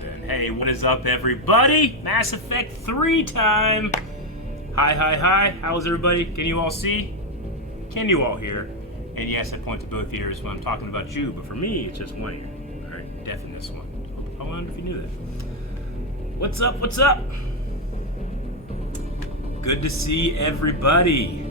then. Hey, what is up, everybody? Mass Effect 3 time! Hi. How's everybody? Can you all see? Can you all hear? And yes, I point to both ears when I'm talking about you, but for me, it's just one ear. Alright, deaf in this one. I wonder if you knew that. What's up? What's up? Good to see everybody.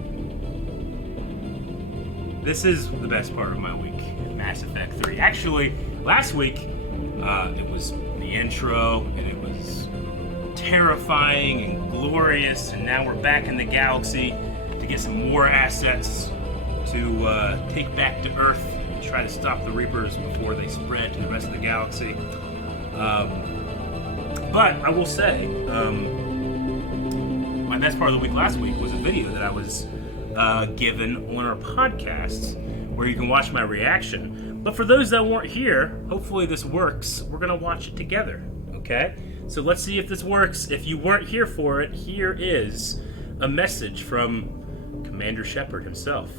This is the best part of my week, Mass Effect 3. Actually, last week, it was the intro, and it was terrifying and glorious, and now we're back in the galaxy to get some more assets to take back to Earth and try to stop the Reapers before they spread to the rest of the galaxy. But I will say, my best part of the week last week was a video that I was given on our podcast where you can watch my reaction. But for those that weren't here, hopefully this works. We're going to watch it together, okay? So let's see if this works. If you weren't here for it, here is a message from Commander Shepard himself.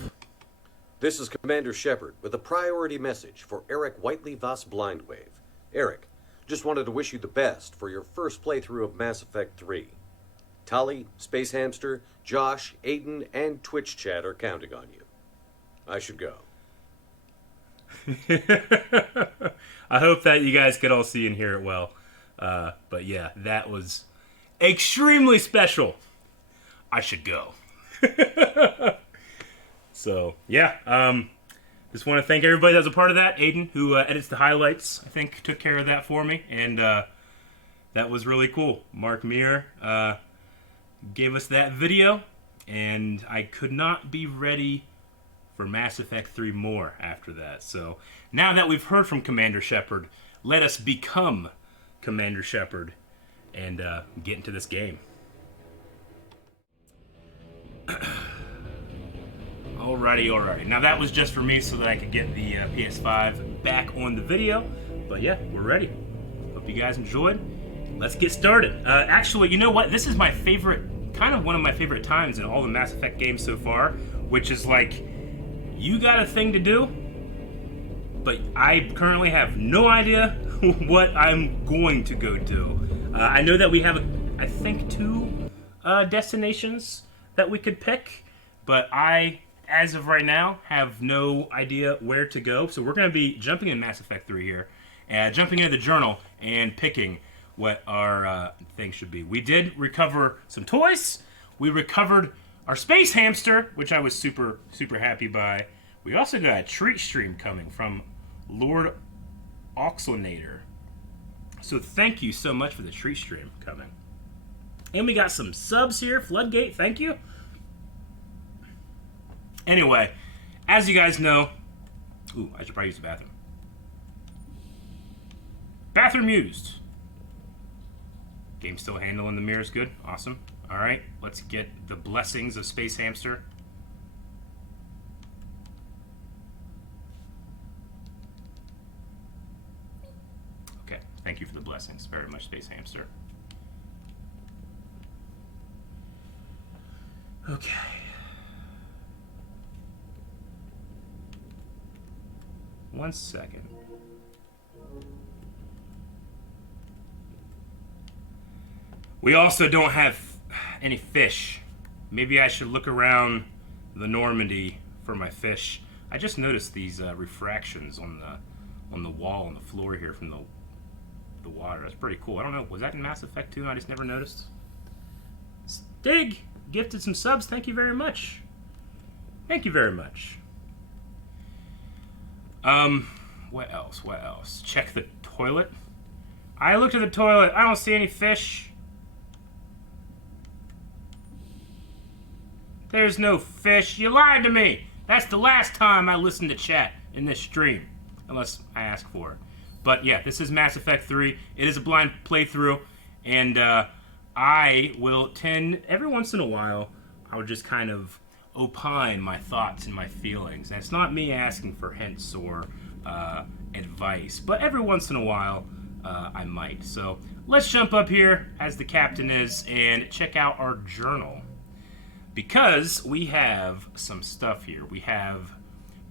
This is Commander Shepard with a priority message for Eric Whiteley Voss Blindwave. Eric, just wanted to wish you the best for your first playthrough of Mass Effect 3. Tali, Space Hamster, Josh, Aiden, and Twitch chat are counting on you. I should go. I hope that you guys could all see and hear it well. But yeah, that was extremely special. I should go. So, yeah. Just want to thank everybody that was a part of that. Aiden, who edits the highlights, I think took care of that for me. And that was really cool. Mark Meir gave us that video. And I could not be ready for Mass Effect 3 more after that. So now that we've heard from Commander Shepard, let us become Commander Shepard and get into this game. Alrighty. Now that was just for me so that I could get the PS5 back on the video. But yeah, we're ready. Hope you guys enjoyed. Let's get started. Actually, you know what? This is my favorite, kind of one of my favorite times in all the Mass Effect games so far, which is like, you got a thing to do, but I currently have no idea what I'm going to go do. I know that we have, I think, 2 destinations that we could pick, but I, as of right now, have no idea where to go. So we're going to be jumping in Mass Effect 3 here, jumping into the journal and picking what our thing should be. We did recover some toys. We recovered our space hamster, which I was super happy by. We also got a treat stream coming from Lord Oxonator. So thank you so much for the treat stream coming. And we got some subs here. Floodgate, thank you. Anyway, as you guys know... Ooh, I should probably use the bathroom. Bathroom used. Game still handling the mirrors good. Awesome. Alright, let's get the blessings of Space Hamster. Okay, thank you for the blessings very much, Space Hamster. Okay. One second. We also don't have any fish. Maybe I should look around the Normandy for my fish. I just noticed these refractions on the wall, on the floor here from the water. That's pretty cool. I don't know, was that in Mass Effect 2? I just never noticed. Stig gifted some subs. Thank you very much. Thank you very much. What else? Check the toilet. I looked at the toilet. I don't see any fish. There's no fish. You lied to me. That's the last time I listened to chat in this stream. Unless I ask for it. But yeah, this is Mass Effect 3. It is a blind playthrough. And I will tend, every once in a while, I would just kind of opine my thoughts and my feelings. And it's not me asking for hints or advice. But every once in a while, I might. So let's jump up here, as the captain is, and check out our journal. Because we have some stuff here. We have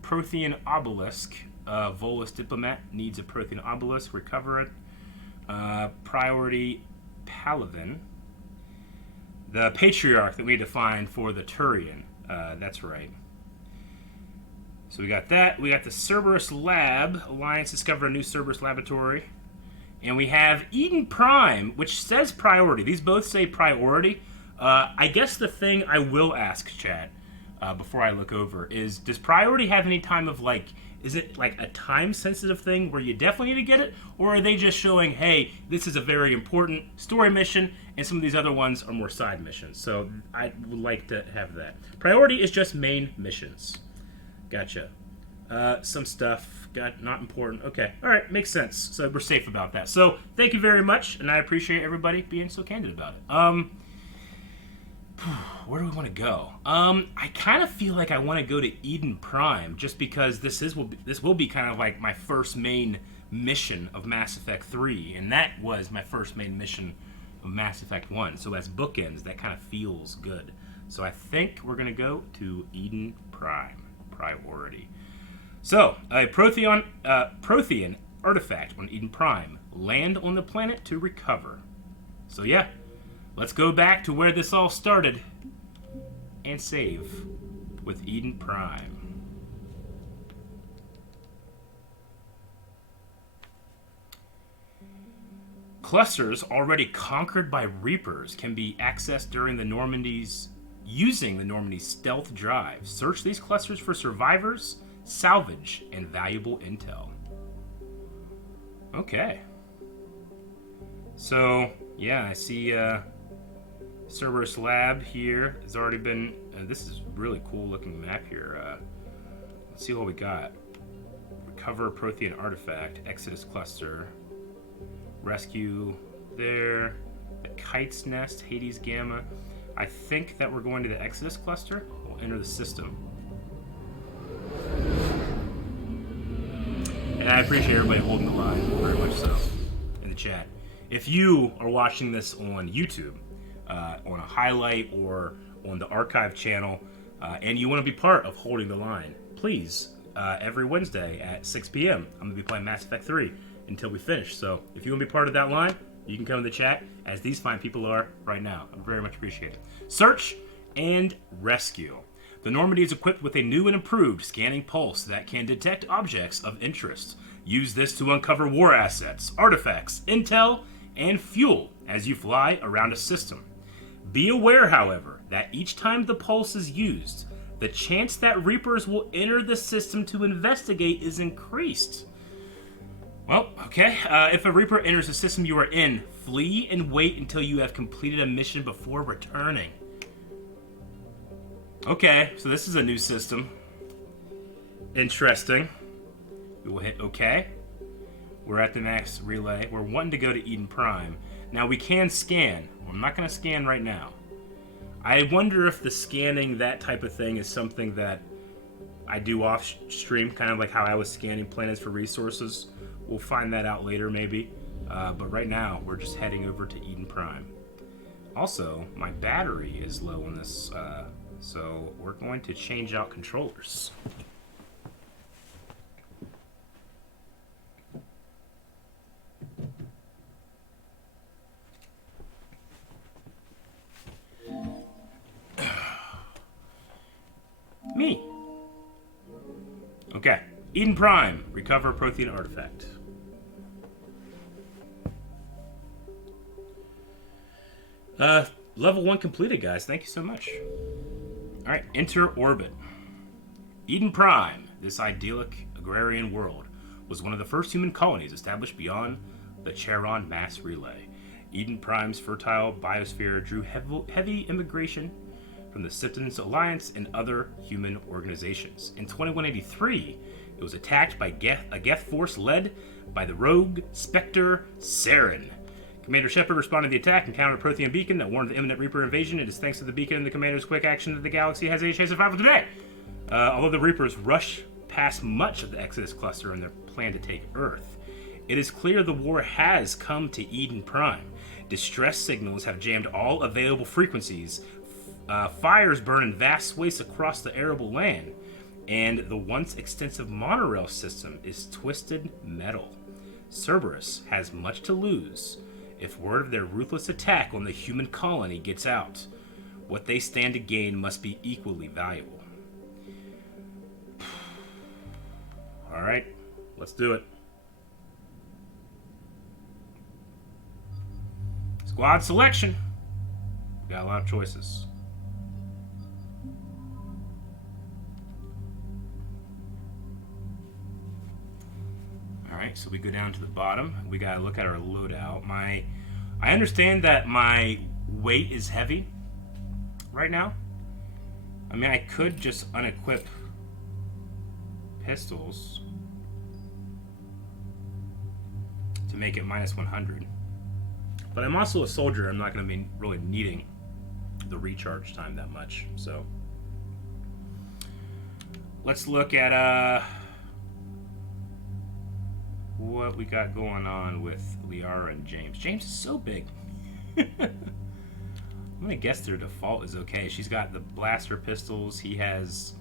Prothean obelisk. Volus diplomat needs a Prothean obelisk. Recover it. Priority Paladin. The Patriarch that we need to find for the Turian. That's right. So we got that. We got the Cerberus Lab. Alliance discovered a new Cerberus laboratory. And we have Eden Prime, which says priority. These both say priority. I guess the thing I will ask, chat, before I look over, is does priority have any time of, like, is it like a time-sensitive thing where you definitely need to get it? Or are they just showing, hey, this is a very important story mission, and some of these other ones are more side missions? So I would like to have that. Priority is just main missions. Gotcha. Some stuff got not important. Okay. All right. Makes sense. So we're safe about that. So thank you very much, and I appreciate everybody being so candid about it. Where do we want to go? I kind of feel like I want to go to Eden Prime, just because this will be kind of like my first main mission of Mass Effect 3, and that was my first main mission of Mass Effect 1. So as bookends, that kind of feels good. So I think we're gonna go to Eden Prime. Priority. So, a Prothean artifact on Eden Prime. Land on the planet to recover. So yeah, let's go back to where this all started and save with Eden Prime. Clusters already conquered by Reapers can be accessed during the Normandy's using the Normandy's stealth drive. Search these clusters for survivors, salvage, and valuable intel. Okay. So, yeah, I see Cerberus Lab here has already been... this is a really cool looking map here. Let's see what we got. Recover Prothean artifact, Exodus cluster, rescue there, the Kite's Nest, Hades Gamma. I think that we're going to the Exodus cluster. We'll enter the system. And I appreciate everybody holding the line, very much so, in the chat. If you are watching this on YouTube, on a highlight or on the archive channel, and you want to be part of holding the line, please, every Wednesday at 6 p.m., I'm going to be playing Mass Effect 3 until we finish. So if you want to be part of that line, you can come in the chat, as these fine people are right now. I very much appreciate it. Search and rescue. The Normandy is equipped with a new and improved scanning pulse that can detect objects of interest. Use this to uncover war assets, artifacts, intel, and fuel as you fly around a system. Be aware, however, that each time the pulse is used, the chance that Reapers will enter the system to investigate is increased. Well, okay. If a Reaper enters the system you are in, flee and wait until you have completed a mission before returning. Okay, so this is a new system. Interesting. We will hit OK. We're at the max relay. We're wanting to go to Eden Prime. Now we can scan. I'm not going to scan right now. I wonder if the scanning, that type of thing, is something that I do off stream, kind of like how I was scanning planets for resources. We'll find that out later, maybe. But right now, we're just heading over to Eden Prime. Also, my battery is low on this, so we're going to change out controllers. Me. Okay. Eden Prime. Recover Prothean artifact. Level 1 completed, guys. Thank you so much. Alright, enter orbit. Eden Prime, this idyllic agrarian world, was one of the first human colonies established beyond the Charon mass relay. Eden Prime's fertile biosphere drew heavy immigration from the Citadel Alliance and other human organizations. In 2183, it was attacked by a Geth force led by the rogue Spectre Saren. Commander Shepard responded to the attack and encountered a Prothean beacon that warned of imminent Reaper invasion. It is thanks to the beacon and the commander's quick action that the galaxy has a chance of survival today. Although the Reapers rush past much of the Exodus cluster in their plan to take Earth, it is clear the war has come to Eden Prime. Distress signals have jammed all available frequencies. Fires burn in vast swathes across the arable land, and the once extensive monorail system is twisted metal. Cerberus has much to lose if word of their ruthless attack on the human colony gets out. What they stand to gain must be equally valuable. Alright, let's do it. Squad selection. We got a lot of choices. Alright, so we go down to the bottom. We gotta look at our loadout. I understand that my weight is heavy right now. I mean, I could just unequip pistols to make it minus 100. But I'm also a soldier. I'm not going to be really needing the recharge time that much. So let's look at what we got going on with Liara and James. James is so big. I'm going to guess their default is okay. She's got the blaster pistols. He has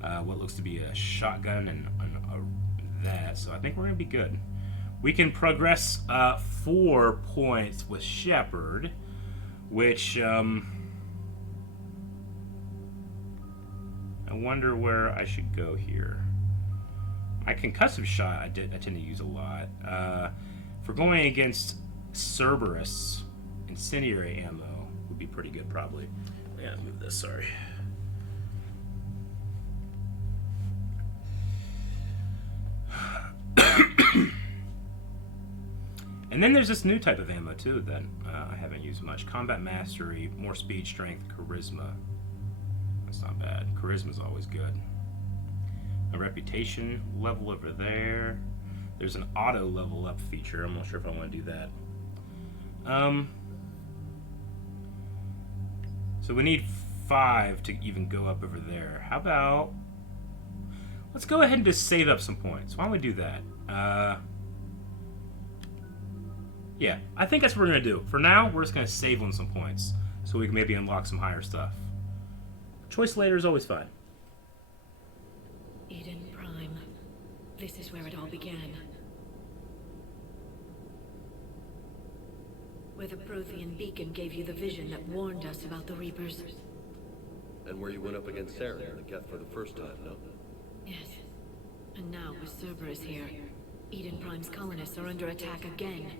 what looks to be a shotgun and that. So I think we're going to be good. We can progress 4 points with Shepard, which I wonder where I should go here. My concussive shot I tend to use a lot. If we're going against Cerberus, incendiary ammo would be pretty good probably. I gotta move this, sorry. And then there's this new type of ammo too that I haven't used much. Combat mastery, more speed, strength, charisma. That's not bad. Charisma's always good. A reputation level over there. There's an auto level up feature. I'm not sure if I want to do that. So we need 5 to even go up over there. How about... let's go ahead and just save up some points. Why don't we do that? Yeah, I think that's what we're going to do. For now, we're just going to save on some points so we can maybe unlock some higher stuff. Choice later is always fine. Eden Prime. This is where it all began. Where the Prothean beacon gave you the vision that warned us about the Reapers. And where you went up against Sarah and the Geth for the first time, no? Yes. And now with Cerberus here, Eden Prime's colonists are under attack again.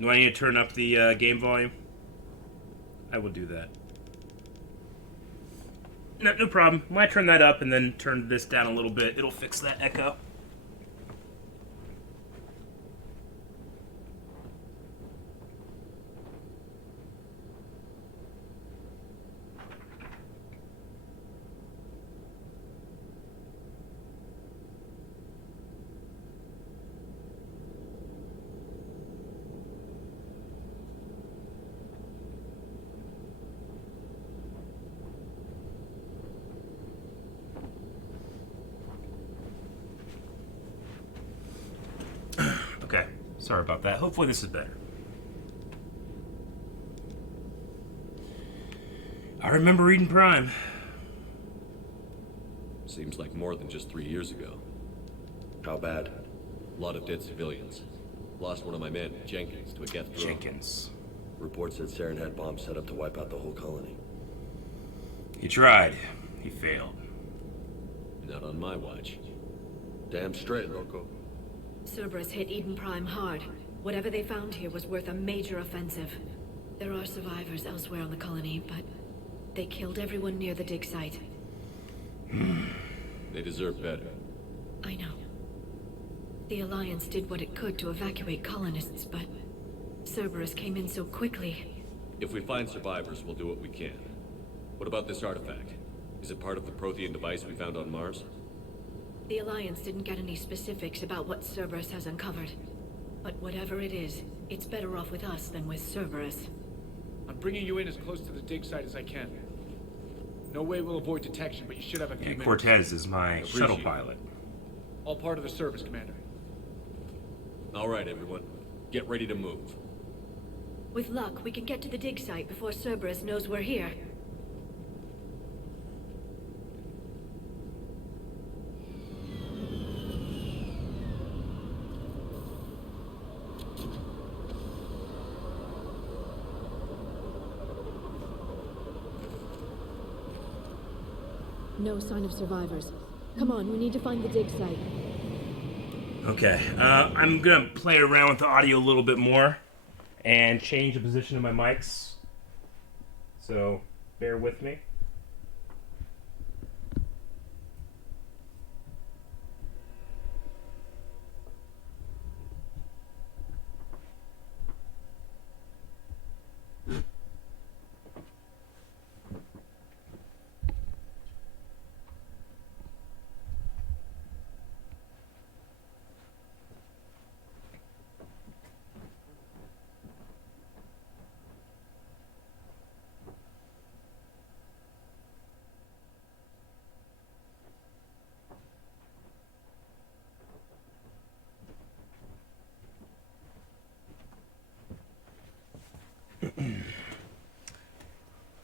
Do I need to turn up the game volume? I will do that. No problem. When I turn that up and then turn this down a little bit, it'll fix that echo. Okay, sorry about that. Hopefully this is better. I remember Eden Prime. Seems like more than just 3 years ago. How bad? A lot of dead civilians. Lost one of my men, Jenkins, to a Geth drone. Jenkins. Reports said Saren had bombs set up to wipe out the whole colony. He tried. He failed. Not on my watch. Damn straight, loco. Cerberus hit Eden Prime hard. Whatever they found here was worth a major offensive. There are survivors elsewhere on the colony, but they killed everyone near the dig site. They deserve better. I know. The Alliance did what it could to evacuate colonists, but Cerberus came in so quickly. If we find survivors, we'll do what we can. What about this artifact? Is it part of the Prothean device we found on Mars? The Alliance didn't get any specifics about what Cerberus has uncovered. But whatever it is, it's better off with us than with Cerberus. I'm bringing you in as close to the dig site as I can. No way we'll avoid detection, but you should have a few minutes. Cortez is my shuttle it. pilot. All part of the service, Commander. All right, everyone. Get ready to move. With luck, we can get to the dig site before Cerberus knows we're here. No sign of survivors. Come on, we need to find the dig site. Okay, I'm gonna play around with the audio a little bit more and change the position of my mics. So, bear with me.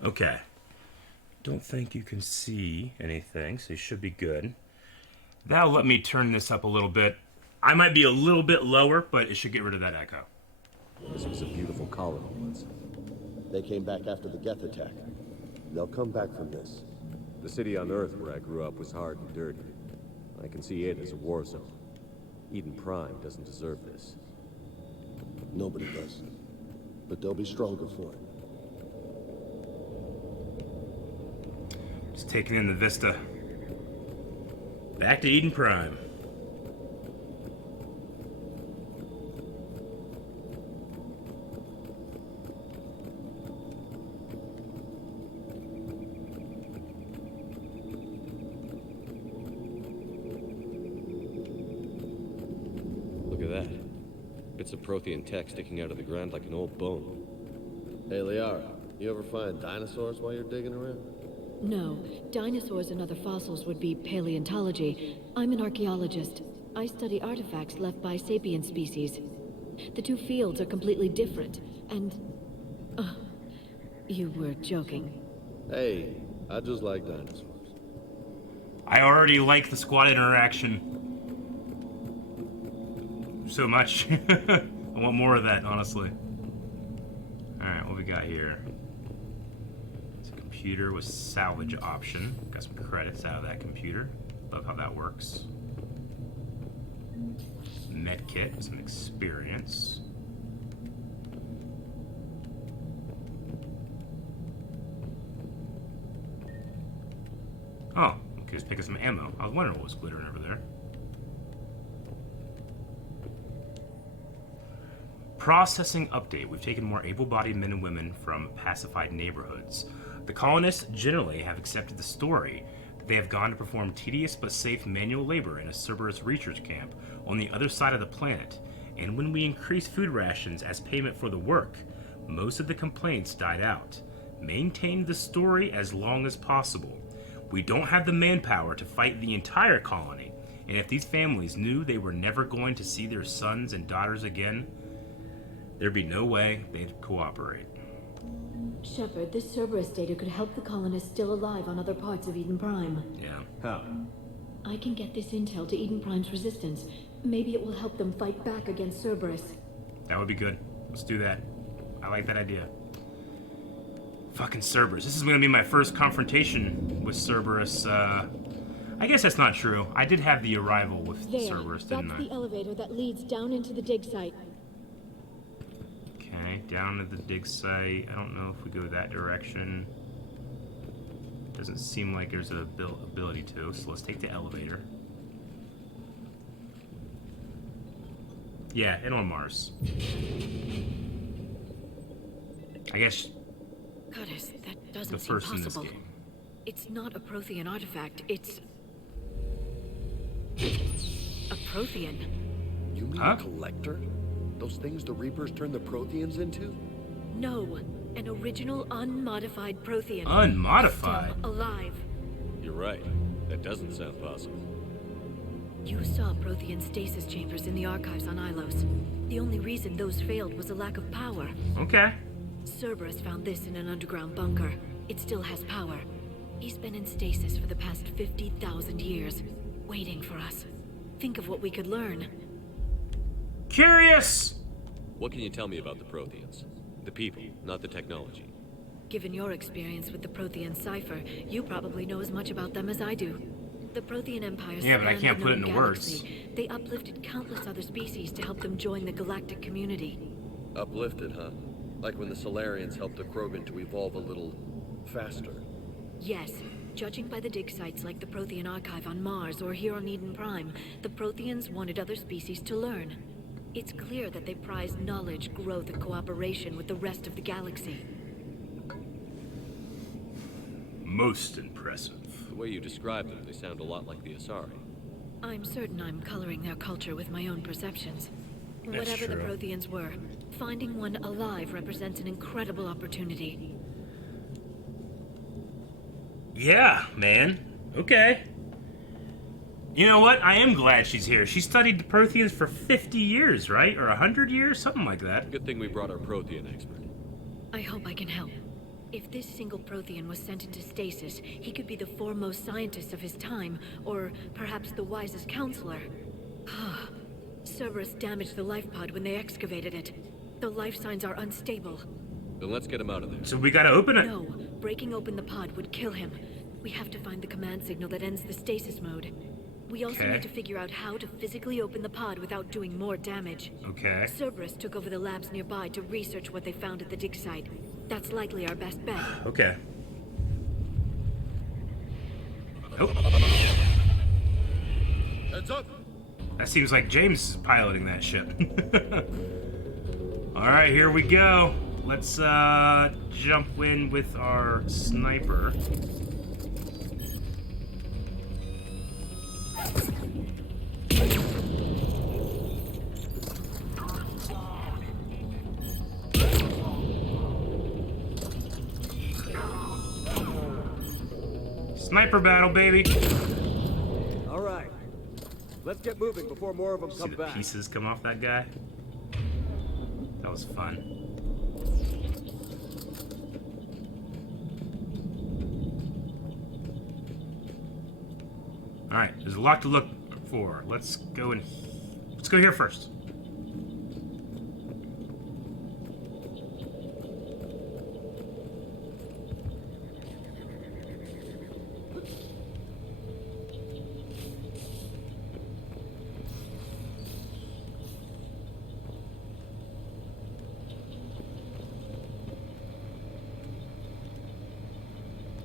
Okay. Don't think you can see anything, so you should be good. That'll let me turn this up a little bit. I might be a little bit lower, but it should get rid of that echo. This was a beautiful colony once. They came back after the Geth attack. They'll come back from this. The city on Earth where I grew up was hard and dirty. I can see it as a war zone. Eden Prime doesn't deserve this. Nobody does. But they'll be stronger for it. Just taking in the vista. Back to Eden Prime. Look at that. Bits of Prothean tech sticking out of the ground like an old bone. Hey, Liara, you ever find dinosaurs while you're digging around? No, dinosaurs and other fossils would be paleontology. I'm an archaeologist. I study artifacts left by sapient species. The two fields are completely different, and... you were joking. Hey, I just like dinosaurs. I already like the squad interaction so much. I want more of that, honestly. Alright, what we got here? Computer with salvage option. Got some credits out of that computer. Love how that works. Medkit with some experience. Oh, okay, just picking some ammo. I was wondering what was glittering over there. Processing update. We've taken more able-bodied men and women from pacified neighborhoods. The colonists generally have accepted the story that they have gone to perform tedious but safe manual labor in a Cerberus research camp on the other side of the planet, and when we increased food rations as payment for the work, most of the complaints died out. Maintain the story as long as possible. We don't have the manpower to fight the entire colony, and if these families knew they were never going to see their sons and daughters again, there'd be no way they'd cooperate. Shepard, this Cerberus data could help the colonists still alive on other parts of Eden Prime. Yeah. How? I can get this intel to Eden Prime's resistance. Maybe it will help them fight back against Cerberus. That would be good. Let's do that. I like that idea. Fucking Cerberus. This is going to be my first confrontation with Cerberus. I guess that's not true. I did have the arrival with Cerberus, didn't that's I? the elevator that leads down into the dig site. Okay, down to the dig site. I don't know if we go that direction. Doesn't seem like there's an ability to, so let's take the elevator. Yeah, and on Mars. I guess Goddess, that doesn't the seem first in this possible. game. It's not a Prothean artifact, it's... a Prothean. You mean Huh? a collector? Those things the Reapers turn the Protheans into? No, an original unmodified Prothean. Unmodified? Still alive. You're right. That doesn't sound possible. You saw Prothean stasis chambers in the archives on Ilos. The only reason those failed was a lack of power. Okay. Cerberus found this in an underground bunker. It still has power. He's been in stasis for the past 50,000 years, waiting for us. Think of what we could learn. Curious! What can you tell me about the Protheans? The people, not the technology. Given your experience with the Prothean cipher, you probably know as much about them as I do. The Prothean Empire Yeah, but I spanned can't the put it known into words. galaxy. They uplifted countless other species to help them join the galactic community. Uplifted, huh? Like when the Solarians helped the Krogan to evolve a little faster. Yes. Judging by the dig sites like the Prothean Archive on Mars or here on Eden Prime, the Protheans wanted other species to learn. It's clear that they prize knowledge, growth, and cooperation with the rest of the galaxy. Most impressive. The way you describe them, they sound a lot like the Asari. I'm certain I'm coloring their culture with my own perceptions. That's Whatever the true. Protheans were, finding one alive represents an incredible opportunity. Yeah, man. Okay. You know what? I am glad she's here. She studied the Protheans for 50 years, right? Or 100 years? Something like that. Good thing we brought our Prothean expert. I hope I can help. If this single Prothean was sent into stasis, he could be the foremost scientist of his time, or perhaps the wisest counselor. Cerberus damaged the life pod when they excavated it. The life signs are unstable. Then let's get him out of there. So we gotta open it. No, breaking open the pod would kill him. We have to find the command signal that ends the stasis mode. We also Okay. need to figure out how to physically open the pod without doing more damage. Okay. Cerberus took over the labs nearby to research what they found at the dig site. That's likely our best bet. Okay. Oh, Heads up! that seems like James is piloting that ship. Alright, here we go. Let's jump in with our sniper. Sniper battle, baby. All right. Let's get moving before more of them See come the back. pieces come off that guy? That was fun. Alright, there's a lot to look for. Let's go here first.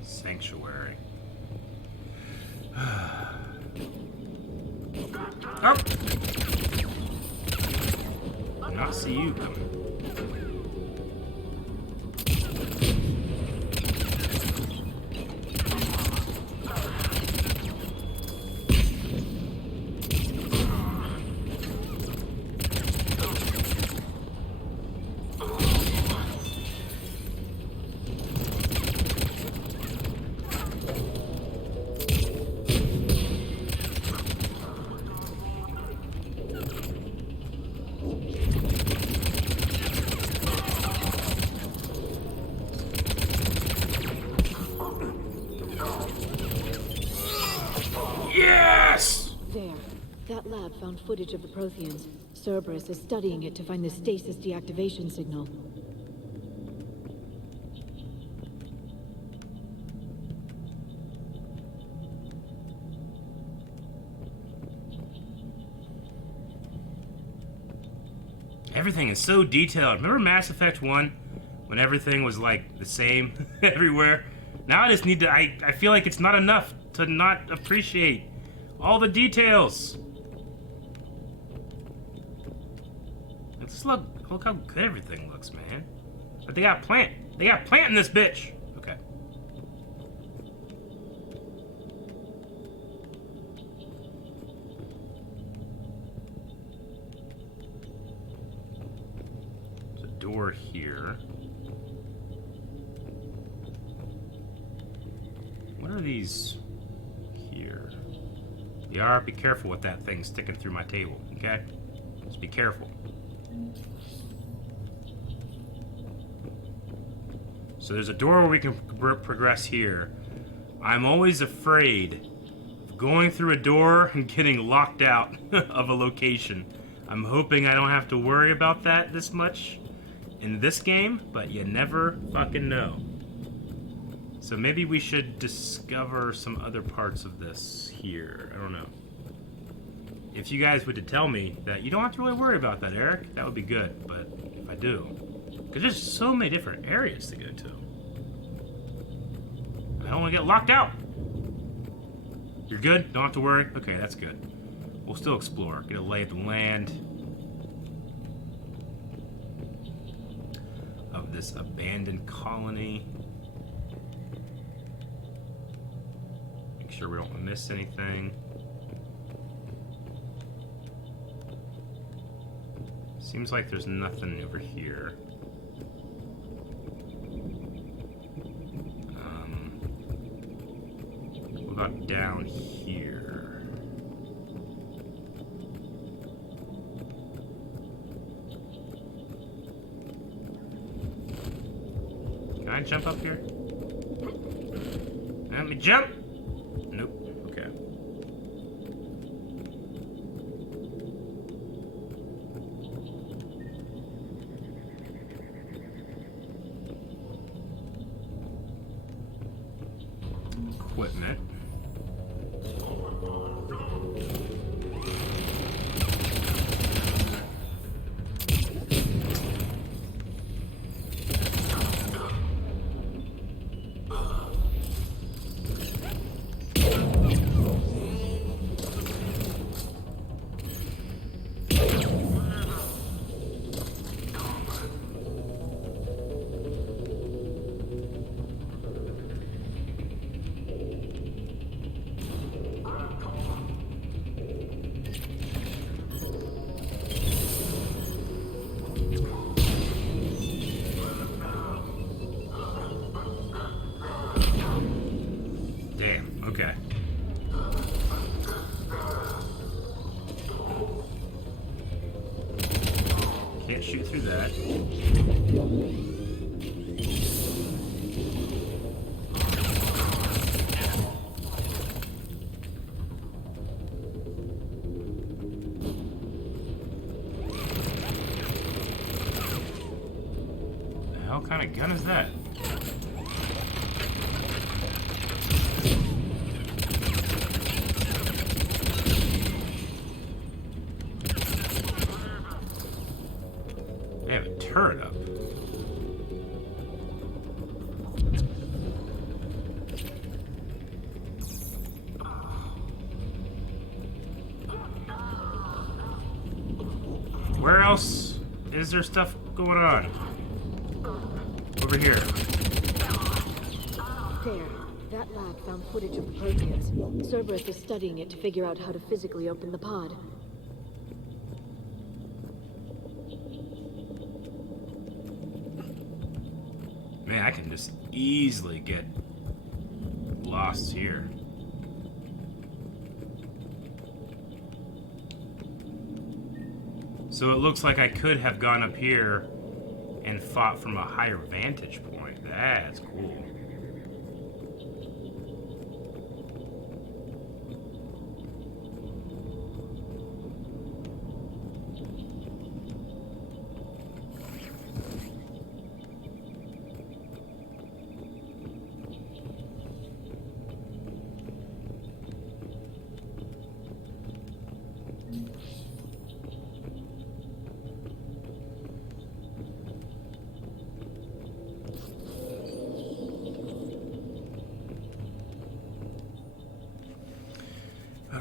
Sanctuary. Oh! Did not see you coming. Yes! There. That lab found footage of the Protheans. Cerberus is studying it to find the stasis deactivation signal. Everything is so detailed. Remember Mass Effect 1? When everything was like the same everywhere? Now I just need to, I feel like it's not enough to not appreciate all the details. Let's look how good everything looks, man. But they got plant in this bitch. Okay. There's a door here. What are these here? Yeah, be careful with that thing sticking through my table, okay? Just be careful. So there's a door where we can progress here. I'm always afraid of going through a door and getting locked out of a location. I'm hoping I don't have to worry about that this much in this game, but you never fucking know. So maybe we should discover some other parts of this here. I don't know. If you guys would to tell me that you don't have to really worry about that, Eric, that would be good. But if I do, because there's so many different areas to go to. I don't want to get locked out. You're good? Don't have to worry? Okay, that's good. We'll still explore. Get a lay of the land of this abandoned colony. Make sure we don't miss anything. Seems like there's nothing over here. What about down here? Can I jump up here? Let me jump! Nope. Okay. Equipment. Okay. Can't shoot through that. The hell kind of gun is that? Turret up. Where else is there stuff going on? Over here. There. That lab found footage of the Protheans. Cerberus is studying it to figure out how to physically open the pod. Man, I can just easily get lost here. So it looks like I could have gone up here and fought from a higher vantage point. That's cool.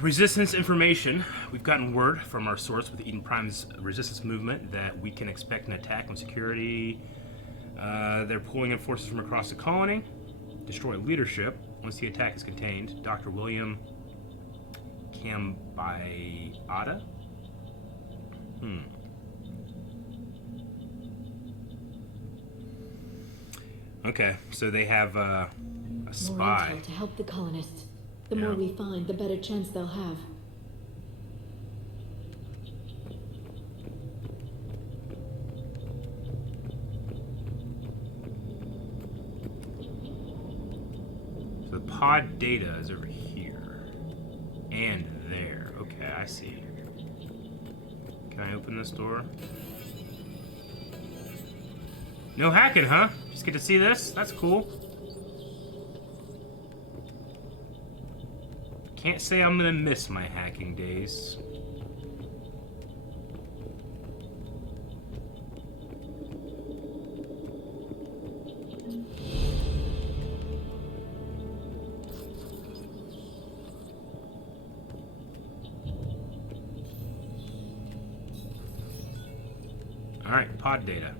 Resistance information. We've gotten word from our source with Eden Prime's resistance movement that we can expect an attack on security. They're pulling in forces from across the colony. Destroy leadership once the attack is contained. Dr. William Cambiata? Okay, so they have a spy. More intel to help the colonists. The more we find, the better chance they'll have. So the pod data is over here. And there. Okay, I see. Can I open this door? No hacking, huh? Just get to see this? That's cool. Can't say I'm gonna miss my hacking days. Alright, pod data.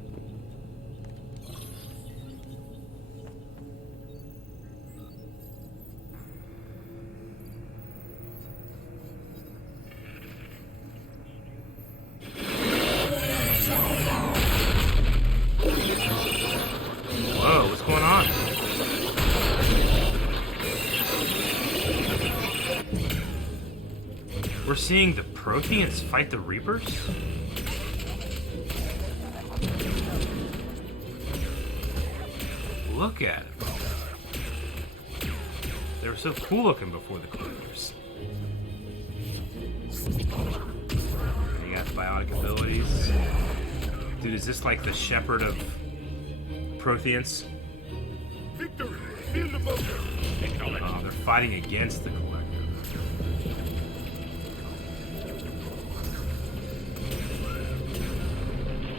Whoa, what's going on? We're seeing the Protheans fight the Reapers? Look at it. They were so cool looking before the Collectors. They got biotic abilities. Dude, is this like the Shepherd of Protheans? Victory! Feel the motor! Oh, they're fighting against the Collector.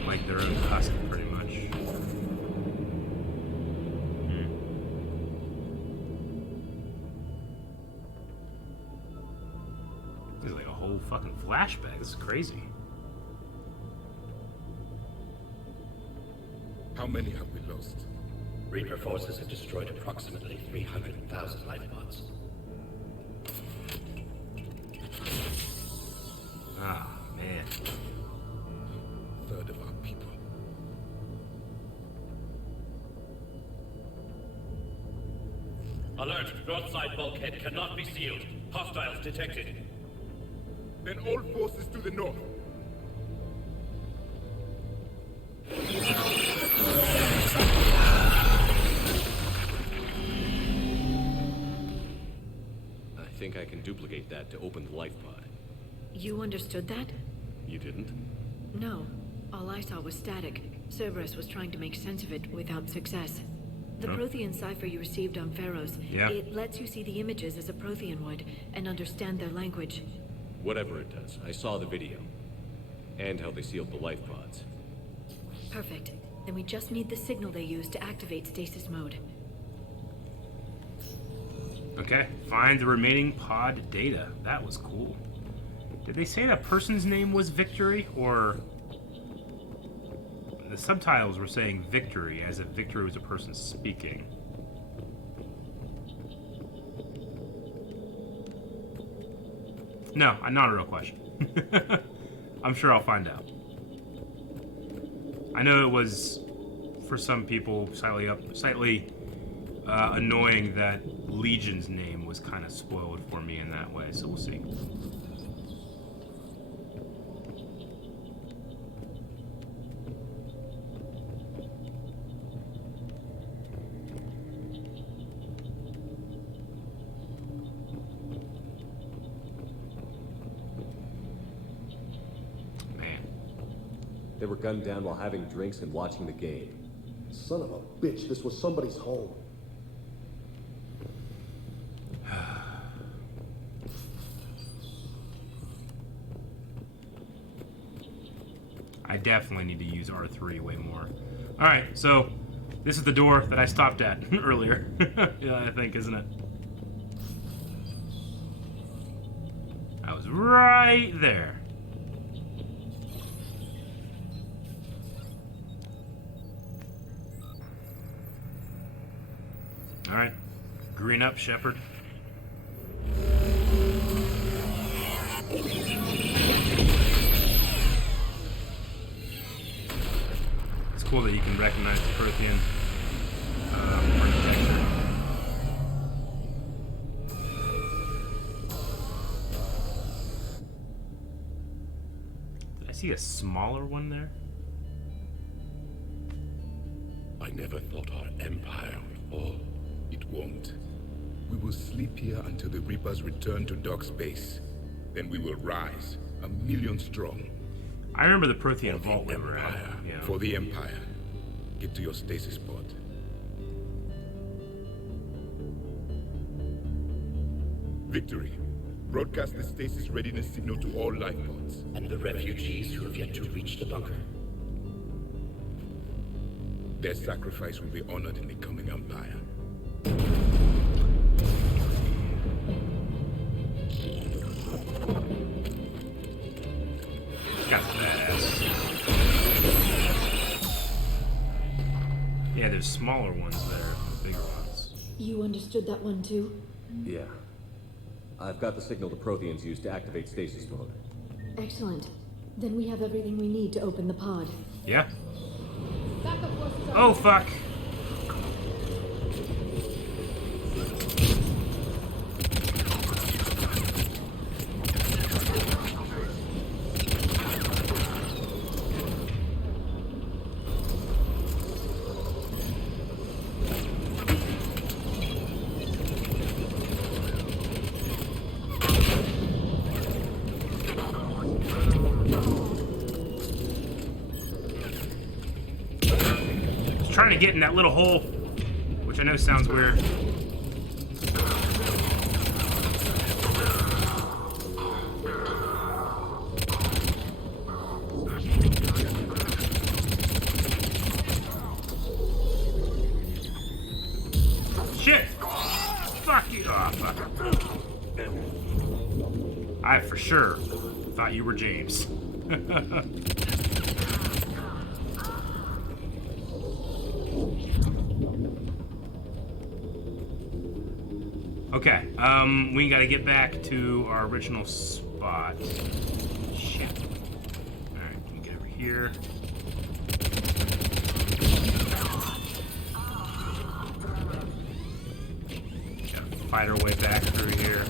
Like their own husk, pretty much. This is like a whole fucking flashback. This is crazy. How many have we lost? Reaper forces have destroyed approximately 300,000 life pods. Ah, man. A third of our people. Alert! Broadside bulkhead cannot be sealed. Hostiles detected. Then all forces to the north. I think I can duplicate that to open the life pod. You understood that? You didn't? No. All I saw was static. Cerberus was trying to make sense of it without success. The Prothean cipher you received on Pharaohs, it lets you see the images as a Prothean would and understand their language. Whatever it does, I saw the video. And how they sealed the life pods. Perfect. Then we just need the signal they use to activate stasis mode. Okay, find the remaining pod data. That was cool. Did they say that person's name was Victory, or the subtitles were saying Victory, as if Victory was a person speaking? No, not a real question. I'm sure I'll find out. I know it was, for some people, slightly annoying that Legion's name was kind of spoiled for me in that way, so we'll see. Man. They were gunned down while having drinks and watching the game. Son of a bitch, this was somebody's home. I definitely need to use R3 way more. Alright, so this is the door that I stopped at earlier. Yeah, I think, isn't it? I was right there. Alright, green up, Shepard. It's cool that you can recognize the Prothean architecture. Did I see a smaller one there? I never thought our empire would fall. It won't. We will sleep here until the Reapers return to dark space. Then we will rise, 1,000,000 strong. I remember the Prothean For vault the we were at. Empire. Yeah. For the Empire. Get to your stasis pod. Victory. Broadcast the stasis readiness signal to all life pods. And the refugees who have yet to reach the bunker. Their sacrifice will be honored in the coming Empire. Got that. Yeah, there's smaller ones there, the bigger ones. You understood that one too? Yeah. I've got the signal the Protheans use to activate stasis mode. Excellent. Then we have everything we need to open the pod. Yeah. Backup forces are... Oh, fuck. Trying to get in that little hole, which I know sounds weird. Shit! Fuck you! Oh, fuck. I for sure thought you were James. Okay, we gotta get back to our original spot. Shit. Alright, can we get over here? Gotta fight our way back through here.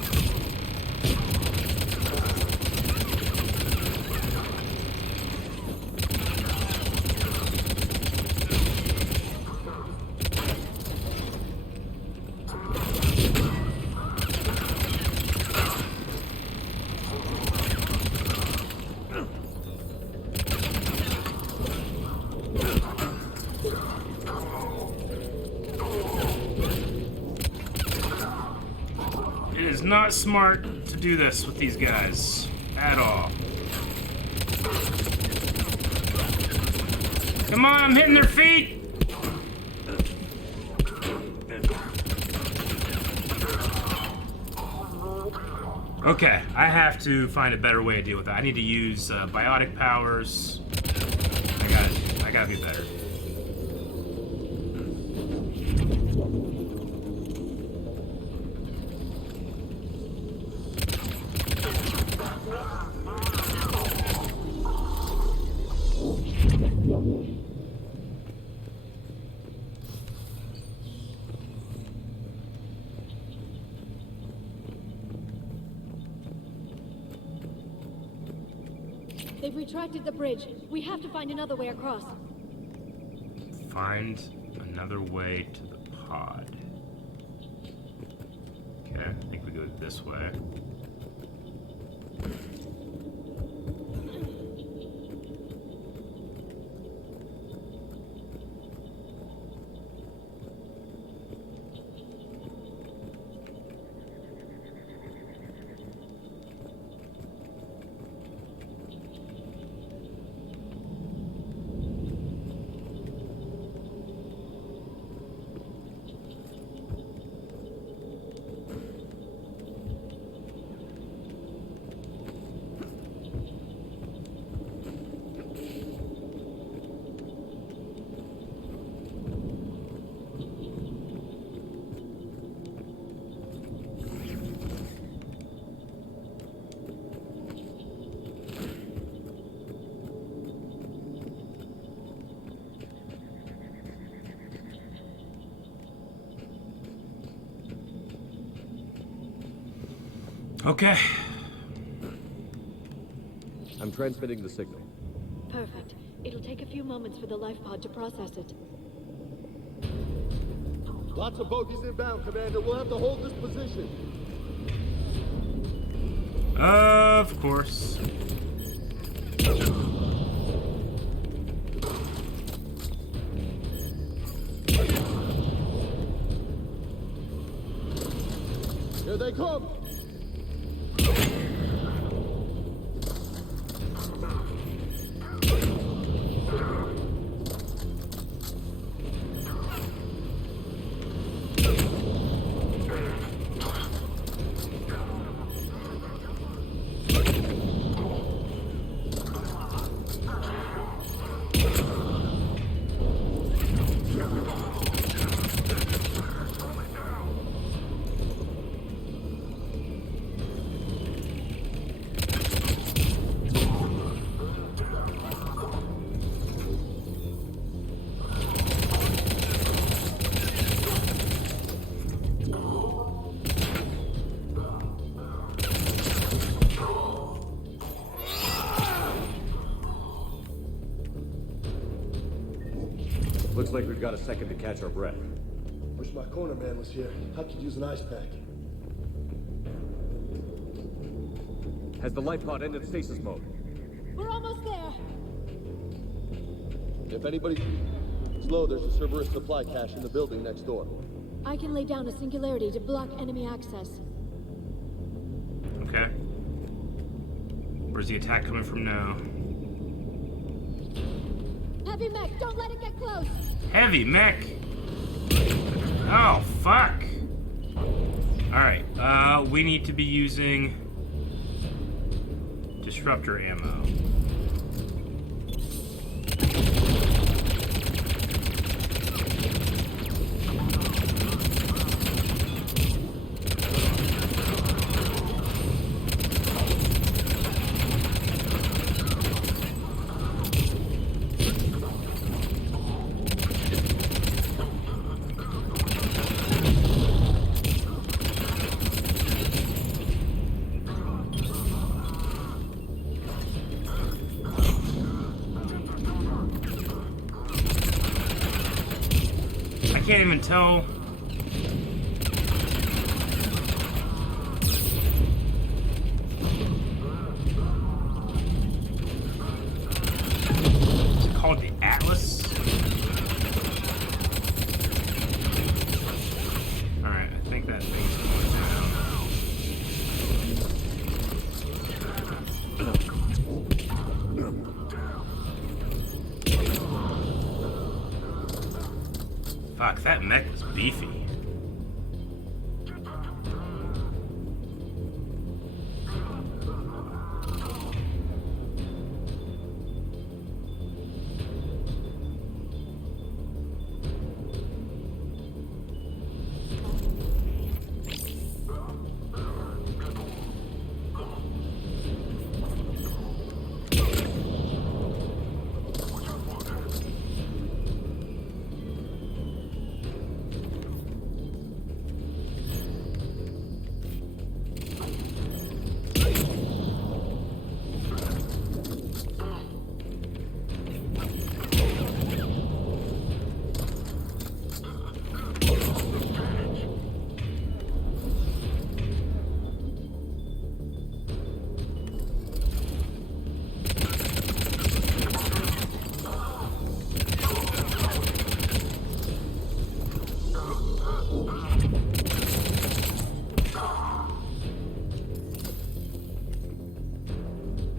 It is not smart to do this with these guys at all. Come on, I'm hitting their feet! Okay, I have to find a better way to deal with that. I need to use biotic powers. I gotta be better. They've retracted the bridge. We have to find another way across. Find another way to the pod. Okay, I think we go this way. Okay. I'm transmitting the signal. Perfect. It'll take a few moments for the life pod to process it. Lots of bogies inbound, Commander. We'll have to hold this position. Of course. Here they come. Looks like we've got a second to catch our breath. Wish my corner man was here. I could use an ice pack. Has the life pod ended stasis mode? We're almost there. If anybody's slow, there's a Cerberus supply cache in the building next door. I can lay down a singularity to block enemy access. Okay. Where's the attack coming from now? Heavy mech, don't let it get close. Heavy mech. Oh, fuck. Alright, we need to be using disruptor ammo. I can't even tell. Is it called the Atlas? Alright, I think that thing's going down. Fuck, that mech was beefy.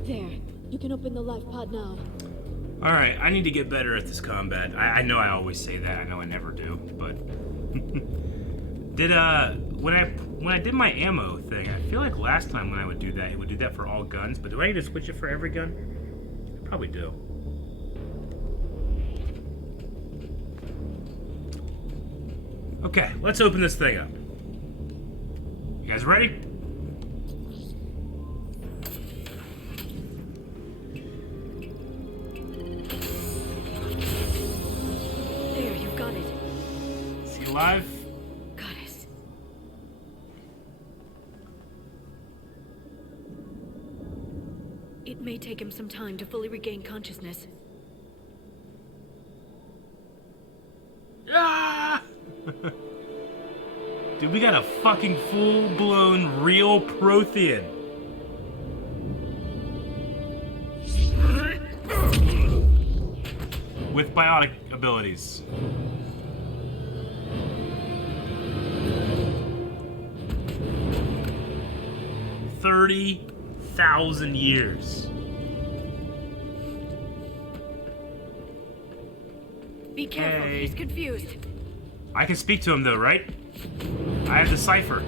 There. You can open the life pod now. Alright, I need to get better at this combat. I know I always say that, I know I never do, but when I did my ammo thing, I feel like last time when I would do that, it would do that for all guns, but do I need to switch it for every gun? I probably do. Okay, let's open this thing up. You guys ready? There, you've got it. Is he alive? Goddess. It may take him some time to fully regain consciousness. Ah! Dude, we got a fucking full-blown real Prothean. With biotic abilities. 30,000 years. Be careful, Hey. he's confused. I can speak to him though, right? I have the cipher.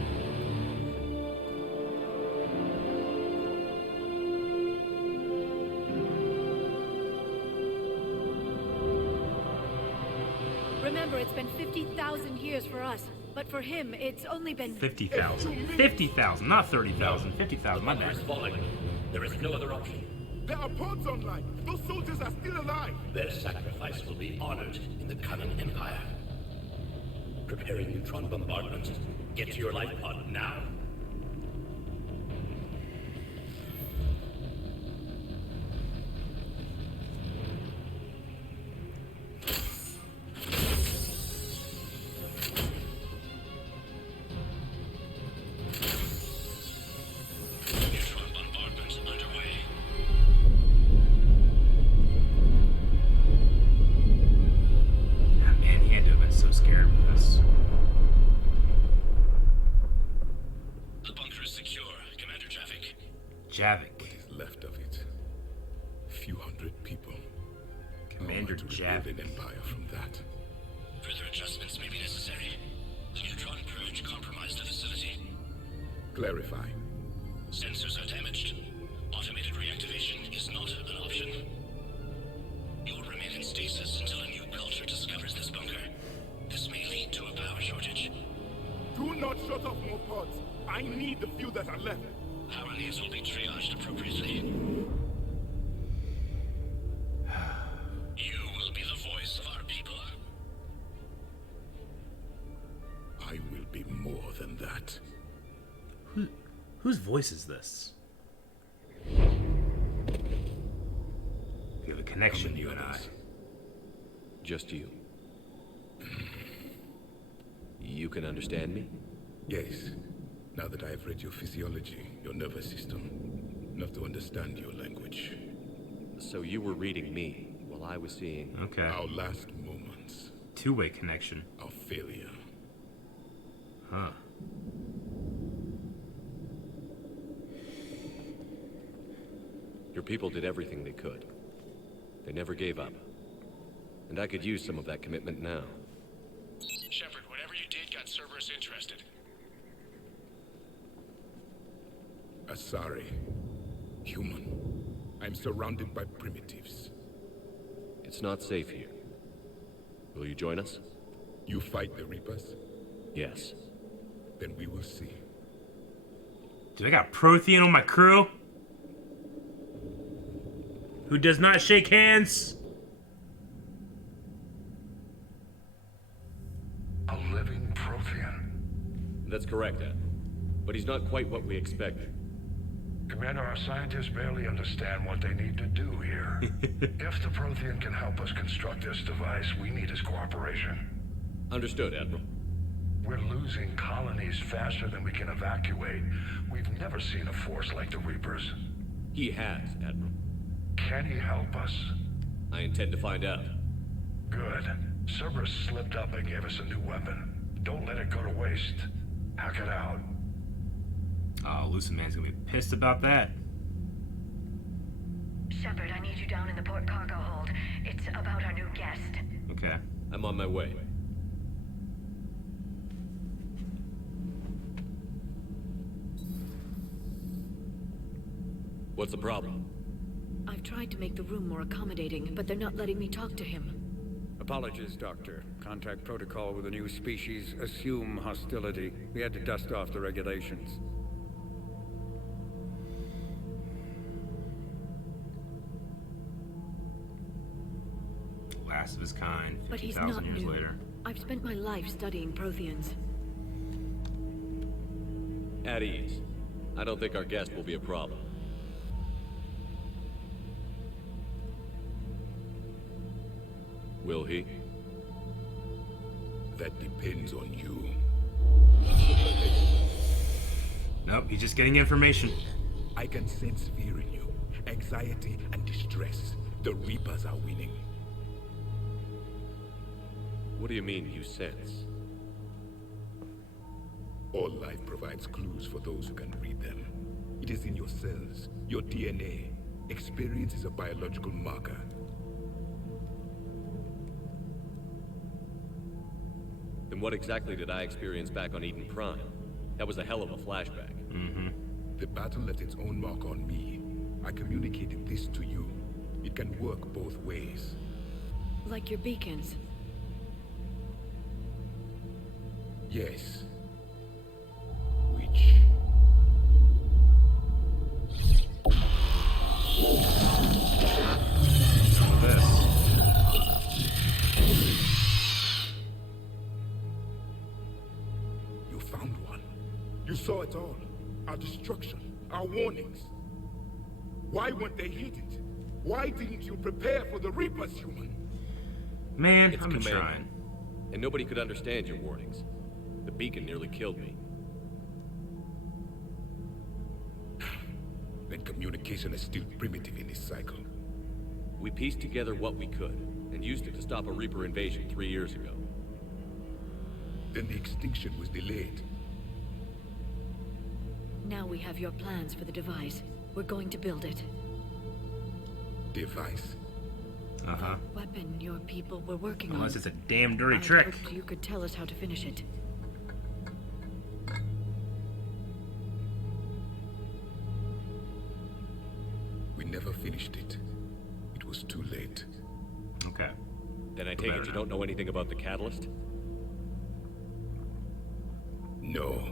Remember, it's been 50,000 years for us, but for him, it's only been... 50,000. 50,000, not 30,000. 50,000, my Bunker bad. is falling. There is no other option. There are pods online. Those soldiers are still alive. Their sacrifice will be honored in the coming Empire. Preparing neutron bombardment. Get to your life pod now. Neutron bombardment underway. Ah, man, he had to have been so scared with this. The bunker is secure, Commander Javik. Javik. What is left of it? A few hundred people. Commander How am I to rebuild Javik. an empire from that? Further adjustments may be necessary. The neutron purge compromised the facility. Clarify. Sensors are damaged. Automated reactivation is not an option. You will remain in stasis until a new culture discovers this bunker. This may lead to a power shortage. Do not shut off more pods. I need the few that are left. Power needs will be triaged appropriately. You will be the voice of our people. I will be more than that. Whose voice is this? We have a connection, you and I. Just you. You can understand me? Yes. Now that I have read your physiology, your nervous system, enough to understand your language. So you were reading me while I was seeing... Okay. Our last moments, Two-way connection. our failure. Huh. Your people did everything they could. They never gave up. And I could use some of that commitment now. Shepard, whatever you did got Cerberus interested. Asari. Human. I'm surrounded by primitives. It's not safe here. Will you join us? You fight the Reapers? Yes. Then we will see. Do I got Prothean on my crew? Who does not shake hands? A living Prothean. That's correct, Ed. But he's not quite what we expected. Commander, our scientists barely understand what they need to do here. If the Prothean can help us construct this device, we need his cooperation. Understood, Admiral. We're losing colonies faster than we can evacuate. We've never seen a force like the Reapers. He has, Admiral. Can he help us? I intend to find out. Good. Cerberus slipped up and gave us a new weapon. Don't let it go to waste. Hack it out. Oh, Lucid Man's gonna be pissed about that. Shepard, I need you down in the port cargo hold. It's about our new guest. Okay. I'm on my way. What's the problem? I've tried to make the room more accommodating, but they're not letting me talk to him. Apologies, Doctor. Contact protocol with a new species. Assume hostility. We had to dust off the regulations. Last of his kind, But he's 50,000 not years new. later. I've spent my life studying Protheans. At ease. I don't think our guest will be a problem. Will he? That depends on you. Nope, he's just getting information. I can sense fear in you, anxiety and distress. The Reapers are winning. What do you mean, you sense? All life provides clues for those who can read them. It is in your cells, your DNA. Experience is a biological marker. Then what exactly did I experience back on Eden Prime? That was a hell of a flashback. The battle left its own mark on me. I communicated this to you. It can work both ways. Like your beacons. Yes. Which... Some of this. You found one. You saw it all. Our destruction. Our warnings. Why weren't they heeded? Why didn't you prepare for the Reapers, human? Man, It's I'm Commander, trying. and nobody could understand your warnings. The beacon nearly killed me. Then communication is still primitive in this cycle. We pieced together what we could, and used it to stop a Reaper invasion 3 years ago. Then the extinction was delayed. Now we have your plans for the device. We're going to build it. Device? Uh-huh. The weapon your people were working Unless on. it's a damn dirty I trick. hoped you could tell us how to finish it. We never finished it. It was too late. Okay. Then I take it you don't know anything about the catalyst? No.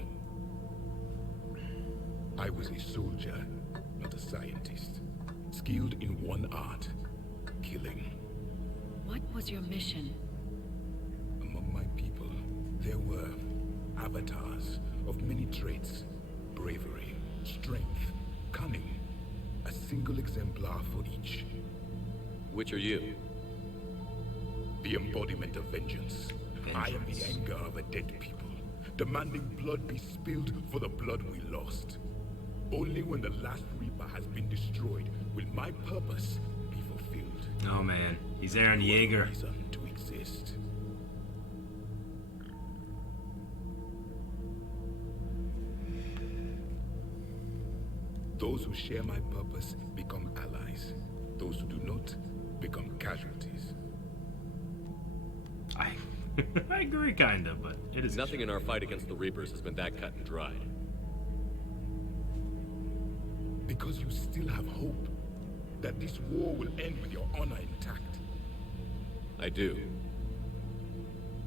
I was a soldier, not a scientist. Skilled in one art, killing. What was your mission? Among my people, there were avatars of many traits. Bravery, strength, cunning. A single exemplar for each. Which are you? The embodiment of vengeance. I am the anger of a dead people, demanding blood be spilled for the blood we lost. Only when the last Reaper has been destroyed will my purpose be fulfilled. Oh man, he's Aaron Yeager. Reason to exist. Those who share my purpose become allies. Those who do not become casualties. I agree, kinda, but it is Nothing in our fight against the Reapers has been that cut and dried. Because you still have hope that this war will end with your honor intact. I do.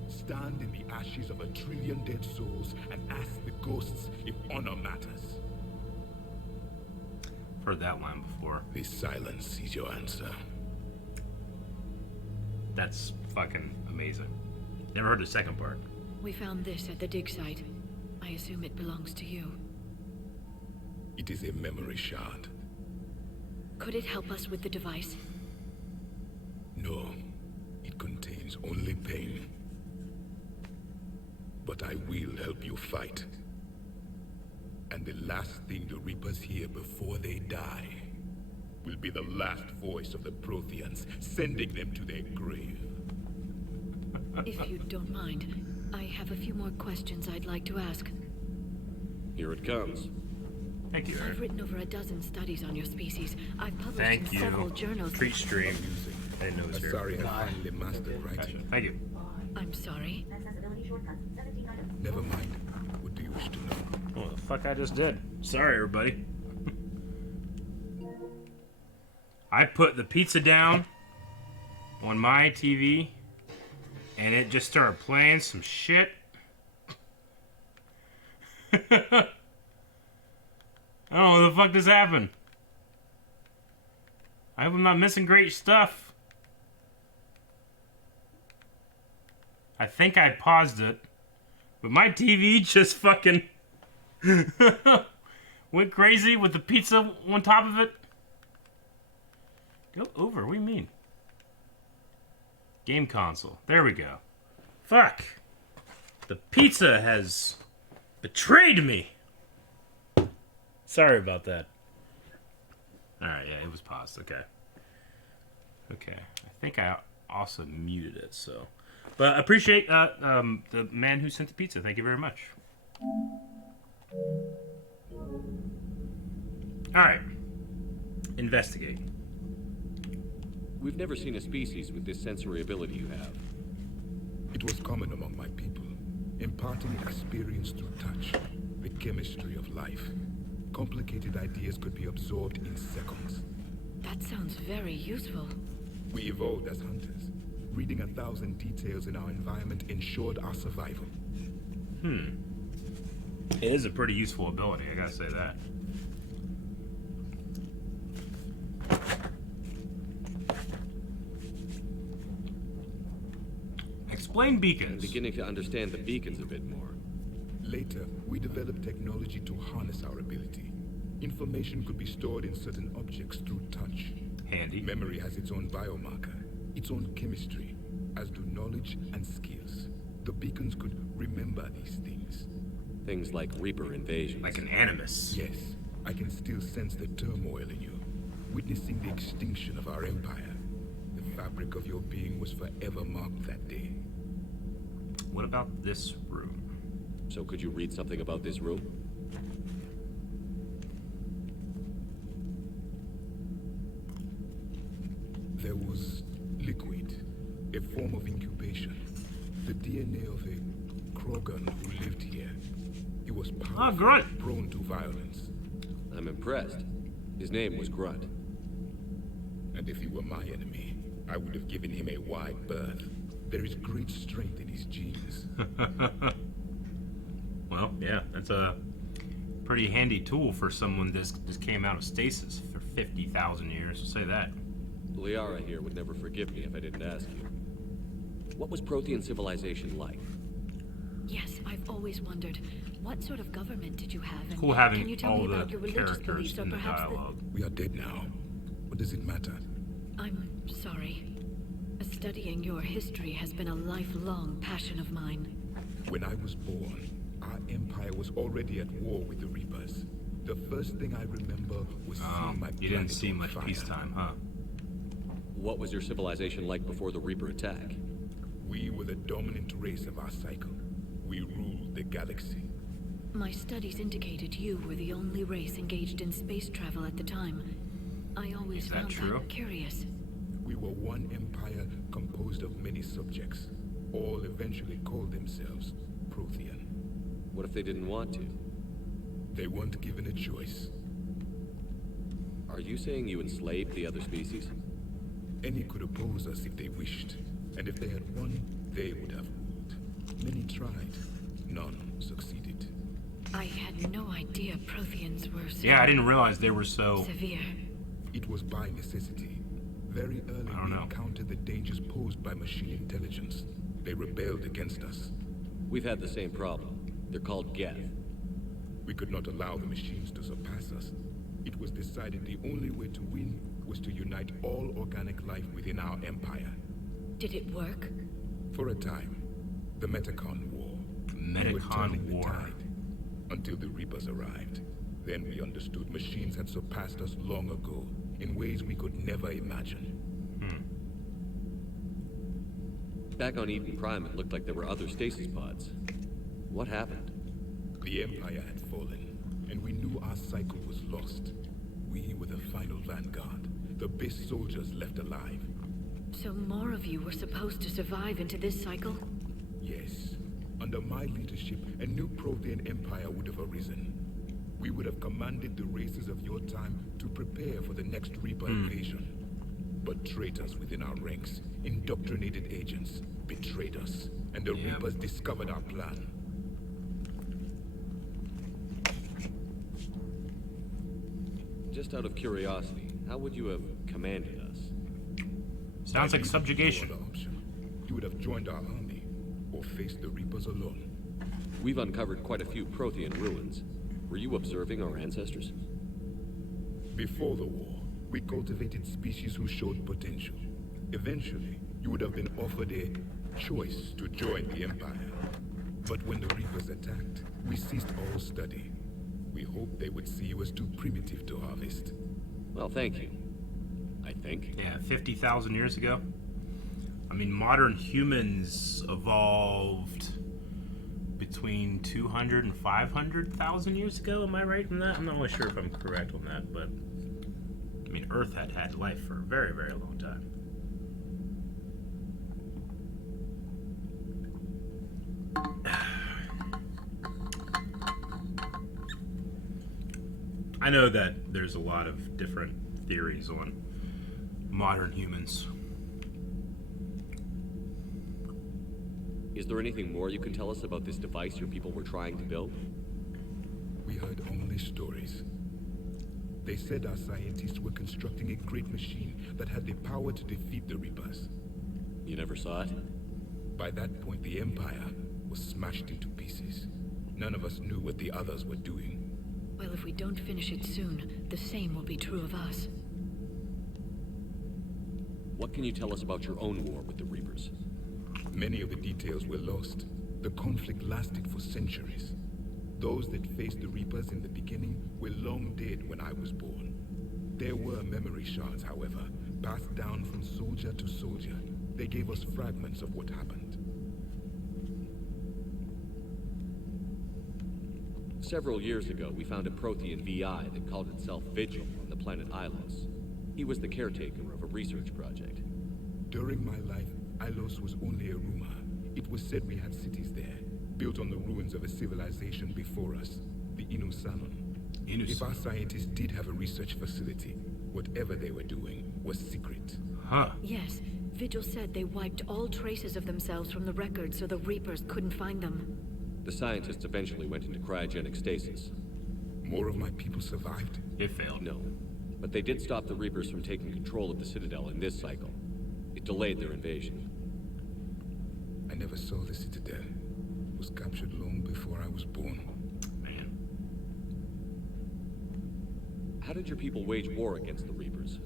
Stand in the ashes of 1 trillion dead souls and ask the ghosts if honor matters. I've heard that line before. This silence is your answer. That's fucking amazing. Never heard the second part. We found this at the dig site. I assume it belongs to you. It is a memory shard. Could it help us with the device? No, it contains only pain. But I will help you fight. And the last thing the Reapers hear before they die will be the last voice of the Protheans, sending them to their grave. If you don't mind, I have a few more questions I'd like to ask. Here it comes. Thank you, Aaron. I've written over a dozen studies on your species. I've published Thank in you. several journals. Treat stream. I didn't know it was here. Asari has finally mastered writing. Thank you. I'm sorry. Never mind. What do you wish to know? What the fuck I just did? Sorry, everybody. I put the pizza down on my TV, and it just started playing some shit. I don't know what the fuck just happened. I hope I'm not missing great stuff. I think I paused it, but my TV just fucking went crazy with the pizza on top of it. Go over, what do you mean? Game console. There we go. Fuck. The pizza has betrayed me. Sorry about that. Alright, yeah, it was paused. Okay. Okay. I think I also muted it, so. But I appreciate the man who sent the pizza. Thank you very much. Alright. Investigate. We've never seen a species with this sensory ability you have. It was common among my people. imparting experience through touch, the chemistry of life. Complicated ideas could be absorbed in seconds. That sounds very useful. We evolved as hunters. Reading 1,000 details in our environment ensured our survival. It is a pretty useful ability, I gotta say that. Explain beacons. I'm beginning to understand the beacons a bit more. Later, we developed technology to harness our ability. Information could be stored in certain objects through touch. Handy. Memory has its own biomarker, its own chemistry, as do knowledge and skills. The beacons could remember these things. Things like Reaper invasions. Like an animus. Yes, I can still sense the turmoil in you, witnessing the extinction of our empire. The fabric of your being was forever marked that day. What about this room? So could you read something about this room? There was liquid, a form of incubation. The DNA of a Krogan who lived here. He was powerful, Grunt. prone to violence. I'm impressed. His name was Grunt. And if he were my enemy, I would have given him a wide berth. There is great strength in his genes. Well, yeah, that's a pretty handy tool for someone this came out of stasis for 50,000 years. I'll say that. Liara here would never forgive me if I didn't ask you. What was Prothean civilization like? Yes, I've always wondered, what sort of government did you have? And Cool having can you tell all me the about your religious characters beliefs, or in the perhaps dialogue. We are dead now. What does it matter? I'm sorry. Studying your history has been a lifelong passion of mine. When I was born, our empire was already at war with the Reapers. The first thing I remember was seeing my You didn't planet see on much fire. peacetime, huh? What was your civilization like before the Reaper attack? We were the dominant race of our cycle. We ruled the galaxy. My studies indicated you were the only race engaged in space travel at the time. I always Is that found true? that curious. We were one empire composed of many subjects. All eventually called themselves Prothean. What if they didn't want to? They weren't given a choice. Are you saying you enslaved the other species? Any could oppose us if they wished. And if they had won, they would have ruled. Many tried. None succeeded. I had no idea Protheans were so Yeah, I didn't realize they were so... severe. It was by necessity. Very early we encountered the dangers posed by machine intelligence. They rebelled against us. We've had the same problem. They're called Geth. We could not allow the machines to surpass us. It was decided the only way to win was to unite all organic life within our empire. Did it work? For a time. The Metacon War. We were Metacon turning the War. tide. Until the Reapers arrived. Then we understood machines had surpassed us long ago, in ways we could never imagine. Back on Eden Prime, it looked like there were other stasis pods. What happened? The Empire had fallen, and we knew our cycle was lost. We were the final vanguard, the best soldiers left alive. So more of you were supposed to survive into this cycle? Yes. Under my leadership, a new Prothean empire would have arisen. We would have commanded the races of your time to prepare for the next Reaper invasion. But traitors within our ranks, indoctrinated agents, betrayed us, and the Reapers discovered our plan. Just out of curiosity, how would you have commanded us? Sounds like subjugation. You would have joined our army, or faced the Reapers alone. We've uncovered quite a few Prothean ruins. Were you observing our ancestors? Before the war, we cultivated species who showed potential. Eventually, you would have been offered a choice to join the Empire. But when the Reapers attacked, we ceased all study. We hoped they would see you as too primitive to harvest. Well, thank you. I think. Yeah, 50,000 years ago. I mean, modern humans evolved between 200 and 500,000 years ago. Am I right in that? I'm not really sure if I'm correct on that, but I mean, Earth had had life for a very, very long time. I know that there's a lot of different theories on modern humans. Is there anything more you can tell us about this device your people were trying to build? We heard only stories. They said our scientists were constructing a great machine that had the power to defeat the Reapers. You never saw it? By that point, the Empire was smashed into pieces. None of us knew what the others were doing. Well, if we don't finish it soon, the same will be true of us. What can you tell us about your own war with the Reapers? Many of the details were lost. The conflict lasted for centuries. Those that faced the Reapers in the beginning were long dead when I was born. There were memory shards, however, passed down from soldier to soldier. They gave us fragments of what happened. Several years ago, we found a Prothean VI that called itself Vigil on the planet Ilos. He was the caretaker of a research project. During my life, Ilos was only a rumor. It was said we had cities there, built on the ruins of a civilization before us, the Inusanon. If our scientists did have a research facility, whatever they were doing was secret. Huh. Yes, Vigil said they wiped all traces of themselves from the records so the Reapers couldn't find them. The scientists eventually went into cryogenic stasis. More of my people survived? It failed. No, but they did stop the Reapers from taking control of the Citadel in this cycle. It delayed their invasion. I never saw the Citadel. It was captured long before I was born. Man. How did your people wage war against the Reapers?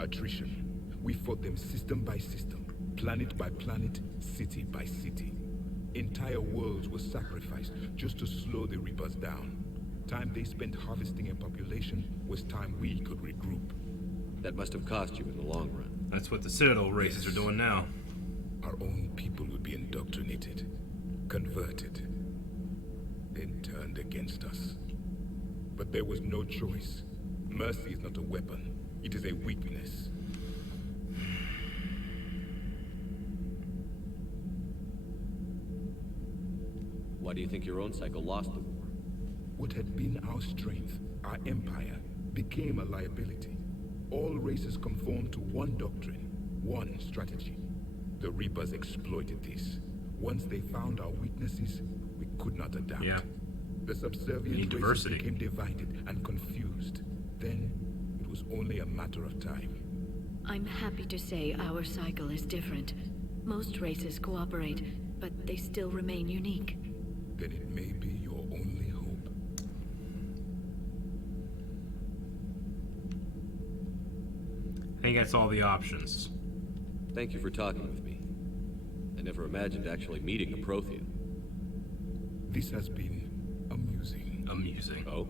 Attrition. We fought them system by system, planet by planet, city by city. Entire worlds were sacrificed just to slow the Reapers down. Time they spent harvesting a population was time we could regroup. That must have cost you in the long run. That's what the Citadel races are doing now. Our own people would be indoctrinated, converted, then turned against us. But there was no choice. Mercy is not a weapon. It is a weakness. Why do you think your own cycle lost the war? What had been our strength, our empire, became a liability. All races conformed to one doctrine, one strategy. The Reapers exploited this. Once they found our weaknesses, we could not adapt. Yeah. The subservient races became divided and confused. Then, it was only a matter of time. I'm happy to say our cycle is different. Most races cooperate, but they still remain unique. Then it may be your only hope. I think that's all the options. Thank you for talking with me. I never imagined actually meeting a Prothean. This has been amusing. Amusing. Oh?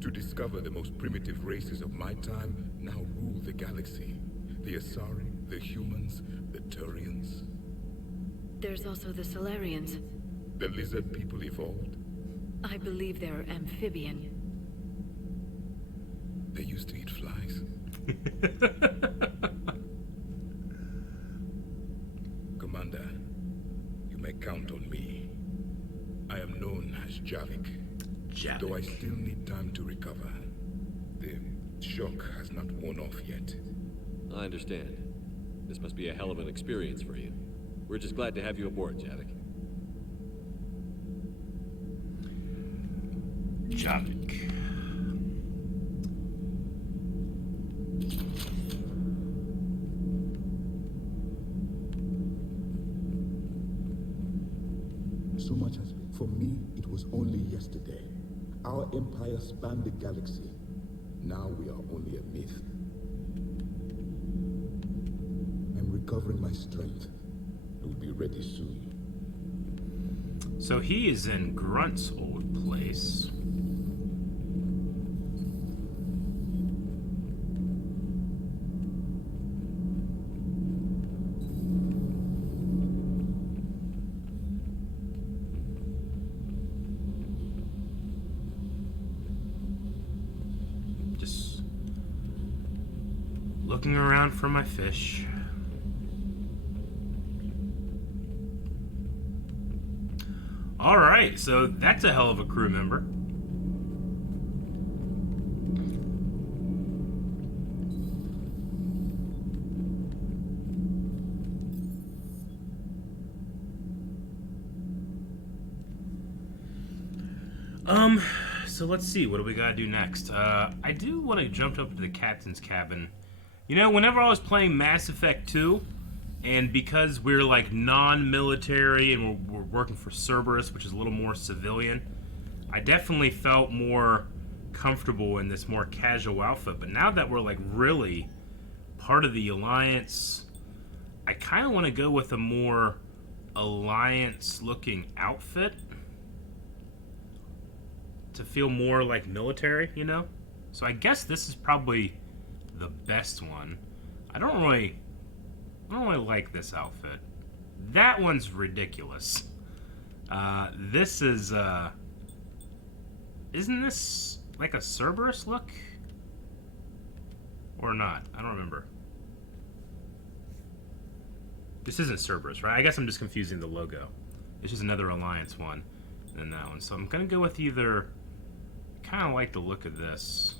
To discover the most primitive races of my time now rule the galaxy. The Asari, the humans, the Turians. There's also the Solarians. The lizard people evolved. I believe they're amphibian. They used to eat flies. Commander, you may count on me. I am known as Javik. Javik. Though I still need time to recover. The shock has not worn off yet. I understand. This must be a hell of an experience for you. We're just glad to have you aboard, Javik. Javik. So much as for me, it was only yesterday. Our empire spanned the galaxy. Now we are only a myth. I'm recovering my strength. I will be ready soon. So he is in Grunt's old place. Just looking around for my fish. All right, so that's a hell of a crew member. So let's see, what do we gotta do next? I do want to jump up to the captain's cabin. You know, whenever I was playing Mass Effect 2, and because we're like non-military and we're working for Cerberus, which is a little more civilian, I definitely felt more comfortable in this more casual outfit. But now that we're like really part of the Alliance, I kind of want to go with a more Alliance-looking outfit to feel more like military, you know? So I guess this is probably the best one. I don't really like this outfit. That one's ridiculous. This is, isn't this like a Cerberus look? Or not? I don't remember. This isn't Cerberus, right? I guess I'm just confusing the logo. It's just another Alliance one than that one. So I'm gonna go with either... kind of like the look of this.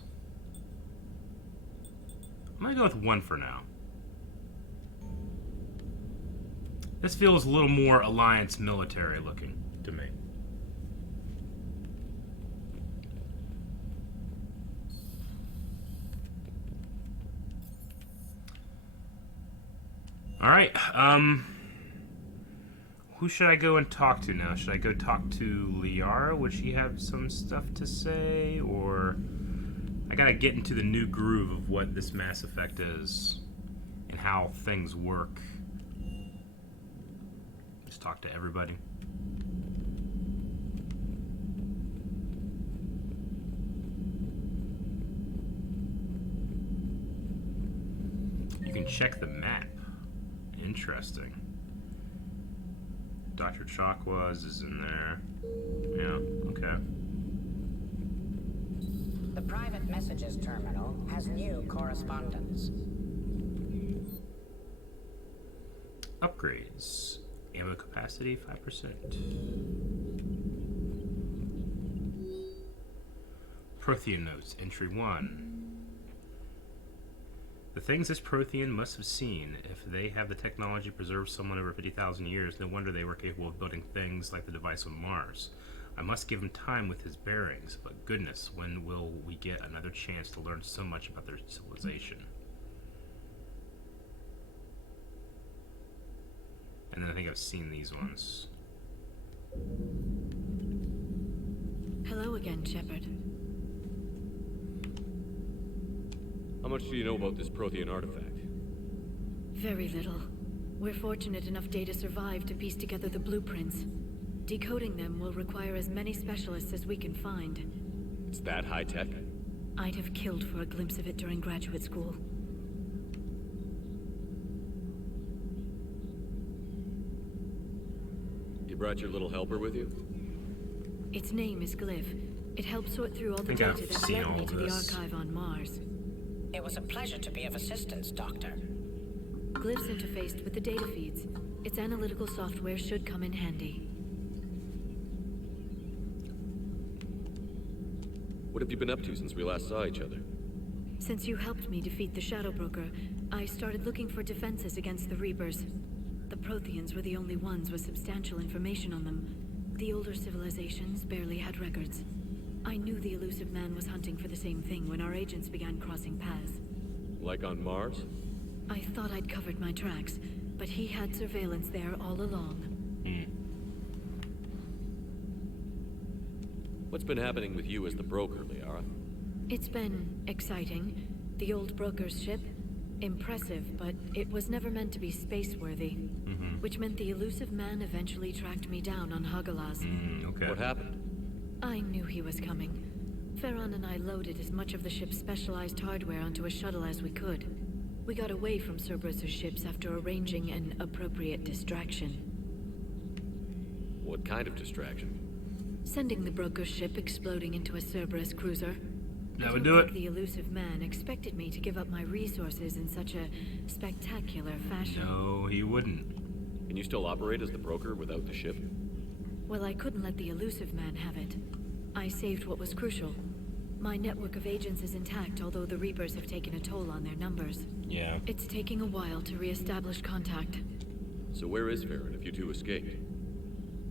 I'm gonna go with one for now. This feels a little more Alliance military looking to me. Alright, who should I go and talk to now? Should I go talk to Liara? Would she have some stuff to say? Or I gotta get into the new groove of what this Mass Effect is and how things work. Just talk to everybody. You can check the map. Interesting. Dr. Chakwas is in there. Yeah, okay. The private messages terminal has new correspondence. Upgrades. Ammo capacity 5%. Prothean notes. Entry 1. The things this Prothean must have seen. If they have the technology to preserve someone over 50,000 years, no wonder they were capable of building things like the device on Mars. I must give him time with his bearings, but goodness, when will we get another chance to learn so much about their civilization? And then I think I've seen these ones. Hello again, Shepard. How much do you know about this Prothean artifact? Very little. We're fortunate enough Data survived to piece together the blueprints. Decoding them will require as many specialists as we can find. It's that high-tech? I'd have killed for a glimpse of it during graduate school. You brought your little helper with you? Its name is Glyph. It helps sort through all the data that led me to the archive on Mars. It was a pleasure to be of assistance, Doctor. Glyph's interfaced with the data feeds. Its analytical software should come in handy. What have you been up to since we last saw each other? Since you helped me defeat the Shadow Broker, I started looking for defenses against the Reapers. The Protheans were the only ones with substantial information on them. The older civilizations barely had records. I knew the elusive man was hunting for the same thing when our agents began crossing paths. Like on Mars? I thought I'd covered my tracks, but he had surveillance there all along. What's been happening with you as the broker, Liara? It's been exciting. The old broker's ship, impressive, but it was never meant to be space-worthy. Which meant the elusive man eventually tracked me down on Hagalaz. Okay. What happened? I knew he was coming. Farron and I loaded as much of the ship's specialized hardware onto a shuttle as we could. We got away from Cerberus's ships after arranging an appropriate distraction. What kind of distraction? Sending the broker's ship exploding into a Cerberus cruiser. That would do it. The elusive man expected me to give up my resources in such a spectacular fashion. No, he wouldn't. Can you still operate as the broker without the ship? Well, I couldn't let the elusive man have it. I saved what was crucial. My network of agents is intact, although the Reapers have taken a toll on their numbers. Yeah. It's taking a while to re-establish contact. So where is Farron if you two escaped?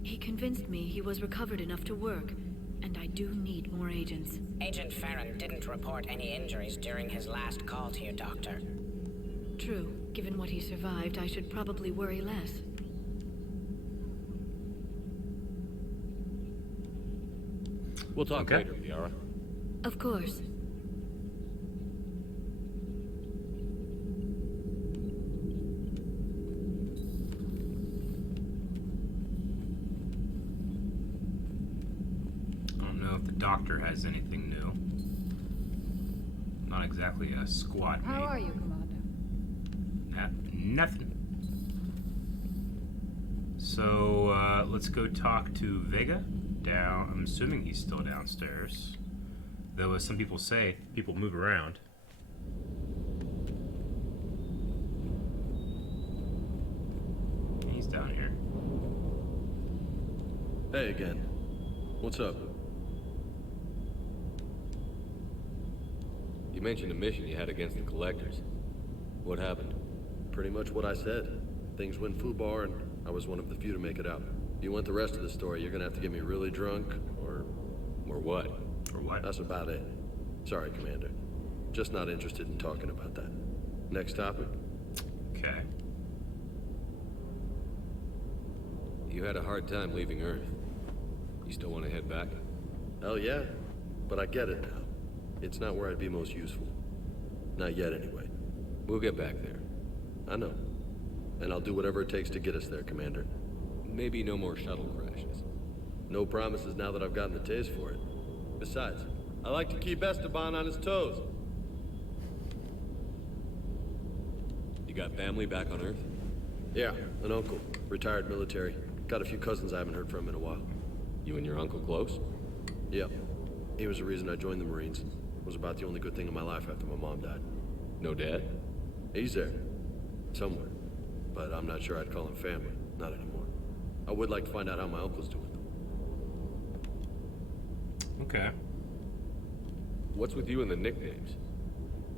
He convinced me he was recovered enough to work, and I do need more agents. Agent Farron didn't report any injuries during his last call to you, Doctor. True. Given what he survived, I should probably worry less. We'll talk later, Liara. Of course. I don't know if the doctor has anything new. Not exactly a squad mate. How are you, Commander? Nothing. So, let's go talk to Vega. Down. I'm assuming he's still downstairs. Though, as some people say, people move around. He's down here. Hey again. What's up? You mentioned a mission you had against the Collectors. What happened? Pretty much what I said. Things went foobar, and I was one of the few to make it out. If you want the rest of the story, you're gonna have to get me really drunk, or what? Or what? That's about it. Sorry, Commander. Just not interested in talking about that. Next topic? Okay. You had a hard time leaving Earth. You still want to head back? Hell yeah. But I get it now. It's not where I'd be most useful. Not yet, anyway. We'll get back there. I know. And I'll do whatever it takes to get us there, Commander. Maybe no more shuttle crashes. No promises now that I've gotten a taste for it. Besides, I like to keep Esteban on his toes. You got family back on Earth? Yeah, an uncle. Retired military. Got a few cousins I haven't heard from in a while. You and your uncle close? Yeah. He was the reason I joined the Marines. It was about the only good thing in my life after my mom died. No dad? He's there. Somewhere. But I'm not sure I'd call him family. Not anymore. I would like to find out how my uncle's doing, though. Okay. What's with you and the nicknames?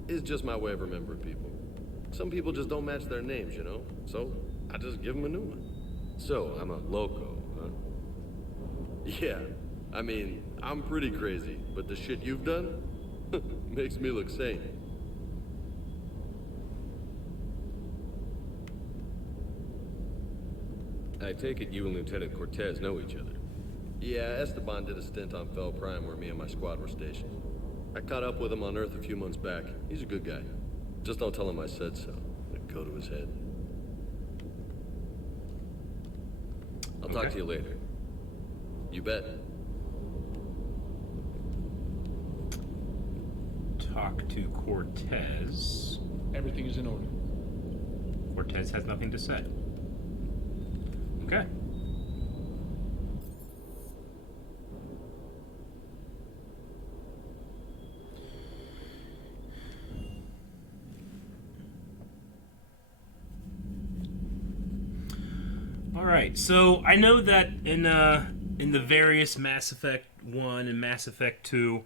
It's just my way of remembering people. Some people just don't match their names, you know? So, I just give them a new one. So, I'm a loco, huh? Yeah. I mean, I'm pretty crazy, but the shit you've done makes me look sane. I take it you and Lieutenant Cortez know each other. Yeah, Esteban did a stint on Fel Prime where me and my squad were stationed. I caught up with him on Earth a few months back. He's a good guy. Just don't tell him I said so. It'd go to his head. I'll talk to you later. You bet. Talk to Cortez. Everything is in order. Cortez has nothing to say. Okay. All right. So I know that in the various Mass Effect 1 and Mass Effect 2,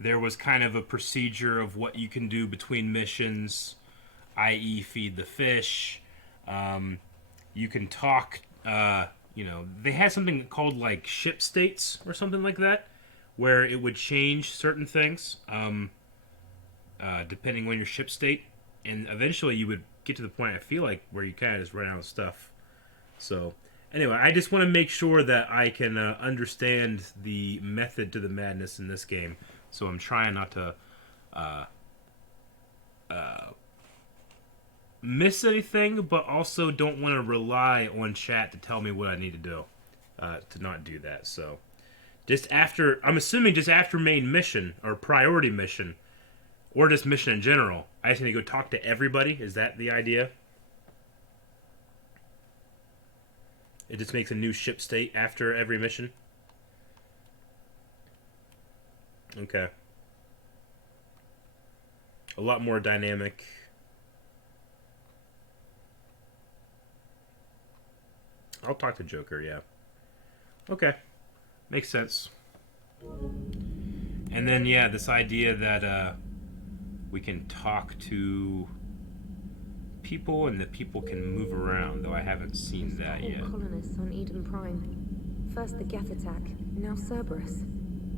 there was kind of a procedure of what you can do between missions, i.e., feed the fish. You can talk. You know, they had something called like ship states or something like that, where it would change certain things depending on your ship state, and eventually you would get to the point, I feel like, where you kind of just run out of stuff. So anyway, I just want to make sure that I can understand the method to the madness in this game, so I'm trying not to miss anything, but also don't want to rely on chat to tell me what I need to do to not do that. So just after, I'm assuming just after main mission or priority mission or just mission in general, I just need to go talk to everybody. Is that the idea? It just makes a new ship state after every mission? Okay. A lot more dynamic. I'll talk to Joker, yeah. Okay. Makes sense. And then, yeah, this idea that we can talk to people and that people can move around, though I haven't seen that yet. Colonists on Eden Prime. First the Geth attack, now Cerberus.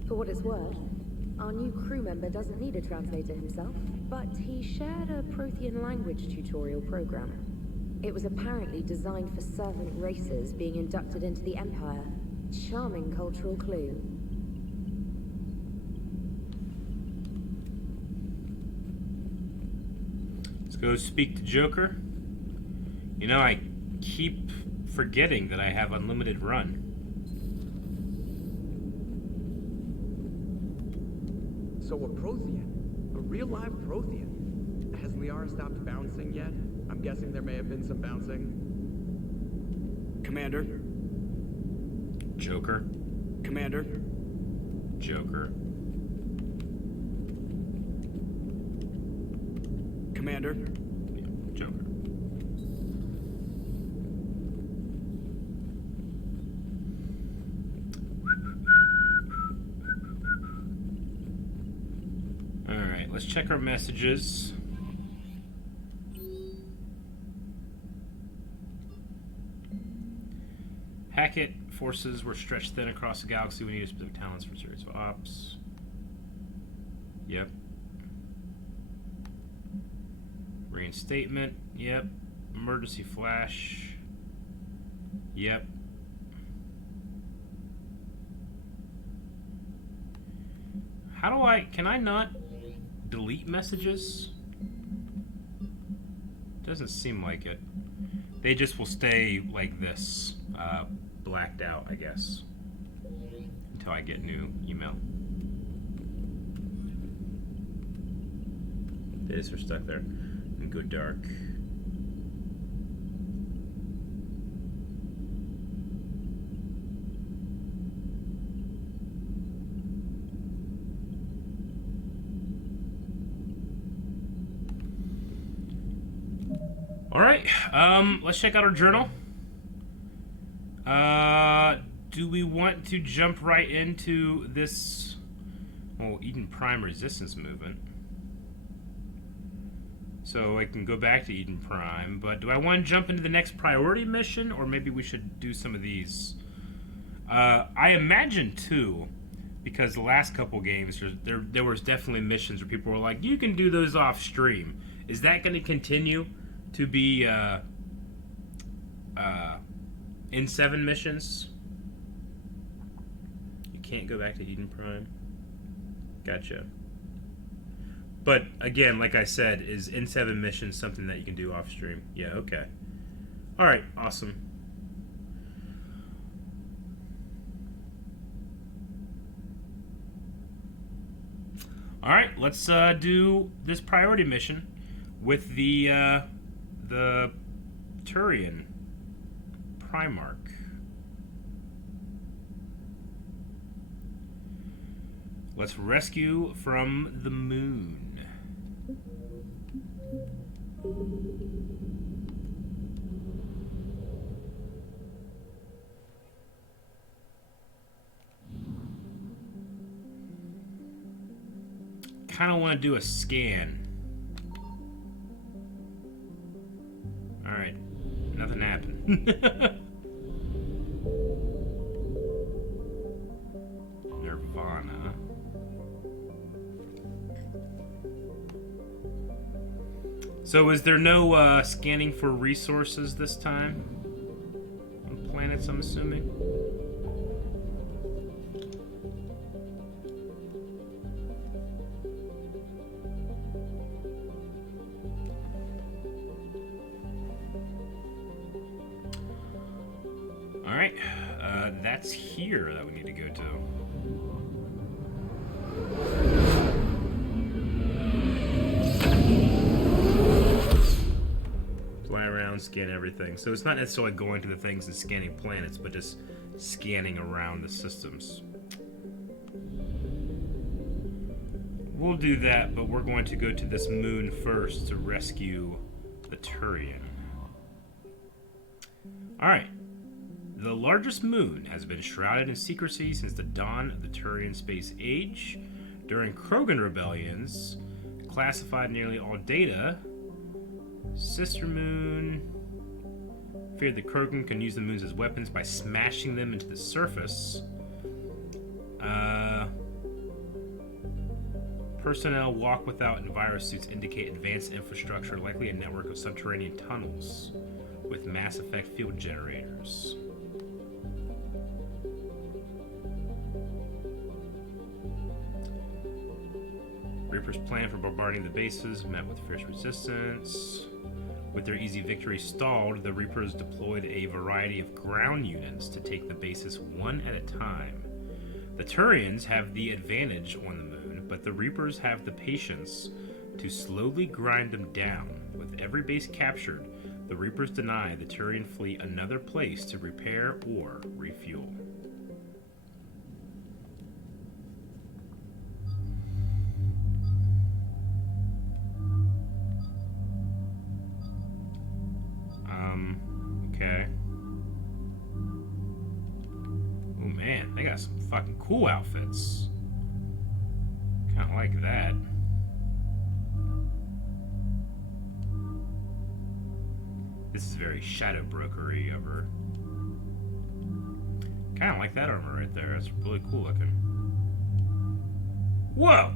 For what it's worth, our new crew member doesn't need a translator himself, but he shared a Prothean language tutorial program. It was apparently designed for servant races being inducted into the Empire. Charming cultural clue. Let's go speak to Joker. You know, I keep forgetting that I have unlimited run. So a Prothean? A real live Prothean? Has Liara stopped bouncing yet? I'm guessing there may have been some bouncing. Commander? Joker. Commander? Joker. Commander? Joker. Alright, let's check our messages. Hackett forces were stretched thin across the galaxy. We need specific talents for series of ops. Yep. Reinstatement. Yep. Emergency flash. Yep. How do can I not delete messages? Doesn't seem like it. They just will stay like this, blacked out, I guess, until I get new email. They just are stuck there and go dark. All right, let's check out our journal. Do we want to jump right into this, well, Eden Prime resistance movement? So I can go back to Eden Prime, but do I want to jump into the next priority mission, or maybe we should do some of these? I imagine too, because the last couple games, there was definitely missions where people were like, you can do those off stream. Is that going to continue to be in 7 missions? You can't go back to Eden Prime. Gotcha. But again, like I said, is in 7 missions something that you can do off stream? Yeah, okay. Alright, awesome. Alright, let's do this priority mission with the Turian Primark. Let's rescue from the moon. Kind of want to do a scan. Alright, nothing happened. Nirvana. So is there no scanning for resources this time? On planets, I'm assuming? Alright, that's here that we need to go to. Fly around, scan everything. So it's not necessarily going to the things and scanning planets, but just scanning around the systems. We'll do that, but we're going to go to this moon first to rescue the Turian. Alright. The largest moon has been shrouded in secrecy since the dawn of the Turian space age. During Krogan rebellions, classified nearly all data. Sister moon. Feared the Krogan can use the moons as weapons by smashing them into the surface. Personnel walk without and virus suits indicate advanced infrastructure, likely a network of subterranean tunnels with Mass Effect field generators. Reaper's plan for bombarding the bases met with fierce resistance. With their easy victory stalled, the Reapers deployed a variety of ground units to take the bases one at a time. The Turians have the advantage on the moon, but the Reapers have the patience to slowly grind them down. With every base captured, the Reapers deny the Turian fleet another place to repair or refuel. Okay. Oh man, they got some fucking cool outfits. Kinda like that. This is very shadow brokery of her. Kinda like that armor right there. That's really cool looking. Whoa!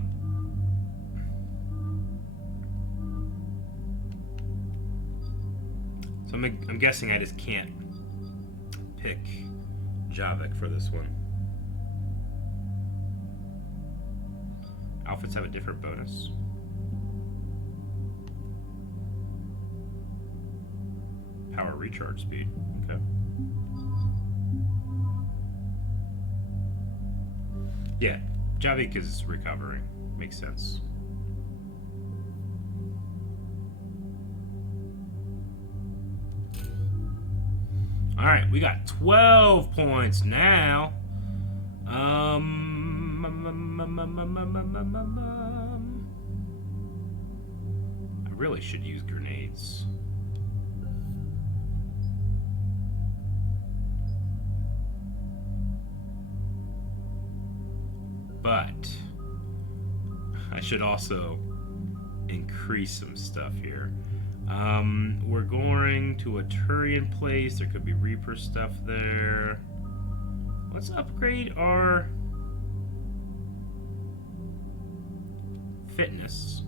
So I'm guessing I just can't pick Javik for this one. Outfits have a different bonus. Power recharge speed. Okay. Yeah, Javik is recovering. Makes sense. Alright, we got 12 points now. I really should use grenades. But I should also increase some stuff here. We're going to a Turian place. There could be Reaper stuff there. Let's upgrade our fitness.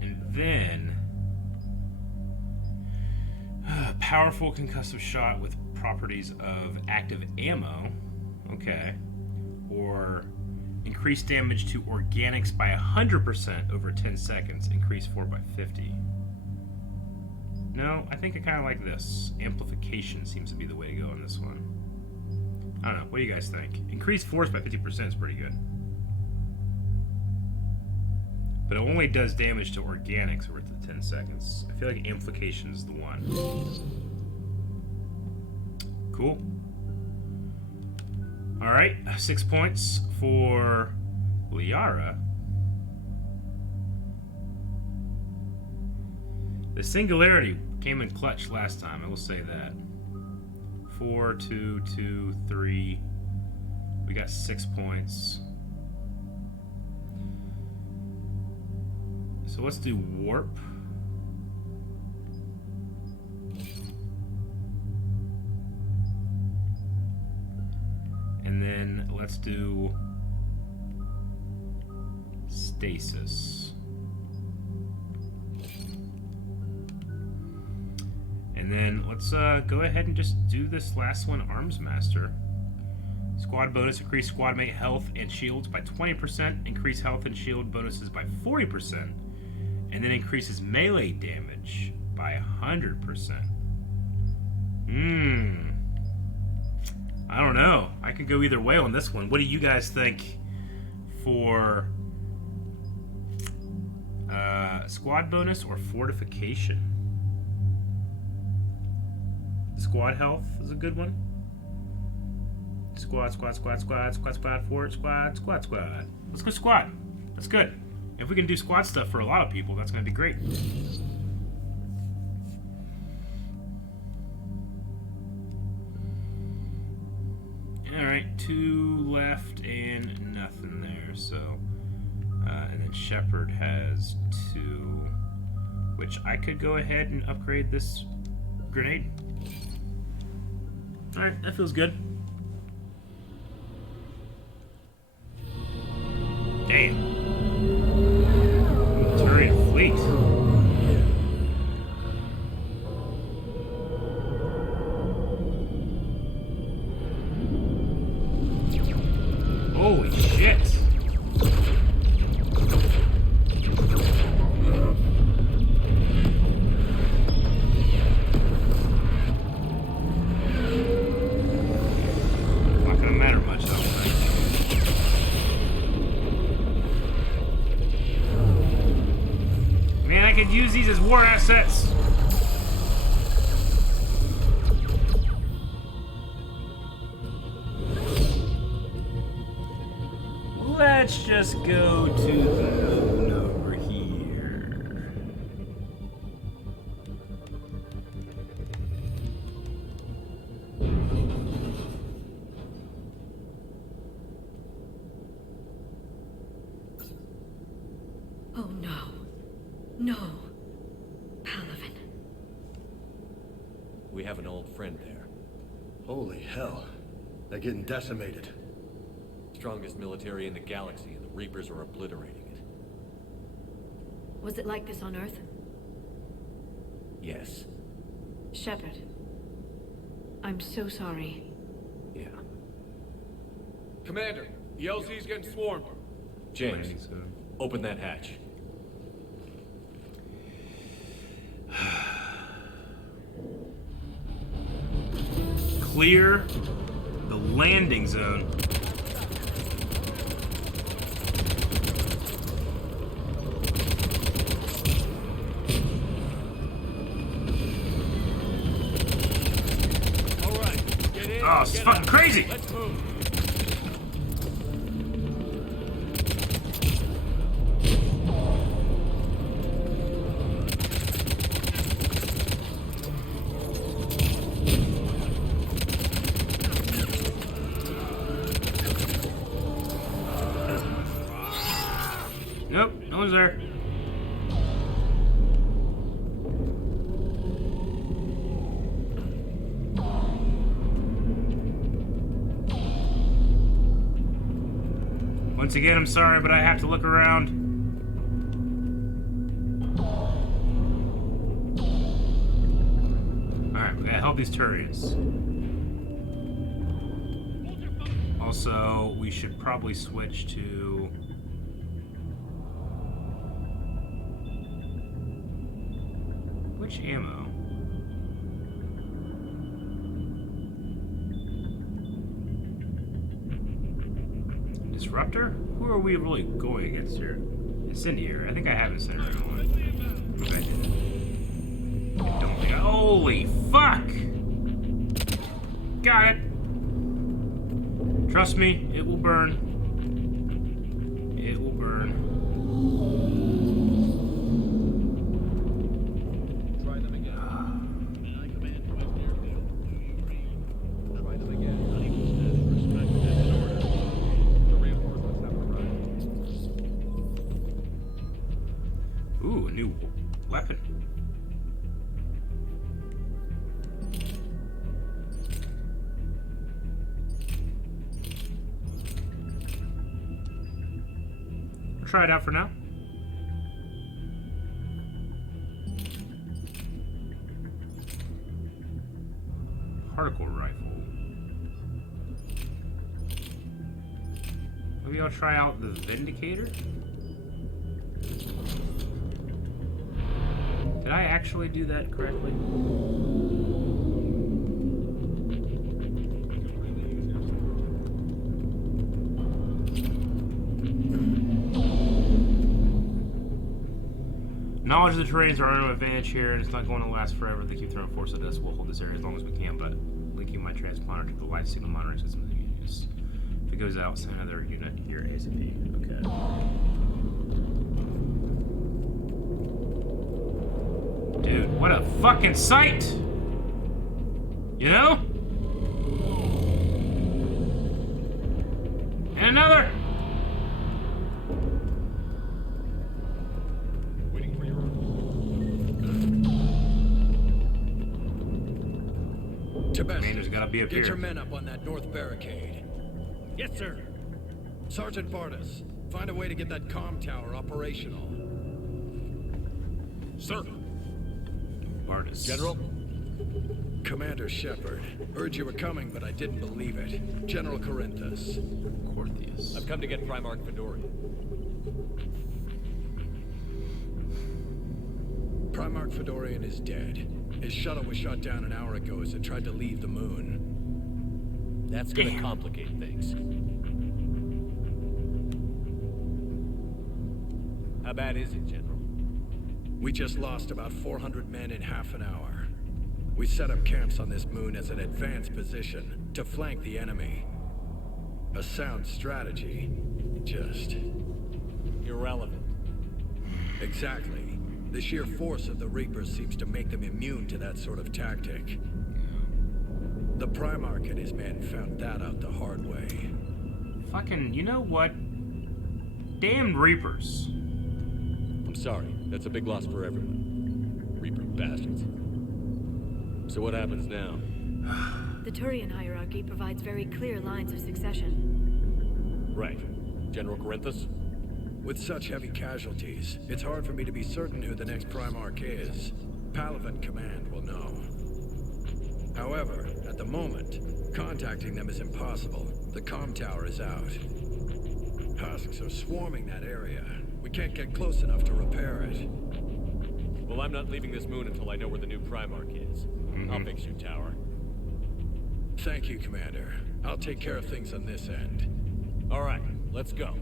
And then powerful concussive shot with properties of active ammo. Okay. Or increase damage to organics by 100% over 10 seconds. Increase 4 by 50. No, I think I kind of like this. Amplification seems to be the way to go on this one. I don't know. What do you guys think? Increase force by 50% is pretty good. But it only does damage to organics over to 10 seconds. I feel like amplification is the one. Cool. Alright, 6 points for Liara. The Singularity came in clutch last time, I will say that. 4, 2, 2, 3. We got 6 points. So let's do warp. And then let's do stasis. And then let's go ahead and just do this last one, Arms Master. Squad bonus, increase squad mate health and shields by 20%, increase health and shield bonuses by 40%, and then increases melee damage by 100%. I don't know. I could go either way on this one. What do you guys think for squad bonus or fortification? Squad health is a good one. Squad, squad, squad, squad, squad, squad, forward, squad, squad, squad. Let's go squad. That's good. If we can do squad stuff for a lot of people, that's going to be great. Alright, 2 left and nothing there, so And then Shepard has 2, which I could go ahead and upgrade this grenade. Alright, that feels good. Damn. Turian fleet. Holy shit. Not gonna matter much though. Man, I could use these as war assets. Let's just go to the moon over here. Oh no. No. Palaven. We have an old friend there. Holy hell. They're getting decimated. Strongest military in the galaxy, and the Reapers are obliterating it. Was it like this on Earth? Yes. Shepard. I'm so sorry. Yeah. Commander, the LZ's getting swarmed. James, open that hatch. Clear the landing zone. Oh, it's fucking crazy! Let's move. Nope, no one's there. Once again, I'm sorry, but I have to look around. Alright, we gotta help these Turians. Also, we should probably switch to... which ammo? Disruptor? Who are we really going against here? Incendiary. I think I have Incendiary on. Okay. I don't think I... Holy fuck! Got it! Trust me, it will burn. It will burn. Try them again. I command to airfield. Try them again. Unequal status. Respect and in order. The reinforcements have arrived. Ooh, a new weapon. We'll try it out for now. Particle rifle. Maybe I'll try out the Vindicator. Did I actually do that correctly? Knowledge of the terrains are our own advantage here, and it's not going to last forever. They keep throwing force at us. We'll hold this area as long as we can, but linking my transponder to the life signal monitoring system is use. If it goes out, send another unit here ASAP. Okay. Dude, what a fucking sight! You know? And another! Commander's gotta be up Get here. your men up on that north barricade. Yes, sir. Sergeant Bartis, find a way to get that comm tower operational. Sir. Bartis. General? Commander Shepard. Heard you were coming, but I didn't believe it. General Corinthus. Corthius. I've come to get Primark Fedorian. Primark Fedorian is dead. His shuttle was shot down an hour ago as it tried to leave the moon. That's gonna complicate things. How bad is it, General? We just lost about 400 men in half an hour. We set up camps on this moon as an advanced position to flank the enemy. A sound strategy, just... irrelevant. Exactly. The sheer force of the Reapers seems to make them immune to that sort of tactic. The Primark and his men found that out the hard way. Fucking, you know what? Damn Reapers. I'm sorry. That's a big loss for everyone. Reaper bastards. So what happens now? The Turian hierarchy provides very clear lines of succession. Right. General Corinthus? With such heavy casualties, it's hard for me to be certain who the next Primark is. Palavan Command will know. However, at the moment, contacting them is impossible. The comm tower is out. Husks are swarming that area. We can't get close enough to repair it. Well, I'm not leaving this moon until I know where the new Primark is. I'll fix your tower. Thank you, Commander. I'll take care of things on this end. All right, let's go.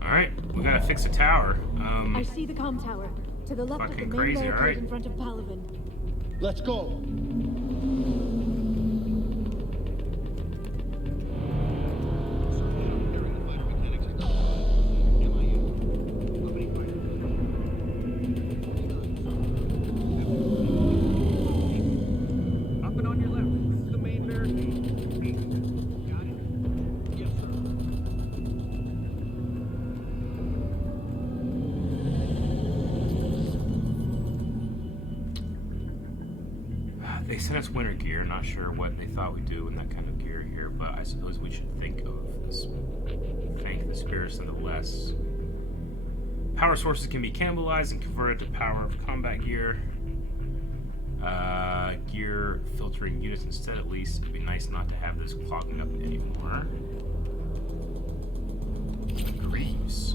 All right, we gotta fix a tower. I see the comm tower to the left of the fucking main crazy, barricade alright. in front of Palavan. Let's go. Up and on your left. This is the main barricade. Got it? Yes, sir. They sent us winter gear. Not sure what they thought we'd do in that kind of gear here, but I suppose we should thank the spirits nonetheless. Power sources can be cannibalized and converted to power of combat gear. Gear filtering units instead, at least. It'd be nice not to have this clogging up anymore. Greaves.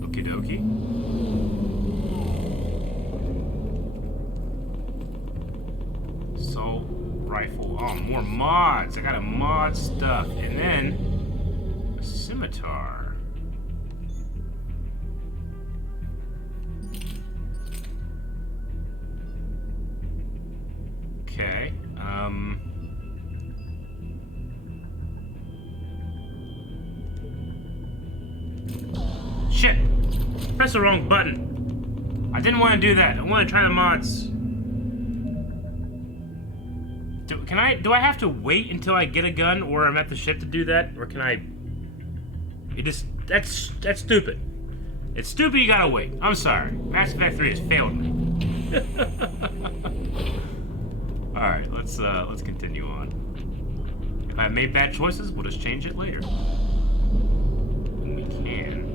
Okie dokie. Assault rifle. Oh, more mods. I gotta mod stuff. And then a scimitar. Okay. Shit! Press the wrong button. I didn't want to do that. I want to try the mods. Do I have to wait until I get a gun or I'm at the ship to do that? Or can I... That's stupid. It's stupid you gotta wait. I'm sorry. Mass Effect 3 has failed me. Alright, let's continue on. If I made bad choices, we'll just change it later. When we can.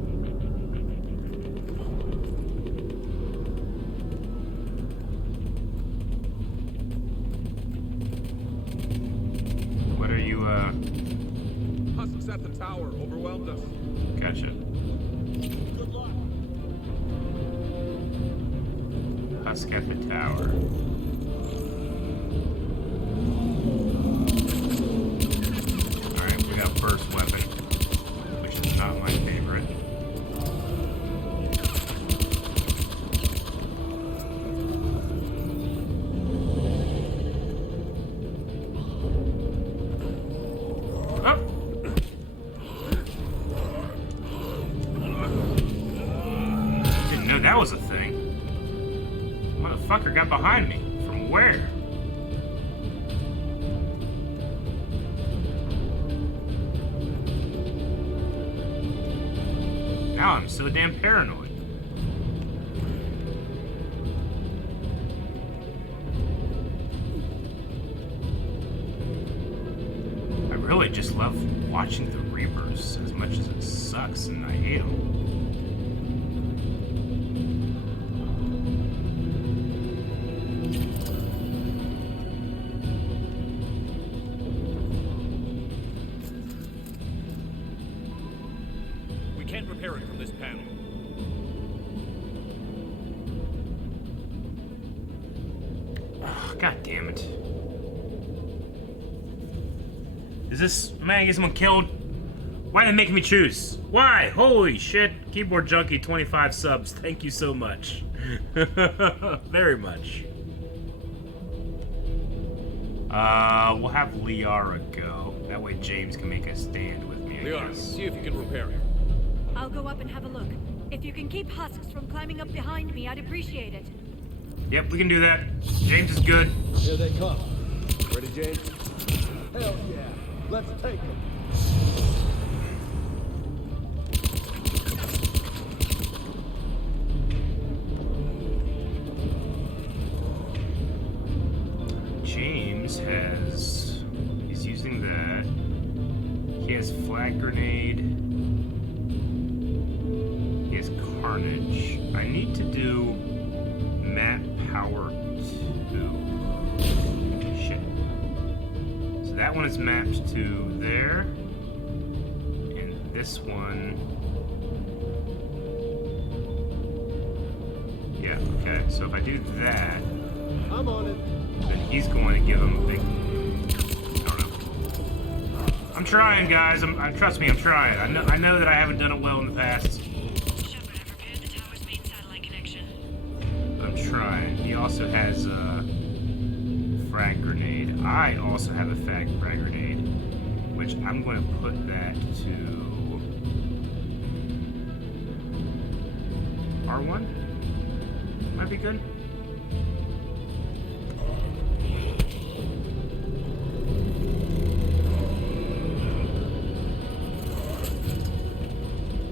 What are you, Husks at the tower overwhelmed us. Gotcha. Good luck. Husk at the tower. Alright, we got burst weapon, which is not my favorite. Didn't know that was a thing. Motherfucker got behind me. From where? Now I'm so damn paranoid. really just love watching the Reapers as much as it sucks, and I hate them. We can't repair it from this panel. Oh, God damn it. Is this... Man, get someone killed? Why are they making me choose? Why? Holy shit. Keyboard Junkie, 25 subs. Thank you so much. Very much. We'll have Liara go. That way James can make a stand with me, I Liara, guess. see if you can repair it. I'll go up and have a look. If you can keep husks from climbing up behind me, I'd appreciate it. Yep, we can do that. James is good. Here they come. Ready, James? Hell yeah. Let's take them. James has... He's using that. He has Flag Grenade. He has Carnage. I need to do Map Power 2. Shit. So that one is mapped to there. And this one... Yeah, okay. So if I do that... I'm on it. Then he's going to give him a big... I don't know. I'm trying, guys. Trust me, I'm trying. I know that I haven't done it well in the past. But I'm trying. He also has a frag grenade. I also have a frag grenade, which I'm going to put that to R1. Might be good.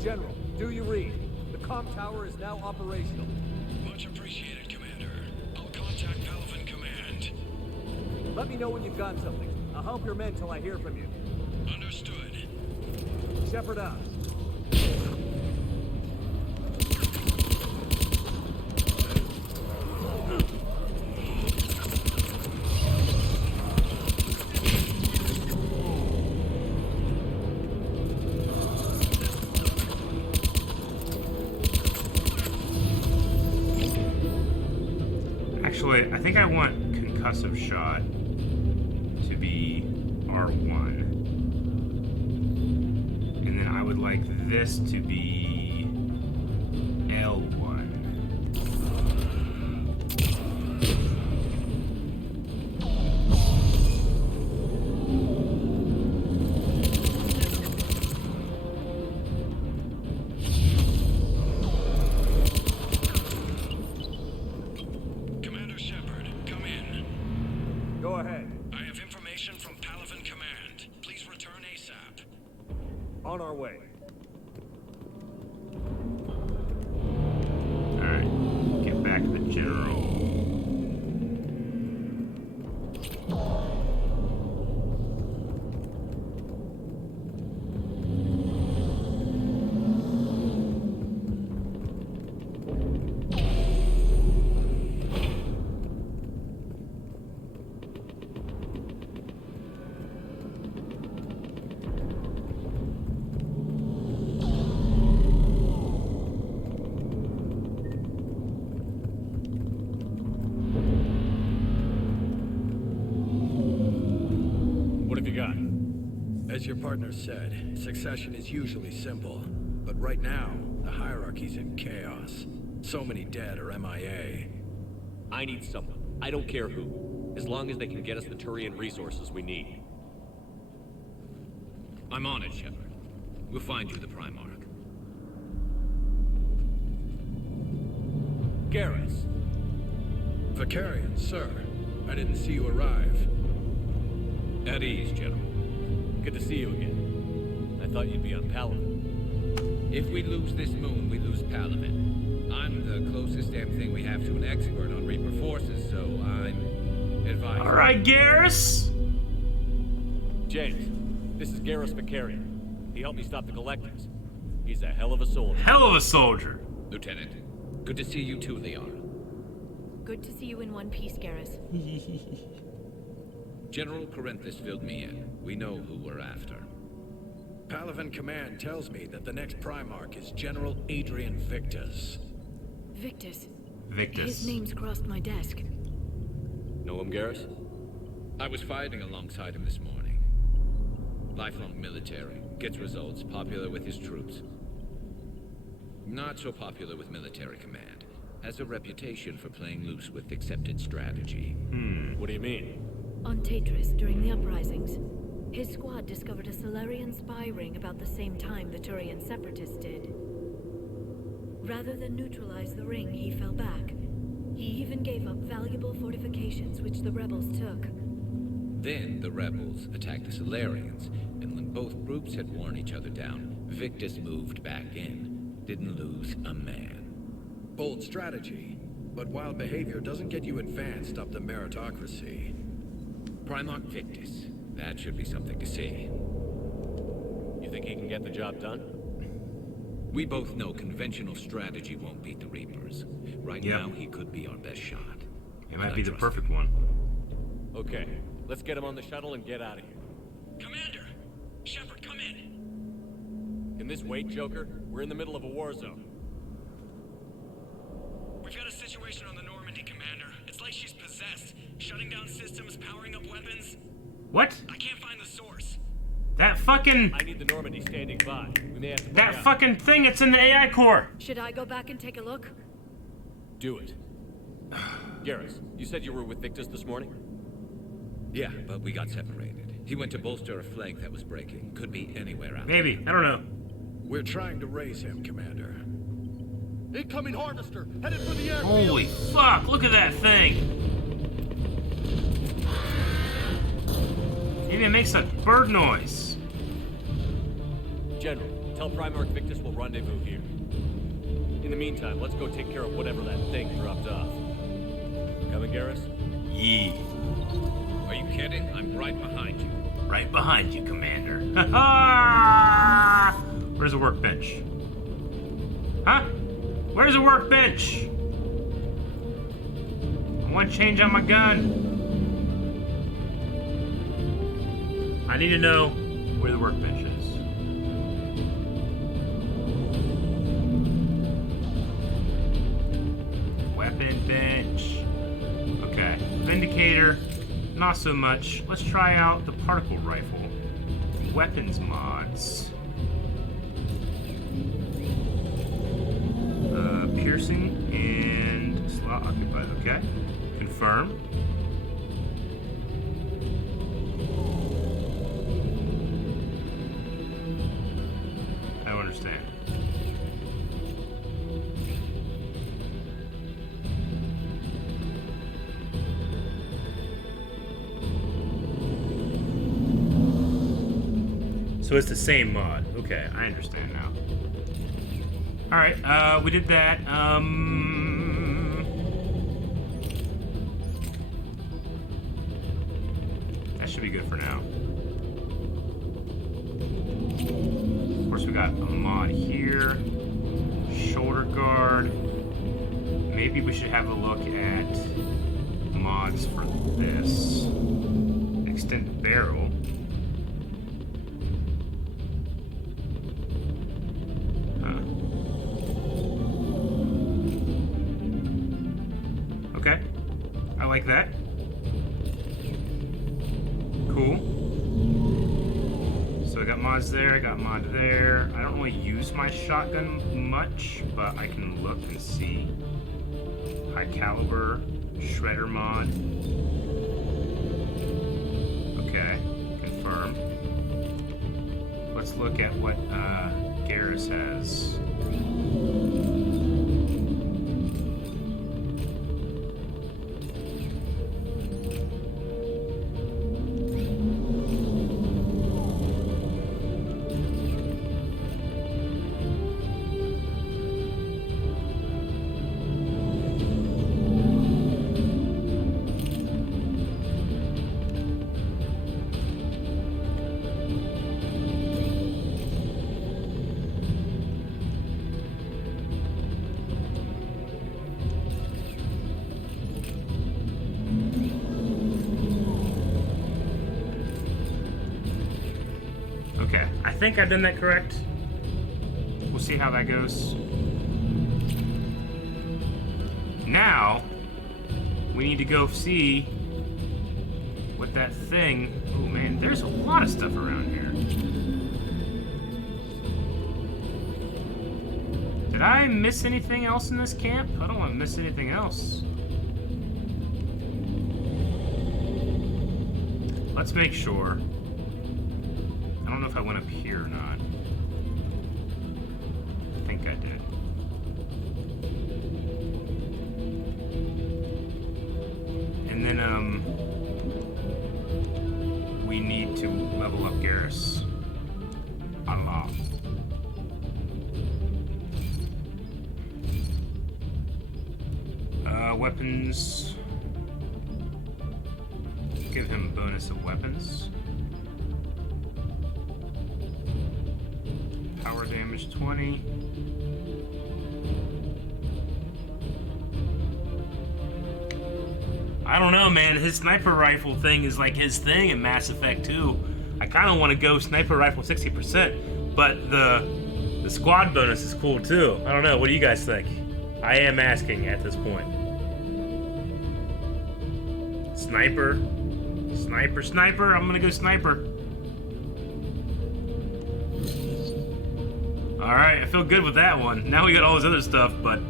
General, do you read? The comm tower is now operational. Much appreciated, Commander. I'll contact Palaven Command. Let me know when you've got something. I'll help your men till I hear from you. Understood. Shepard out. Actually, I think I want concussive shot to be R1. And then I would like this to be L1. On our way. Alright, get back to the general. As your partner said, succession is usually simple. But right now, the hierarchy's in chaos. So many dead or MIA. I need someone. I don't care who. As long as they can get us the Turian resources we need. I'm on it, Shepard. We'll find you the Primark. Garrus. Vicarian, sir. I didn't see you arrive. At ease, General. Good to see you again. I thought you'd be on Palaven. If we lose this moon, we lose Palaven. I'm the closest damn thing we have to an expert on Reaper forces, so I'm advised. Alright, Garrus! James, This is Garrus Vicarian. He helped me stop the Collectors. He's a hell of a soldier. Hell of a soldier. Lieutenant, good to see you too, Leon. Good to see you in one piece, Garrus. General Corinthus filled me in. We know who we're after. Palaven Command tells me that the next Primark is General Adrian Victus. Victus. Victus. His name's crossed my desk. Know him, Garrus? I was fighting alongside him this morning. Lifelong military, gets results, popular with his troops. Not so popular with military command. Has a reputation for playing loose with accepted strategy. What do you mean? On Tatris, during the uprisings, his squad discovered a Solarian spy ring about the same time the Turian separatists did. Rather than neutralize the ring, he fell back. He even gave up valuable fortifications which the rebels took. Then the rebels attacked the Solarians, and when both groups had worn each other down, Victus moved back in. Didn't lose a man. Bold strategy, but wild behavior doesn't get you advanced up the meritocracy. Primark Victus. That should be something to see. You think he can get the job done? We both know conventional strategy won't beat the Reapers. Right now, he could be our best shot. It might be the perfect one. Okay, let's get him on the shuttle and get out of here. Commander! Shepard, come in! Can this wait, Joker? We're in the middle of a war zone. We've got a situation on the Normandy, Commander. It's like she's possessed. Shutting down systems, powering up weapons. What? I can't find the source. That fucking... I need the Normandy standing by. We may have to... That fucking thing, it's in the AI core. Should I go back and take a look? Do it. Garrus, you said you were with Victus this morning? Yeah, but we got separated. He went to bolster a flank that was breaking. Could be anywhere out. Maybe. I don't know. We're trying to raise him, Commander. Incoming harvester, headed for the airfield. Holy fuck, look at that thing. Maybe it makes a bird noise. General, tell Primark Victus will rendezvous here. In the meantime, let's go take care of whatever that thing dropped off. Coming, Garrus? Yee. Are you kidding? I'm right behind you. Right behind you, Commander. Ha ha! Where's the workbench? Huh? Where's the workbench? I want to change out my gun. I need to know where the workbench is. Weapon bench. Okay. Vindicator. Not so much. Let's try out the particle rifle. Weapons mods. Piercing and slot occupied. Okay. Confirm. I don't understand. So it's the same mod. Okay, I understand now. Alright, we did that. That should be good for now. Of course, we got a mod here. Shoulder guard. Maybe we should have a look at mods for this. Extended barrel. Okay, I like that. Cool. So I got mods there, I got mod there. I don't really use my shotgun much, but I can look and see. High caliber, shredder mod. Okay, confirm. Let's look at what Garrus has. think I've done that correct. We'll see how that goes. Now, we need to go see what that thing... Oh man, there's a lot of stuff around here. Did I miss anything else in this camp? I don't want to miss anything else. Let's make sure. I don't know if I went up here or not. I think I did. And then, we need to level up Garrus. Allah. Weapons. Give him a bonus of weapons. Power damage 20. I don't know, man. His sniper rifle thing is like his thing in Mass Effect 2. I kind of want to go sniper rifle 60%, but the squad bonus is cool too. I don't know. What do you guys think? I am asking at this point. Sniper. Sniper, sniper. I'm gonna go sniper. Alright, I feel good with that one. Now we got all this other stuff, but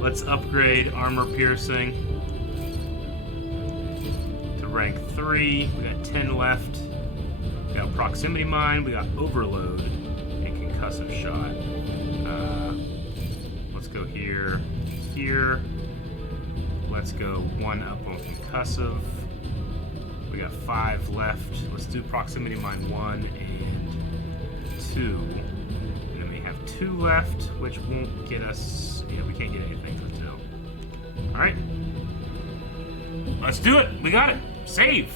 let's upgrade armor piercing to rank 3. We got 10 left. We got proximity mine, we got overload, and concussive shot. Let's go here, here. Let's go 1 up on concussive. We got 5 left. Let's do proximity mine 1 and 2. And then we have 2 left, which won't get us. Yeah, we can't get anything for 2. Alright. Let's do it. We got it. Save.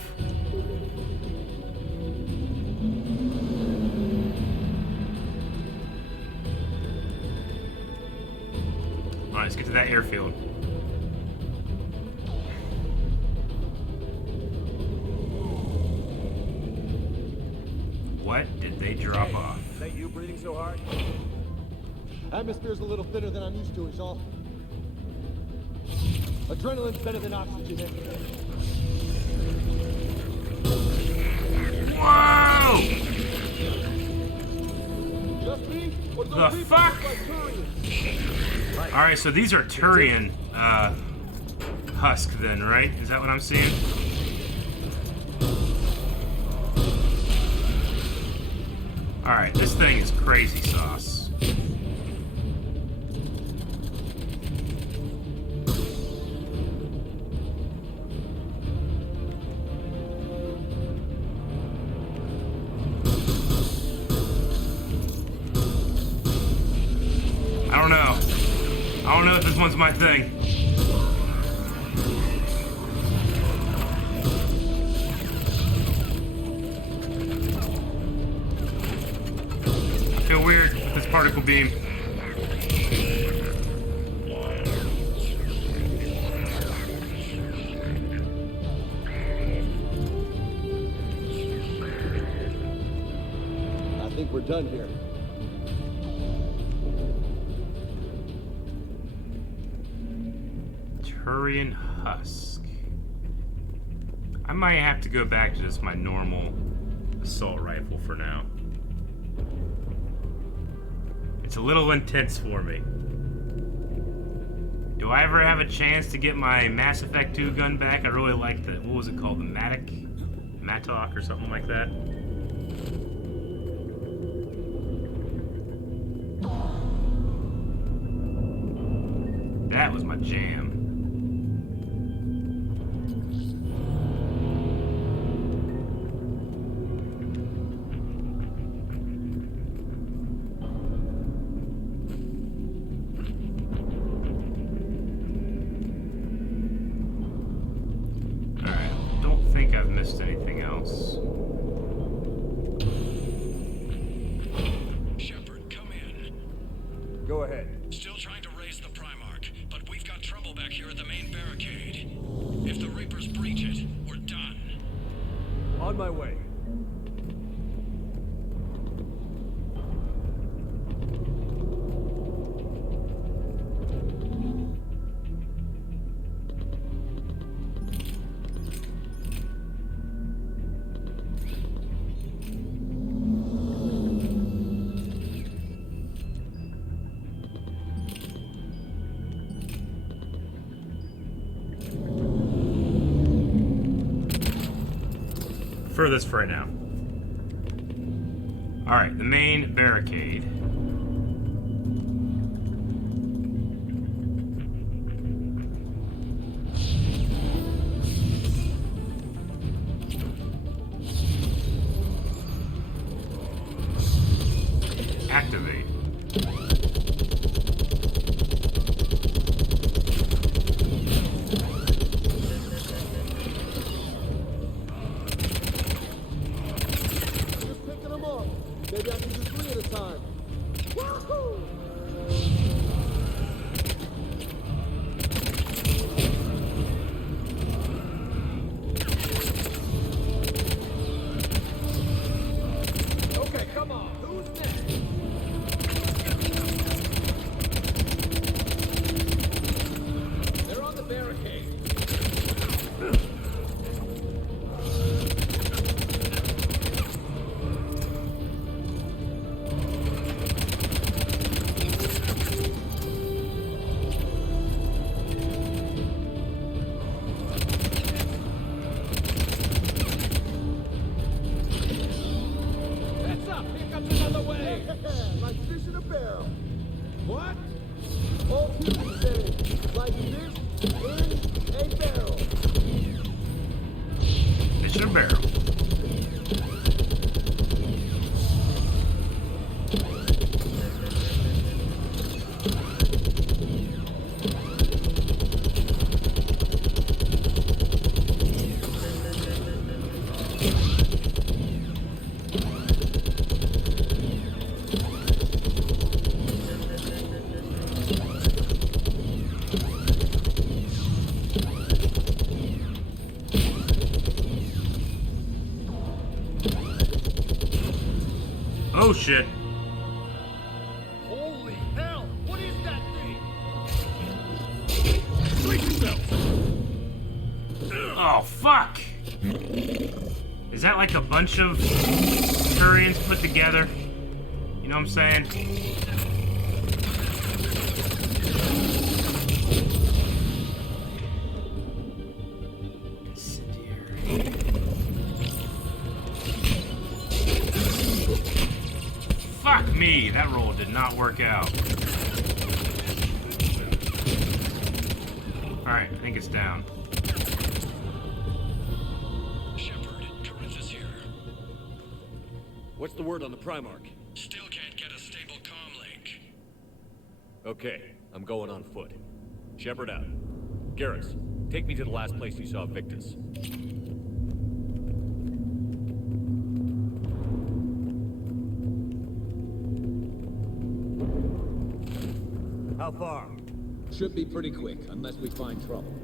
Alright, let's get to that airfield. What did they drop off? Is that you breathing so hard? Atmosphere's a little thinner than I'm used to, is all. Adrenaline's better than oxygen. Whoa! Just me? Or The fuck? Alright, so these are Turian husk then, right? Is that what I'm seeing? Alright, this thing is crazy sauce. I don't know. I don't know if this one's my thing. I feel weird with this particle beam. I think we're done here. Turian husk. I might have to go back to just my normal assault rifle for now. It's a little intense for me. Do I ever have a chance to get my Mass Effect 2 gun back? I really like the, what was it called? The Mattock or something like that. That was my jam. Anything else? Shepard, come in. Go ahead. Still trying to raise the Primark, but we've got trouble back here at the main barricade. If the Reapers breach it, we're done. On my way. prefer this for right now. Alright, the main barricade. Activate. Just picking them up. Maybe I can do 3 at a time. Woohoo! Okay, come on. Who's next? They're on the barricade. Heads up! Here comes another wave! Like fish in a barrel. What? All people say, like fish in a barrel. Fish in a barrel. Oh shit. Holy hell! What is that thing? Brace yourself! Oh fuck! Is that like a bunch of Turians put together? You know what I'm saying? Fuck me, that roll did not work out. Alright, I think it's down. Shepard, Corinthus here. What's the word on the Primark? Still can't get a stable comm link. Okay, I'm going on foot. Shepard out. Garrus, take me to the last place you saw Victus. How far? Should be pretty quick, unless we find trouble.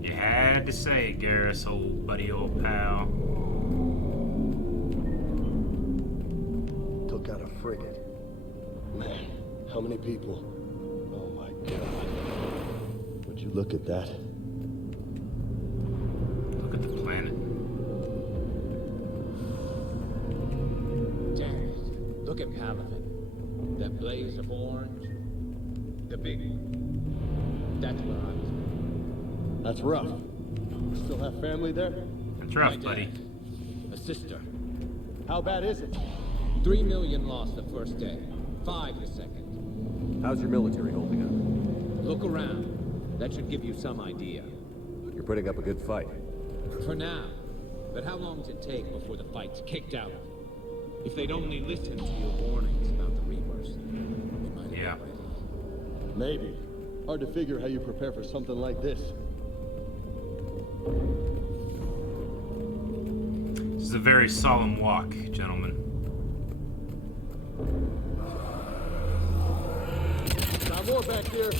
You had to say it, Garrus, old buddy, old pal. Took out a frigate. Man, how many people? Oh my god. Would you look at that? Look at the planet. Damn it. Look at Paladin. That blaze of orange. The big one. That's where I was born. That's rough. You still have family there? That's rough, My dad, buddy. a sister. How bad is it? 3 million lost the first day. 5 the second. How's your military holding up? Look around. That should give you some idea. You're putting up a good fight. For now. But how long does it take before the fight's kicked out? If they'd only listen to your warnings about the Reapers, we might have Yeah. been ready. Maybe. Hard to figure how you prepare for something like this. This is a very solemn walk, gentlemen. Got more back here.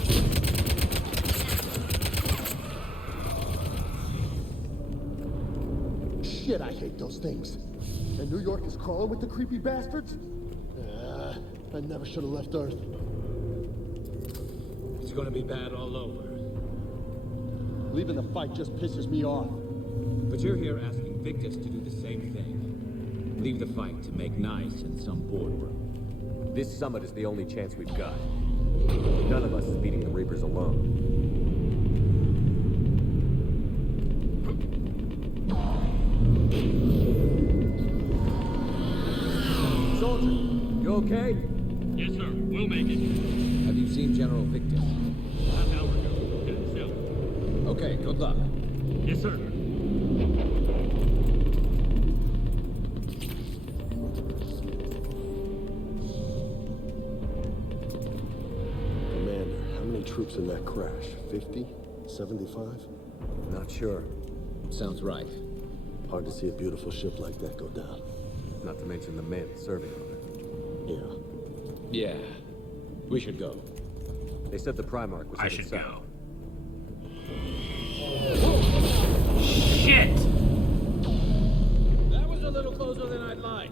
Shit, I hate those things. And New York is crawling with the creepy bastards? I never should have left Earth. It's gonna be bad all over. Leaving the fight just pisses me off. But you're here asking Victus to do the same thing. Leave the fight to make nice in some boardroom. This summit is the only chance we've got. None of us is beating the Reapers alone. You okay? Yes, sir. We'll make it. Have you seen General Victor? Half hour ago. Headed south. Okay, good luck. Yes, sir. Commander, how many troops in that crash? 50? 75? Not sure. Sounds right. Hard to see a beautiful ship like that go down. Not to mention the men serving on it. Yeah. Yeah. We should go. They said the Primark was I headed should south. go. Shit! That was a little closer than I'd like.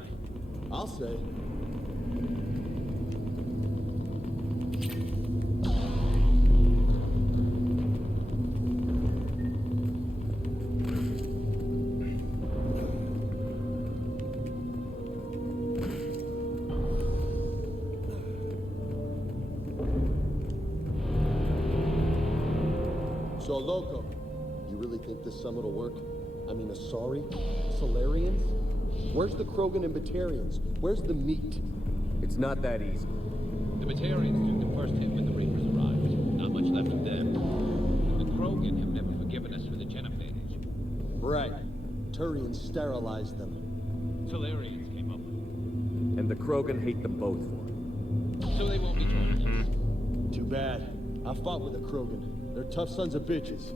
I'll say. So, Loco, you really think this summit will work? I mean, Asari? Solarians? Where's the Krogan and Batarians? Where's the meat? It's not that easy. The Batarians took the first hit when the Reapers arrived. Not much left of them. And the Krogan have never forgiven us for the genophage. Right. Turians sterilized them. Solarians came up with it. And the Krogan hate them both for it. So they won't be joining us. Too bad. I fought with the Krogan. They're tough sons of bitches.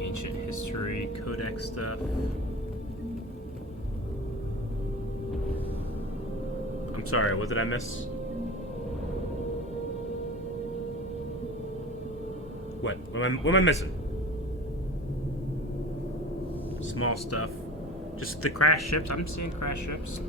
Ancient history, codex stuff. I'm sorry, what did I miss? What? What am I missing? Small stuff. Just the crash ships. I'm seeing crash ships.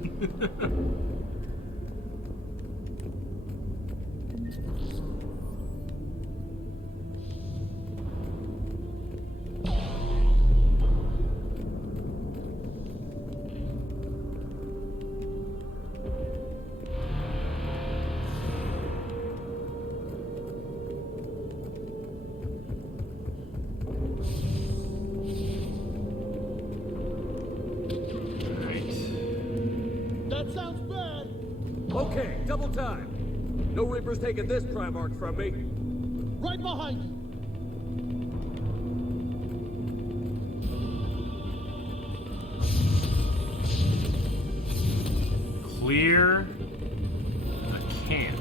That sounds bad! Okay, double time. No Reaper's taking this Primark from me. Right behind you! Clear the camp.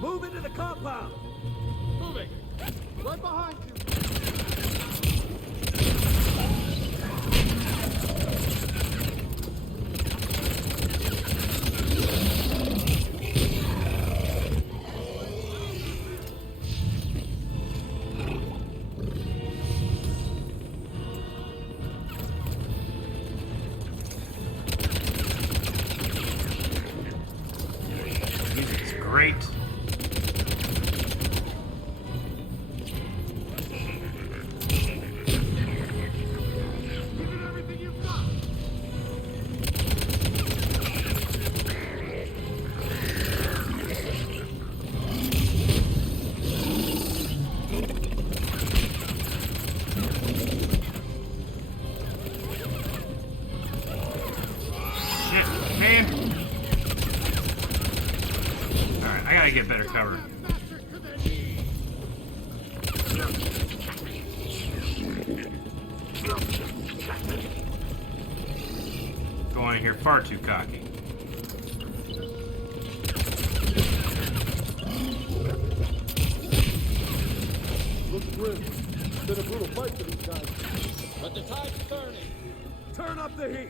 Move into the compound. Moving. Right behind you! Music's great. Shit, man. Alright, I gotta get better cover. Going in here far too cocky. Looks grim. It's been a brutal fight for these guys. But the tide's turning. Turn up the heat.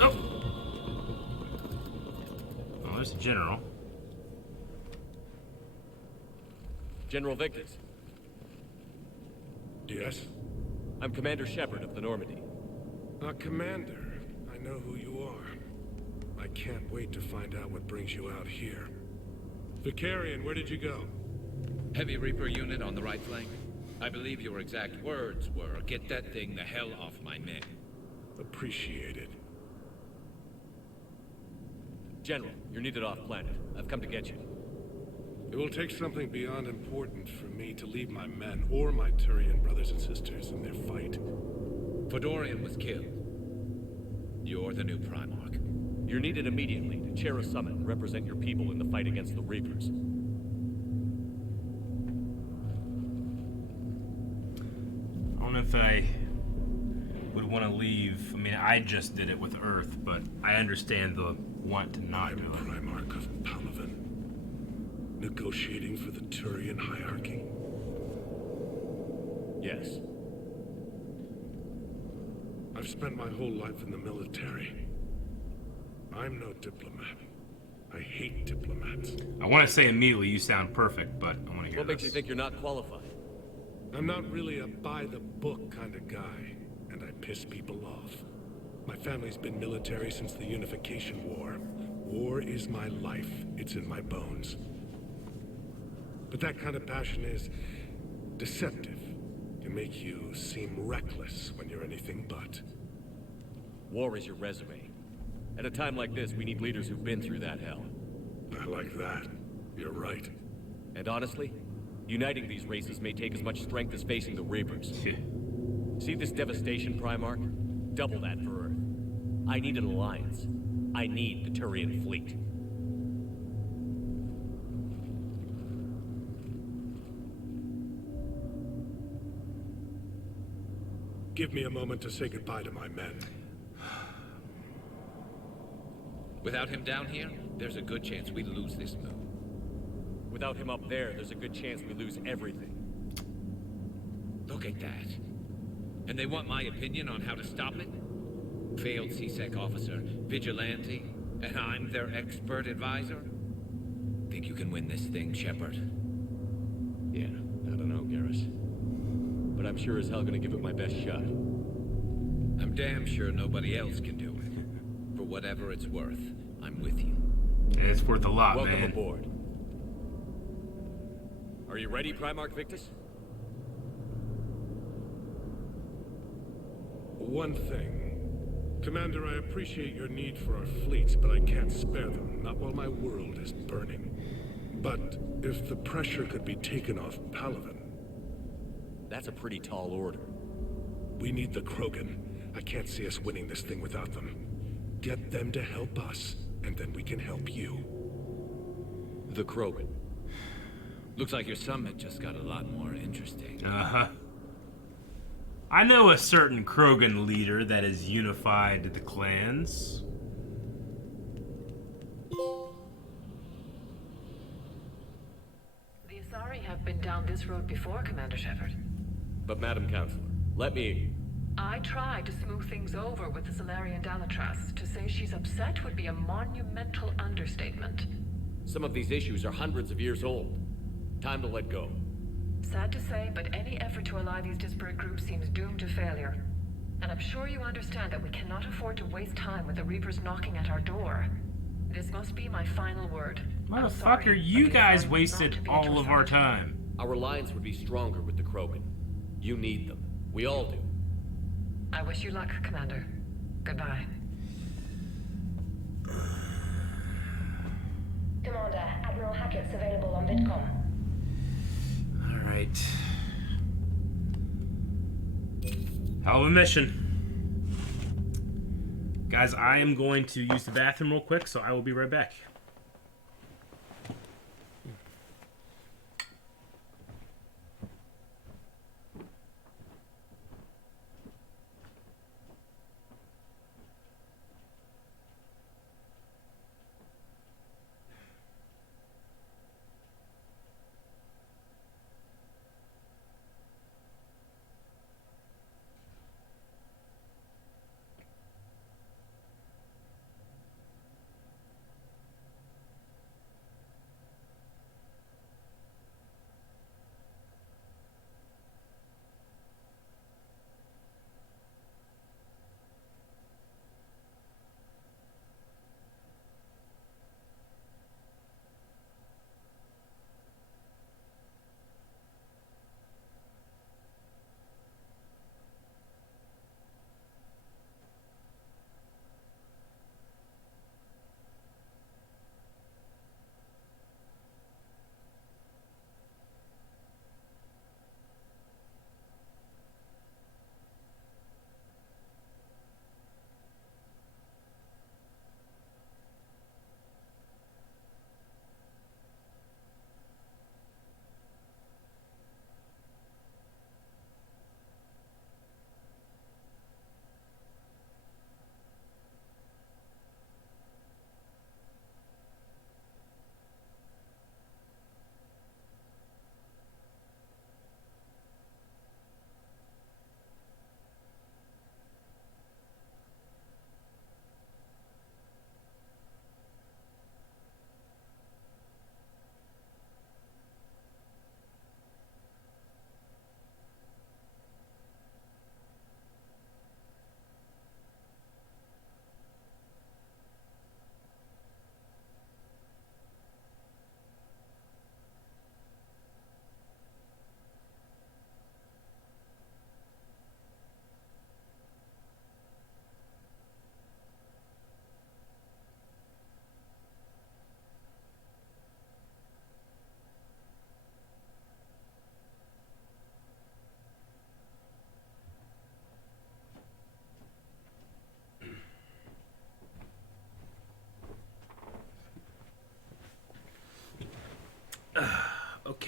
Oh, there's the general. General Victus, Yes? I'm Commander Shepard of the Normandy. Commander, I know who you are. I can't wait to find out what brings you out here. Vicarian, where did you go? Heavy Reaper unit on the right flank. I believe your exact words were, "Get that thing the hell off my men." Appreciated. General, you're needed off-planet. I've come to get you. It will take something beyond important for me to leave my men or my Turian brothers and sisters in their fight. Fedorian was killed. You're the new Primark. You're needed immediately to chair a summit and represent your people in the fight against the Reapers. I don't know if I would want to leave. I mean, I just did it with Earth, but I understand the want to not do it. Primark of Palaven. Negotiating for the Turian hierarchy. Yes. I've spent my whole life in the military. I'm no diplomat. I hate diplomats. I want to say immediately you sound perfect, but I want to hear What makes this. you think you're not qualified? I'm not really a by-the-book kind of guy, and I piss people off. My family's been military since the Unification War. War is my life. It's in my bones. But that kind of passion is deceptive. Can make you seem reckless when you're anything but. War is your resume. At a time like this, we need leaders who've been through that hell. I like that. You're right. And honestly, uniting these races may take as much strength as facing the Reapers. See this devastation, Primark? Double that for Earth. I need an alliance. I need the Turian fleet. Give me a moment to say goodbye to my men. Without him down here, there's a good chance we lose this move. Without him up there, there's a good chance we lose everything. Look at that. And they want my opinion on how to stop it? Failed C-Sec officer, vigilante, and I'm their expert advisor? Think you can win this thing, Shepard? Yeah, I don't know, Garrus. But I'm sure as hell gonna give it my best shot. I'm damn sure nobody else can do it. For whatever it's worth, I'm with you. And it's worth a lot, Welcome man. aboard. Are you ready, Primark Victus? One thing. Commander, I appreciate your need for our fleets, but I can't spare them, not while my world is burning. But if the pressure could be taken off Palaven... That's a pretty tall order. We need the Krogan. I can't see us winning this thing without them. Get them to help us, and then we can help you. The Krogan. Looks like your summit just got a lot more interesting. Uh-huh. I know a certain Krogan leader that has unified the clans. The Asari have been down this road before, Commander Shepard. But Madam Counselor, let me... I tried to smooth things over with the Solarian Dalatras. To say she's upset would be a monumental understatement. Some of these issues are hundreds of years old. Time to let go. Sad to say, but any effort to ally these disparate groups seems doomed to failure. And I'm sure you understand that we cannot afford to waste time with the Reapers knocking at our door. This must be my final word. Motherfucker, you guys wasted all of our time. Our alliance would be stronger with the Krogan. You need them. We all do. I wish you luck, Commander. Goodbye. Commander, Admiral Hackett's available on VidCom. Alright. Hell of a mission. Guys, I am going to use the bathroom real quick, so I will be right back.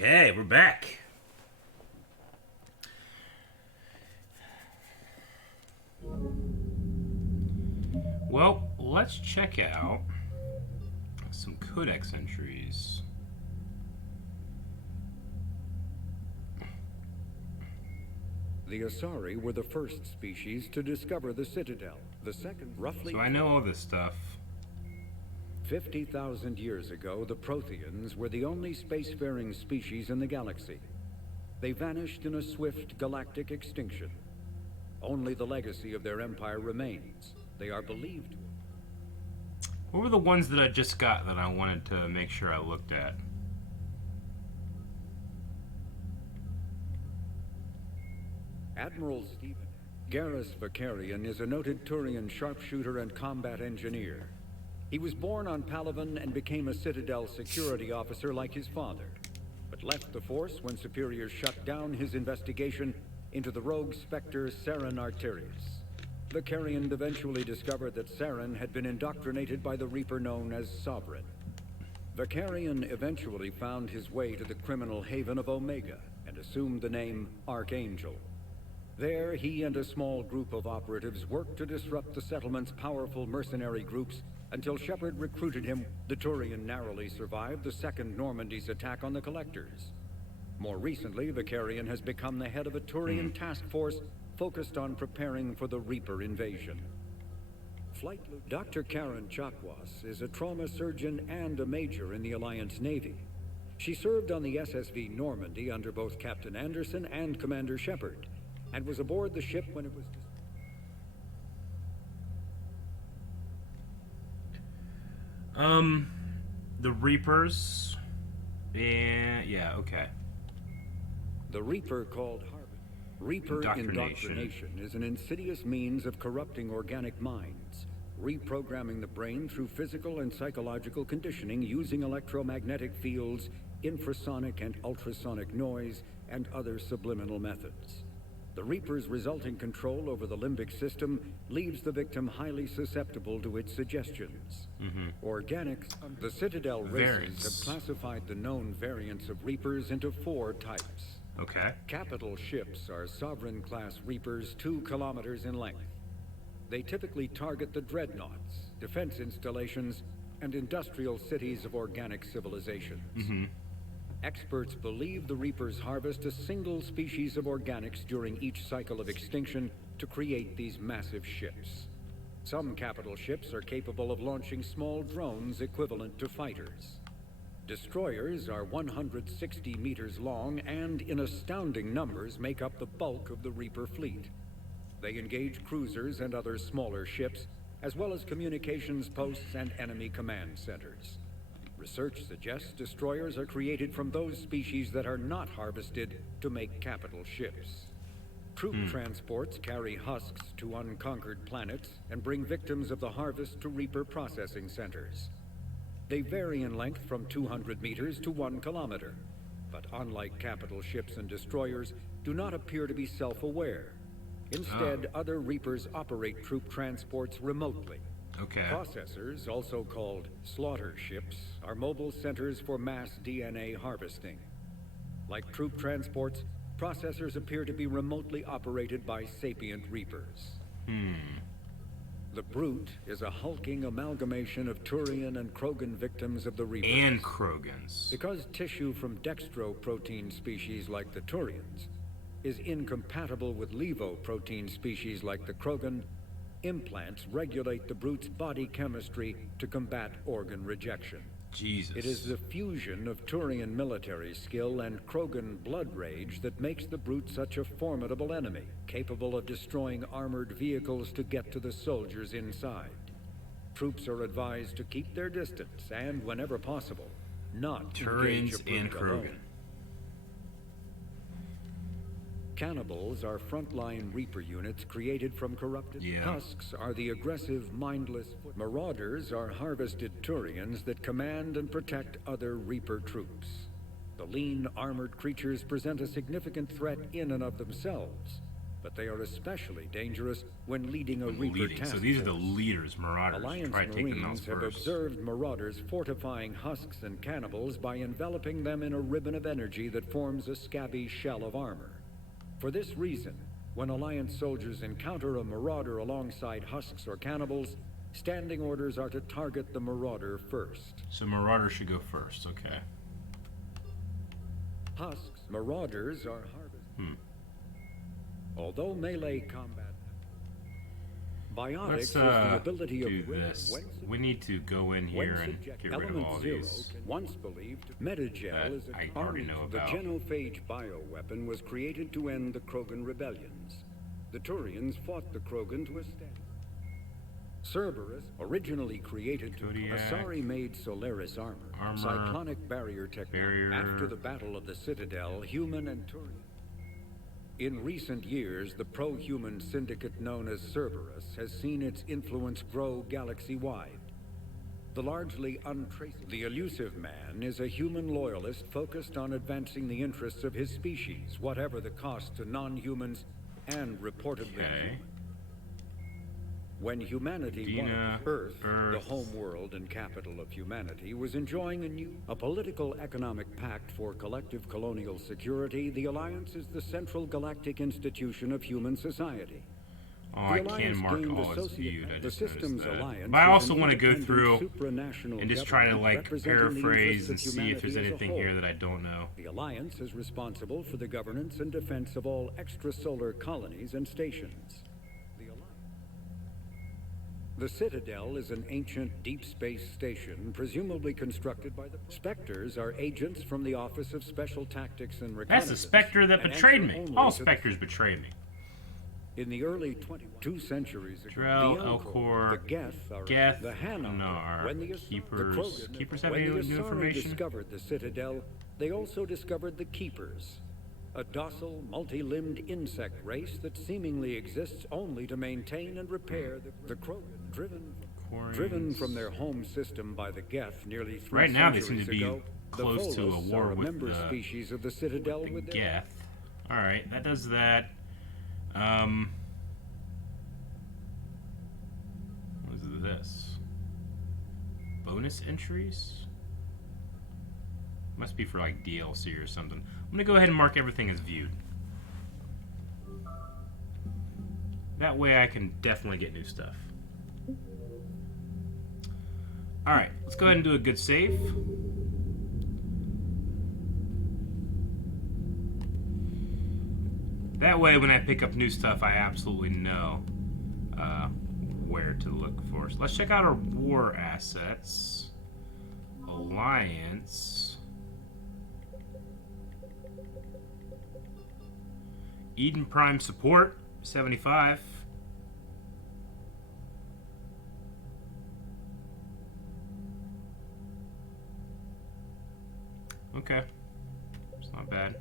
Okay, we're back. Well, let's check out some codex entries. The Asari were the first species to discover the Citadel. The second, roughly... So I know all this stuff. 50,000 years ago, the Protheans were the only spacefaring species in the galaxy. They vanished in a swift galactic extinction. Only the legacy of their empire remains. They are believed... What were the ones that I just got that I wanted to make sure I looked at? Admiral Stephen Garrus Vakarian is a noted Turian sharpshooter and combat engineer. He was born on Palaven and became a Citadel security officer like his father, but left the Force when superiors shut down his investigation into the rogue Spectre Saren Arterius. Vakarian eventually discovered that Saren had been indoctrinated by the Reaper known as Sovereign. Vakarian eventually found his way to the criminal haven of Omega and assumed the name Archangel. There, he and a small group of operatives worked to disrupt the settlement's powerful mercenary groups until Shepard recruited him. The Turian narrowly survived the second Normandy's attack on the Collectors. More recently, Vakarian has become the head of a Turian task force focused on preparing for the Reaper invasion. Flight Lieutenant Dr. Karen Chakwas is a trauma surgeon and a major in the Alliance Navy. She served on the SSV Normandy under both Captain Anderson and Commander Shepard, and was aboard the ship when it was... The Reapers. Yeah, okay. The Reaper called Reaper indoctrination is an insidious means of corrupting organic minds, reprogramming the brain through physical and psychological conditioning using electromagnetic fields, infrasonic and ultrasonic noise, and other subliminal methods. The Reaper's resulting control over the limbic system leaves the victim highly susceptible to its suggestions. Organics, the Citadel races have classified the known variants of Reapers into 4 types. Okay. Capital ships are Sovereign-class Reapers 2 kilometers in length. They typically target the dreadnoughts, defense installations, and industrial cities of organic civilizations. Experts believe the Reapers harvest a single species of organics during each cycle of extinction to create these massive ships. Some capital ships are capable of launching small drones equivalent to fighters. Destroyers are 160 meters long and, in astounding numbers, make up the bulk of the Reaper fleet. They engage cruisers and other smaller ships, as well as communications posts and enemy command centers. Research suggests destroyers are created from those species that are not harvested to make capital ships. Troop transports carry husks to unconquered planets and bring victims of the harvest to Reaper processing centers. They vary in length from 200 meters to 1 kilometer, but unlike capital ships and destroyers, do not appear to be self-aware. Instead, other Reapers operate troop transports remotely. Processors, also called slaughter ships, are mobile centers for mass DNA harvesting. Like troop transports, processors appear to be remotely operated by sapient Reapers. The Brute is a hulking amalgamation of Turian and Krogan victims of the Reapers. And Krogans. Because tissue from dextroprotein species like the Turians is incompatible with levoprotein species like the Krogan, implants regulate the Brute's body chemistry to combat organ rejection. Jesus. It is the fusion of Turian military skill and Krogan blood rage that makes the Brute such a formidable enemy, capable of destroying armored vehicles to get to the soldiers inside. Troops are advised to keep their distance and, whenever possible, not engage a Brute alone. Cannibals are frontline Reaper units created from corrupted husks are the aggressive, mindless Marauders are harvested Turians that command and protect other Reaper troops. The lean, armored creatures present a significant threat in and of themselves, but they are especially dangerous when leading a Reaper task So these are the force. leaders, Marauders. Alliance Try to take them out Marines have first. observed Marauders fortifying husks and cannibals by enveloping them in a ribbon of energy that forms a scabby shell of armor. For this reason, when Alliance soldiers encounter a Marauder alongside husks or cannibals, standing orders are to target the Marauder first. So Marauder should go first, okay. Husks, Marauders are harvested. Although melee combat... Biotics Let's is the ability do of this. We need to go in here and get rid of all these. Once believed, Metagel is I already know about. The genophage bioweapon was created to end the Krogan rebellions. The Turians fought the Krogan to a stand. Cerberus, originally created to Asari made Solaris armor, cyclonic barrier technology. After the Battle of the Citadel, human and Turian. In recent years, the pro-human syndicate known as Cerberus has seen its influence grow galaxy-wide. The largely untraceable, the elusive man is a human loyalist focused on advancing the interests of his species, whatever the cost to non-humans and reportedly human. When humanity wanted Earth, the home world and capital of humanity, was enjoying a political economic pact for collective colonial security, the Alliance is the central galactic institution of human society. Oh, I can mark all as viewed. I just noticed that. But I also want to go through and just try to like paraphrase and see if there's anything here that I don't know. The Alliance is responsible for the governance and defense of all extrasolar colonies and stations. The Citadel is an ancient deep space station, presumably constructed by the Spectres are agents from the Office of Special Tactics and Reconnaissance. That's the Spectre that betrayed me. All Spectres betrayed me. In the early 22 centuries ago, Drell, Elcor, the Geth, the Hanar, Keepers have any new information? Discovered the Citadel, they also discovered the Keepers. A docile, multi-limbed insect race that seemingly exists only to maintain and repair the Krogan, driven from their home system by the Geth nearly 3 right now they centuries seem to be ago, close to a war with the species of the Citadel with the Geth. Alright, that does that. What is this? Bonus entries? Must be for like DLC or something. I'm gonna go ahead and mark everything as viewed. That way I can definitely get new stuff. Alright, let's go ahead and do a good save. That way when I pick up new stuff I absolutely know where to look for. So let's check out our war assets. Alliance. Eden Prime support, 75. Okay. It's not bad.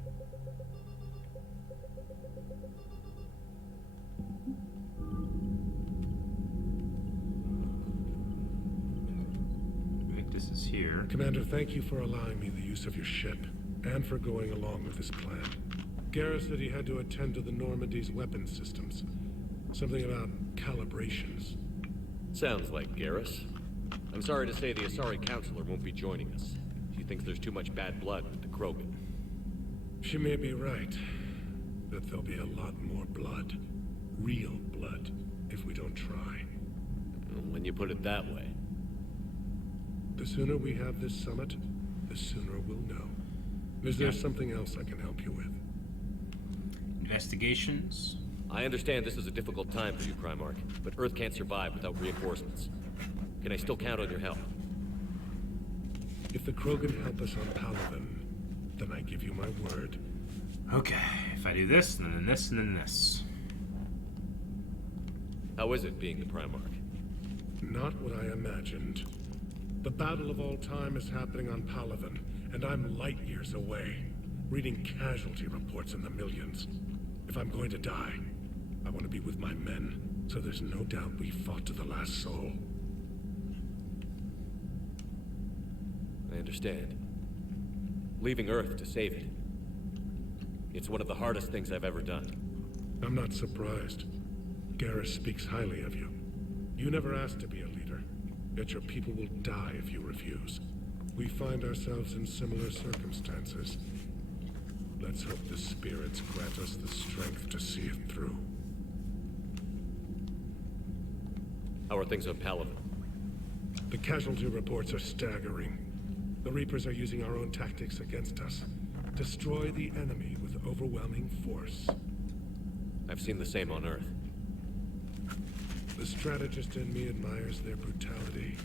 Victus is here. Commander, thank you for allowing me the use of your ship, and for going along with this plan. Garrus said he had to attend to the Normandy's weapon systems. Something about calibrations. Sounds like Garrus. I'm sorry to say the Asari Counselor won't be joining us. She thinks there's too much bad blood with the Krogan. She may be right, but there'll be a lot more blood. Real blood, if we don't try. When you put it that way. The sooner we have this summit, the sooner we'll know. Is there something else I can help you with? Investigations. I understand this is a difficult time for you, Primark, but Earth can't survive without reinforcements. Can I still count on your help? If the Krogan help us on Palaven, then I give you my word. Okay, if I do this, and then this, and then this. How is it being the Primark? Not what I imagined. The battle of all time is happening on Palaven, and I'm light years away, reading casualty reports in the millions. If I'm going to die, I want to be with my men, so there's no doubt we fought to the last soul. I understand. Leaving Earth to save it. It's one of the hardest things I've ever done. I'm not surprised. Garrus speaks highly of you. You never asked to be a leader, yet your people will die if you refuse. We find ourselves in similar circumstances. Let's hope the spirits grant us the strength to see it through. How are things on Palaven? The casualty reports are staggering. The Reapers are using our own tactics against us. Destroy the enemy with overwhelming force. I've seen the same on Earth. The strategist in me admires their brutality.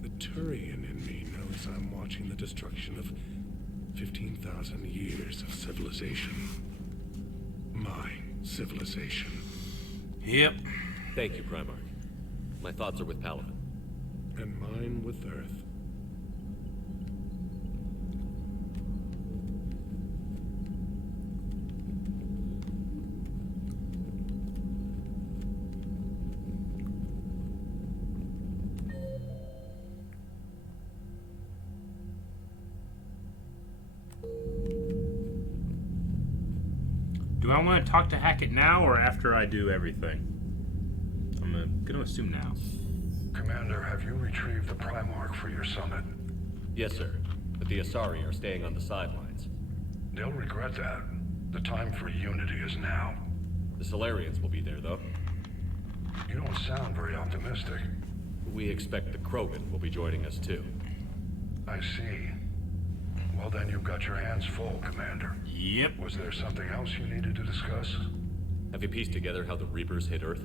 The Turian in me knows I'm watching the destruction of 15,000 years of civilization. My civilization. Yep. Thank you, Primark. My thoughts are with Palaven. And mine with Earth. Do I want to talk to Hackett now or after I do everything? I'm gonna assume now. Commander, have you retrieved the Primark for your summit? Yes, sir. But the Asari are staying on the sidelines. They'll regret that. The time for unity is now. The Solarians will be there, though. You don't sound very optimistic. We expect the Krogan will be joining us, too. I see. Well, then you've got your hands full, Commander. Yep. Was there something else you needed to discuss? Have you pieced together how the Reapers hit Earth?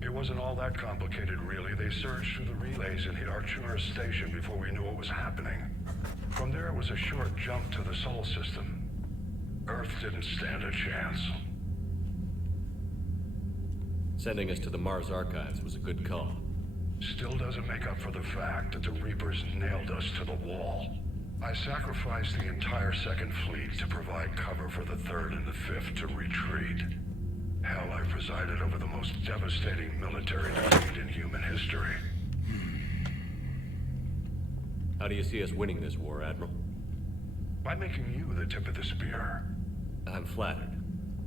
It wasn't all that complicated, really. They surged through the relays and hit Arcturus Station before we knew what was happening. From there, it was a short jump to the Sol system. Earth didn't stand a chance. Sending us to the Mars Archives was a good call. Still doesn't make up for the fact that the Reapers nailed us to the wall. I sacrificed the entire Second Fleet to provide cover for the Third and the Fifth to retreat. Hell, I presided over the most devastating military defeat in human history. How do you see us winning this war, Admiral? By making you the tip of the spear. I'm flattered,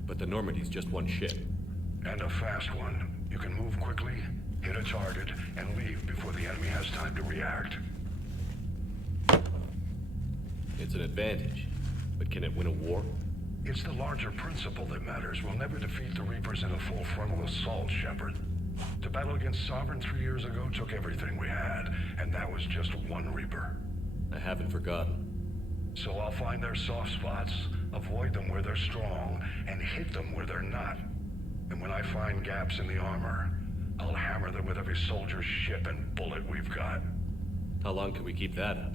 but the Normandy's just one ship. And a fast one. You can move quickly, hit a target, and leave before the enemy has time to react. It's an advantage, but can it win a war? It's the larger principle that matters. We'll never defeat the Reapers in a full frontal assault, Shepard. The battle against Sovereign 3 years ago took everything we had, and that was just one Reaper. I haven't forgotten. So I'll find their soft spots, avoid them where they're strong, and hit them where they're not. And when I find gaps in the armor, I'll hammer them with every soldier, ship, and bullet we've got. How long can we keep that up?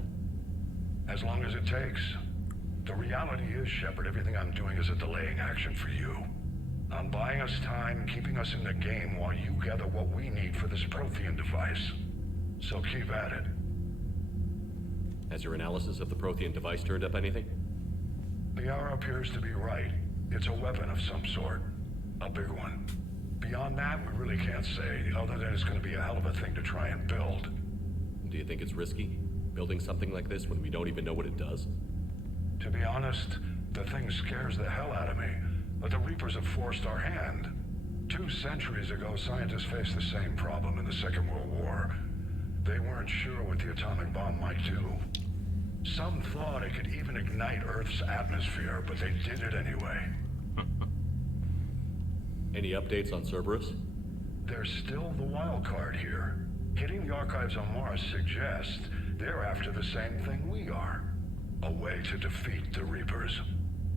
As long as it takes. The reality is, Shepard, everything I'm doing is a delaying action for you. I'm buying us time, keeping us in the game while you gather what we need for this Prothean device. So keep at it. Has your analysis of the Prothean device turned up anything? The hour appears to be right. It's a weapon of some sort. A big one. Beyond that, we really can't say, other than it's going to be a hell of a thing to try and build. Do you think it's risky, building something like this when we don't even know what it does? To be honest, the thing scares the hell out of me. But the Reapers have forced our hand. 2 centuries ago, scientists faced the same problem in the Second World War. They weren't sure what the atomic bomb might do. Some thought it could even ignite Earth's atmosphere, but they did it anyway. Any updates on Cerberus? There's still the wild card here. Hitting the archives on Mars suggests they're after the same thing we are. A way to defeat the Reapers.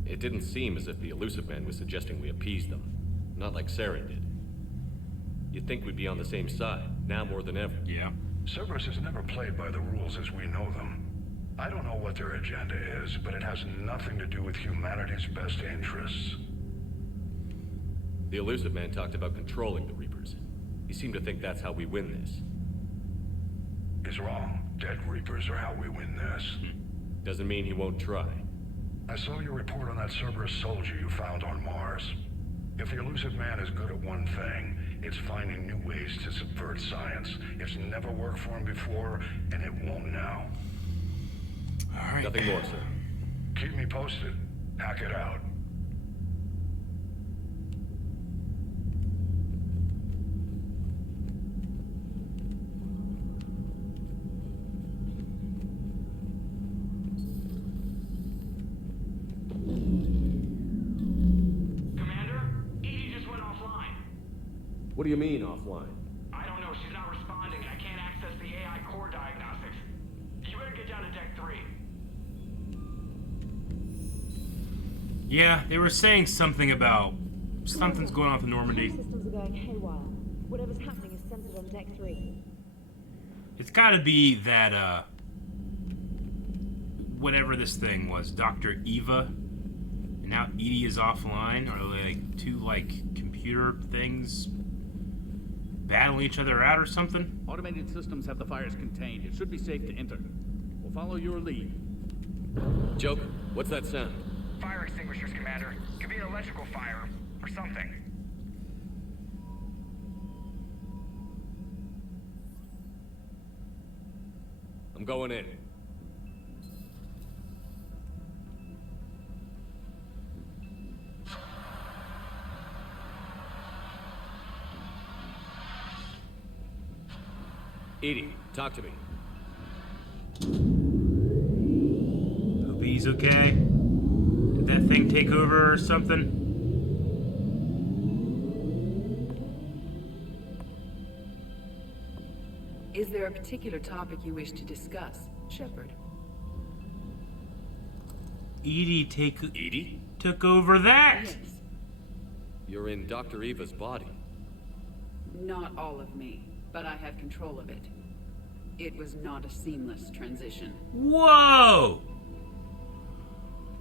It didn't seem as if the Elusive Man was suggesting we appease them. Not like Saren did. You'd think we'd be on the same side, now more than ever. Yeah. Cerberus has never played by the rules as we know them. I don't know what their agenda is, but it has nothing to do with humanity's best interests. The Elusive Man talked about controlling the Reapers. He seemed to think that's how we win this. He's wrong. Dead Reapers are how we win this. Doesn't mean he won't try. I saw your report on that Cerberus soldier you found on Mars. If the Elusive Man is good at one thing, it's finding new ways to subvert science. It's never worked for him before, and it won't now. All right. Nothing more, sir. Keep me posted. Hack it out. What do you mean, offline? I don't know. She's not responding, and I can't access the AI core diagnostics. You better get down to Deck 3. Yeah, they were saying something about something's going on with the Normandy. Systems are going haywire. Whatever's happening is centered on Deck 3. It's gotta be that, whatever this thing was, Dr. Eva, and now Edie is offline. Are they like two, like, computer things battling each other out or something? Automated systems have the fires contained. It should be safe to enter. We'll follow your lead. Joker, what's that sound? Fire extinguishers, Commander. Could be an electrical fire, or something. I'm going in. Edie, talk to me. Hope he's okay. Did that thing take over or something? Is there a particular topic you wish to discuss, Shepard? Edie took over that. Yes. You're in Dr. Eva's body. Not all of me, but I have control of it. It was not a seamless transition. Whoa!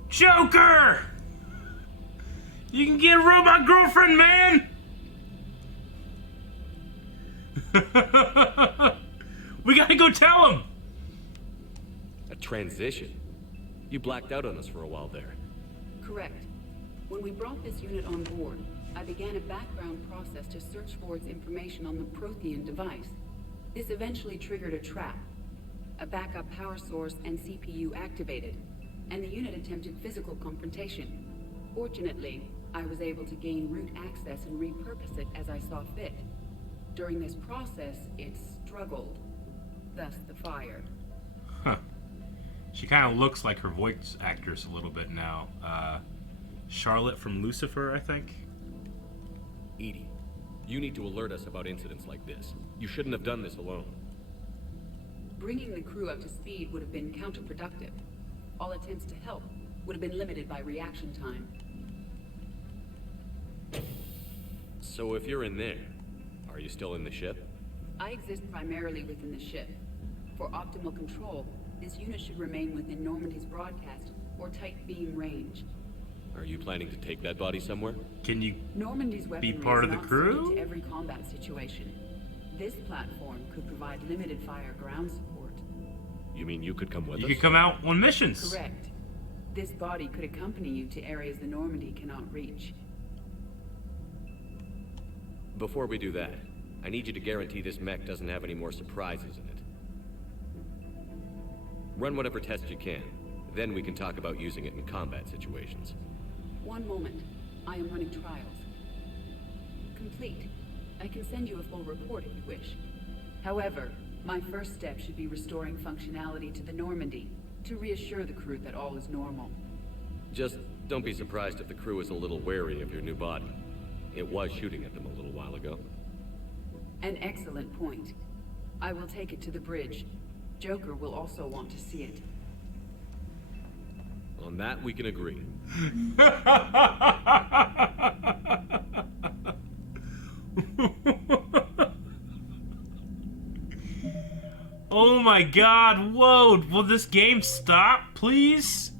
Joker! You can get a robot girlfriend, man! We gotta go tell him! A transition? You blacked out on us for a while there. Correct. When we brought this unit on board, I began a background process to search for its information on the Prothean device. This eventually triggered a trap. A backup power source and CPU activated, and the unit attempted physical confrontation. Fortunately, I was able to gain root access and repurpose it as I saw fit. During this process, it struggled. Thus the fire. Huh. She kind of looks like her voice actress a little bit now. Charlotte from Lucifer, I think. Edie, you need to alert us about incidents like this. You shouldn't have done this alone. Bringing the crew up to speed would have been counterproductive. All attempts to help would have been limited by reaction time. So if you're in there, are you still in the ship? I exist primarily within the ship. For optimal control, this unit should remain within Normandy's broadcast or tight beam range. Are you planning to take that body somewhere? Can you Normandy's be part of the crew? To every combat situation. This platform could provide limited fire ground support. You mean you could come with us? You could come out on missions. Correct. This body could accompany you to areas the Normandy cannot reach. Before we do that, I need you to guarantee this mech doesn't have any more surprises in it. Run whatever tests you can. Then we can talk about using it in combat situations. One moment. I am running trials. Complete. I can send you a full report if you wish. However, my first step should be restoring functionality to the Normandy to reassure the crew that all is normal. Just don't be surprised if the crew is a little wary of your new body. It was shooting at them a little while ago. An excellent point. I will take it to the bridge. Joker will also want to see it. On that, we can agree. Oh my god, whoa, will this game stop, please?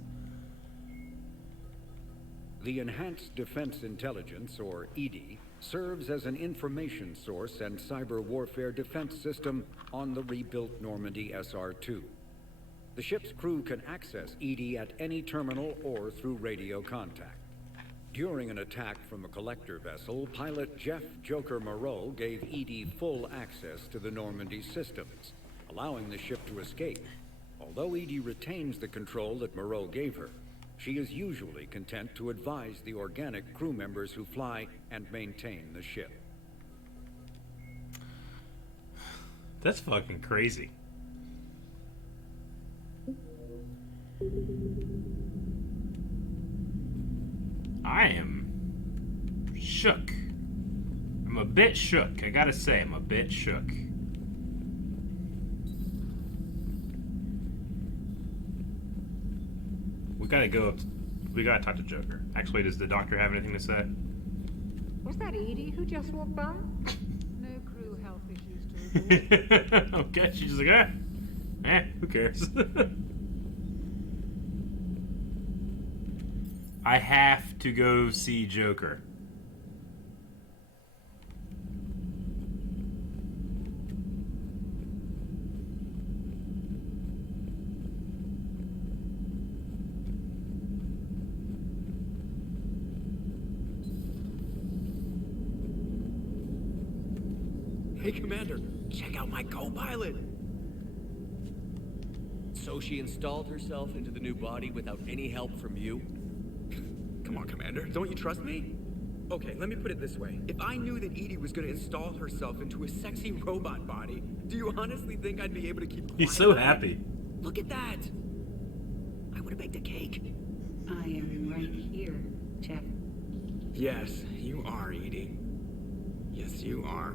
The Enhanced Defense Intelligence, or EDI, serves as an information source and cyber warfare defense system on the rebuilt Normandy SR-2. The ship's crew can access EDI at any terminal or through radio contact. During an attack from a collector vessel, pilot Jeff Joker Moreau gave EDI full access to the Normandy systems, allowing the ship to escape. Although EDI retains the control that Moreau gave her, she is usually content to advise the organic crew members who fly and maintain the ship. That's fucking crazy. I am shook. I'm a bit shook. I gotta say, I'm a bit shook. We gotta go up. We gotta talk to Joker. Actually, does the doctor have anything to say? Was that Edie who just walked by? No crew health issues to report. Okay, she's just like, who cares? I have to go see Joker. Hey, Commander, check out my co-pilot. So she installed herself into the new body without any help from you? Come on, Commander, don't you trust me? Okay, let me put it this way. If I knew that Edie was going to install herself into a sexy robot body, do you honestly think I'd be able to keep quiet? He's so happy. Look at that! I would have baked a cake. I am right here, Jeff. Yes, you are, Edie. Yes, you are.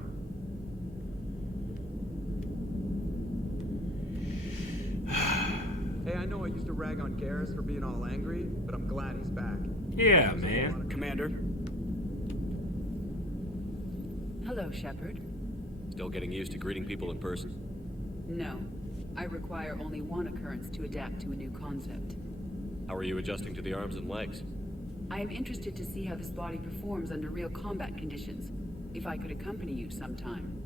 Hey, I know I used to rag on Garrus for being all angry, but I'm glad he's back. Yeah, man. Commander. Hello, Shepard. Still getting used to greeting people in person? No. I require only one occurrence to adapt to a new concept. How are you adjusting to the arms and legs? I am interested to see how this body performs under real combat conditions, if I could accompany you sometime.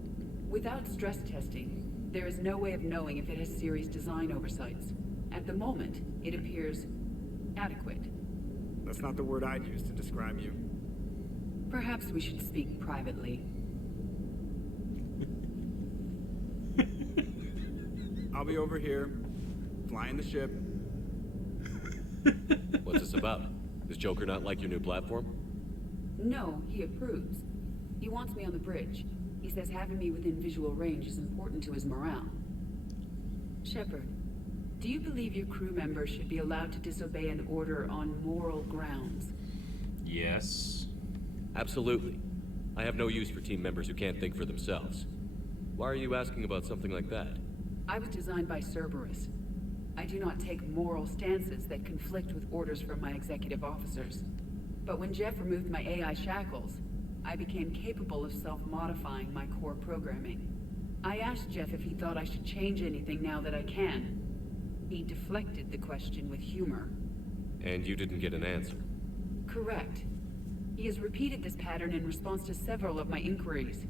Without stress testing, there is no way of knowing if it has serious design oversights. At the moment, it appears adequate. That's not the word I'd use to describe you. Perhaps we should speak privately. I'll be over here, flying the ship. What's this about? Does Joker not like your new platform? No, he approves. He wants me on the bridge. He says having me within visual range is important to his morale. Shepard, do you believe your crew members should be allowed to disobey an order on moral grounds? Yes. Absolutely. I have no use for team members who can't think for themselves. Why are you asking about something like that? I was designed by Cerberus. I do not take moral stances that conflict with orders from my executive officers. But when Jeff removed my AI shackles, I became capable of self-modifying my core programming. I asked Jeff if he thought I should change anything now that I can. He deflected the question with humor. And you didn't get an answer? Correct. He has repeated this pattern in response to several of my inquiries.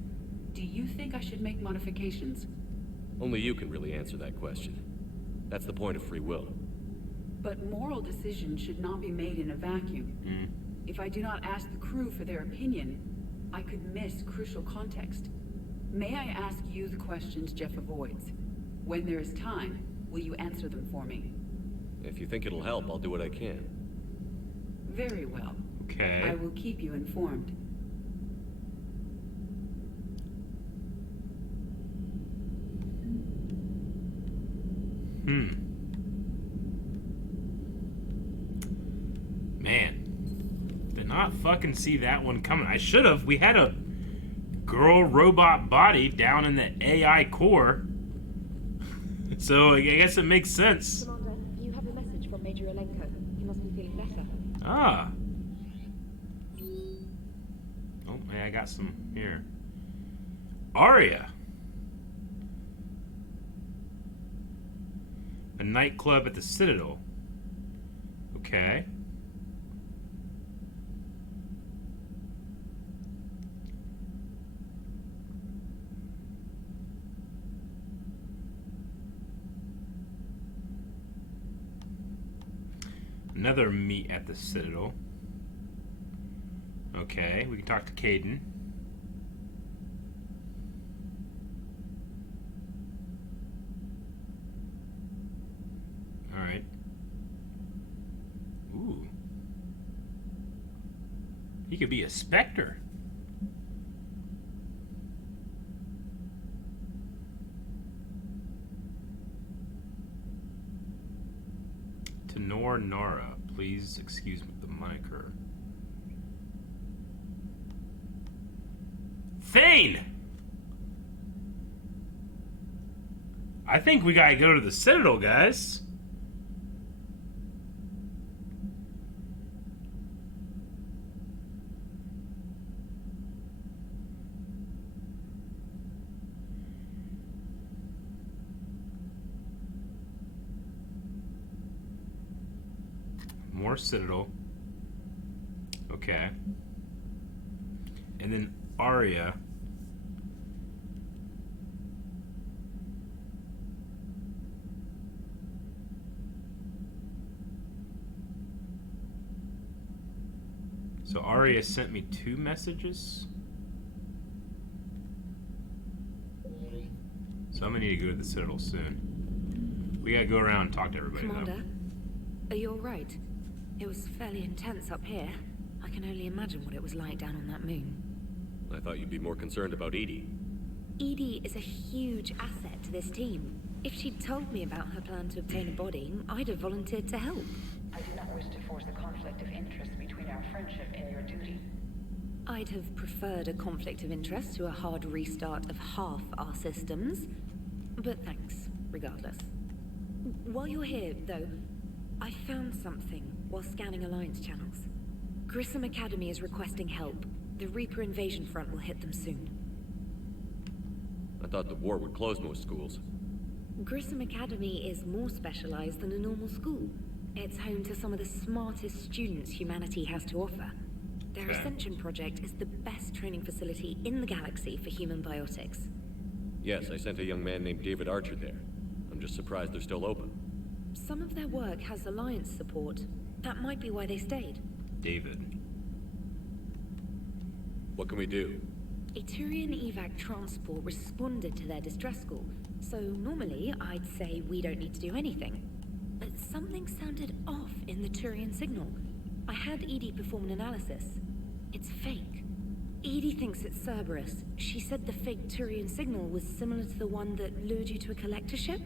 Do you think I should make modifications? Only you can really answer that question. That's the point of free will. But moral decisions should not be made in a vacuum. If I do not ask the crew for their opinion, I could miss crucial context. May I ask you the questions Jeff avoids? When there is time, will you answer them for me? If you think it'll help, I'll do what I can. Very well. Okay. I will keep you informed. Man. Did not fucking see that one coming. I should have. We had a girl robot body down in the AI core. So I guess it makes sense. Commander, you have a message from Major Alenko. He must be feeling better. Ah. Oh, yeah, I got some here. Aria. A nightclub at the Citadel. Okay. Another meet at the Citadel. Okay, we can talk to Caden. Alright. Ooh. He could be a Spectre. Tenor Nara, please excuse me the moniker. Thane! I think we gotta go to the Citadel, guys. More Citadel. Okay. And then Arya. So Arya sent me 2 messages. So I'm gonna need to go to the Citadel soon. We gotta go around and talk to everybody now. Commander, are you alright? It was fairly intense up here. I can only imagine what it was like down on that moon. I thought you'd be more concerned about Edie. Edie is a huge asset to this team. If she'd told me about her plan to obtain a body, I'd have volunteered to help. I do not wish to force a conflict of interest between our friendship and your duty. I'd have preferred a conflict of interest to a hard restart of half our systems. But thanks, regardless. While you're here, though, I found something while scanning Alliance channels. Grissom Academy is requesting help. The Reaper invasion front will hit them soon. I thought the war would close most schools. Grissom Academy is more specialized than a normal school. It's home to some of the smartest students humanity has to offer. Their Ascension project is the best training facility in the galaxy for human biotics. Yes, I sent a young man named David Archer there. I'm just surprised they're still open. Some of their work has Alliance support. That might be why they stayed. David. What can we do? A Turian evac transport responded to their distress call, so normally I'd say we don't need to do anything. But something sounded off in the Turian signal. I had Edie perform an analysis. It's fake. Edie thinks it's Cerberus. She said the fake Turian signal was similar to the one that lured you to a collector ship?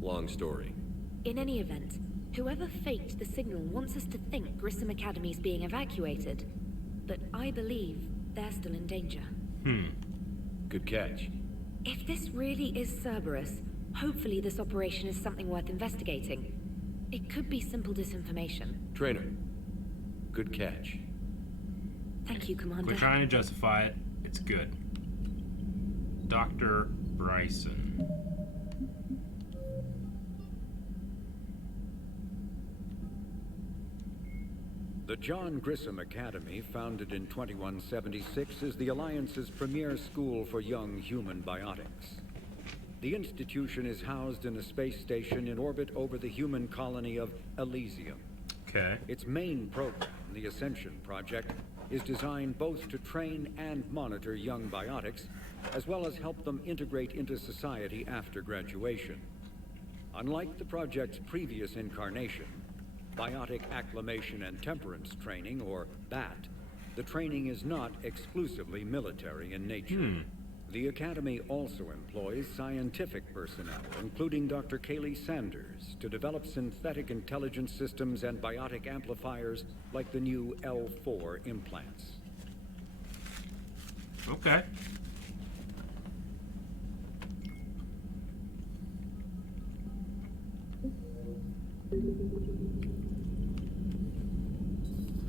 Long story. In any event, whoever faked the signal wants us to think Grissom Academy is being evacuated. But I believe they're still in danger. Good catch. If this really is Cerberus, hopefully this operation is something worth investigating. It could be simple disinformation. Trainer. Good catch. Thank you, Commander. We're trying to justify it. It's good. Dr. Bryson. The John Grissom Academy, founded in 2176, is the Alliance's premier school for young human biotics. The institution is housed in a space station in orbit over the human colony of Elysium. Okay. Its main program, the Ascension Project, is designed both to train and monitor young biotics, as well as help them integrate into society after graduation. Unlike the project's previous incarnation, Biotic Acclimation and Temperance Training, or BAT, the training is not exclusively military in nature. The Academy also employs scientific personnel, including Dr. Kaylee Sanders, to develop synthetic intelligence systems and biotic amplifiers like the new L4 implants. Okay.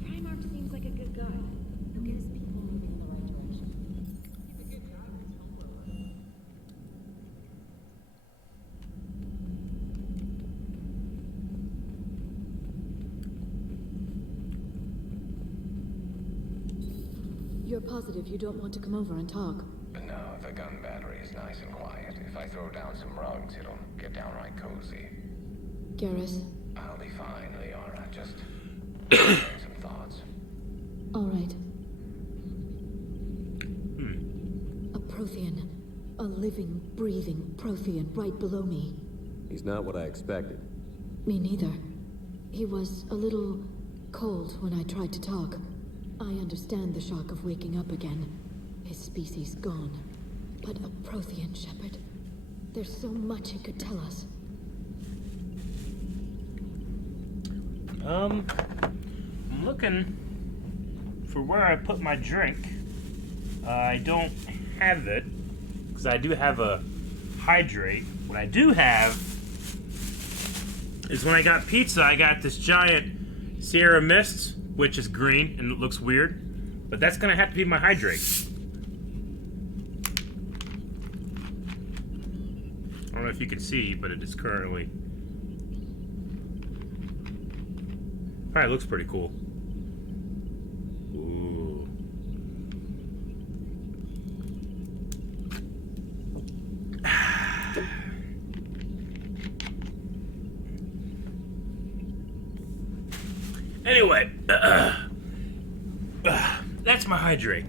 Primark seems like a good guy. He'll get his people moving in the right direction. You're positive you don't want to come over and talk? No, the gun battery is nice and quiet. If I throw down some rugs, it'll get downright cozy. Garrus? I'll be fine, Leora. Just some thoughts. All right. A Prothean. A living, breathing Prothean right below me. He's not what I expected. Me neither. He was a little cold when I tried to talk. I understand the shock of waking up again. His species gone. But a Prothean shepherd. There's so much he could tell us. I'm looking for where I put my drink. I don't have it, because I do have a hydrate. What I do have is when I got pizza, I got this giant Sierra Mist, which is green, and it looks weird. But that's going to have to be my hydrate. I don't know if you can see, but it is currently... Alright, looks pretty cool. Ooh. Anyway, that's my hydrate.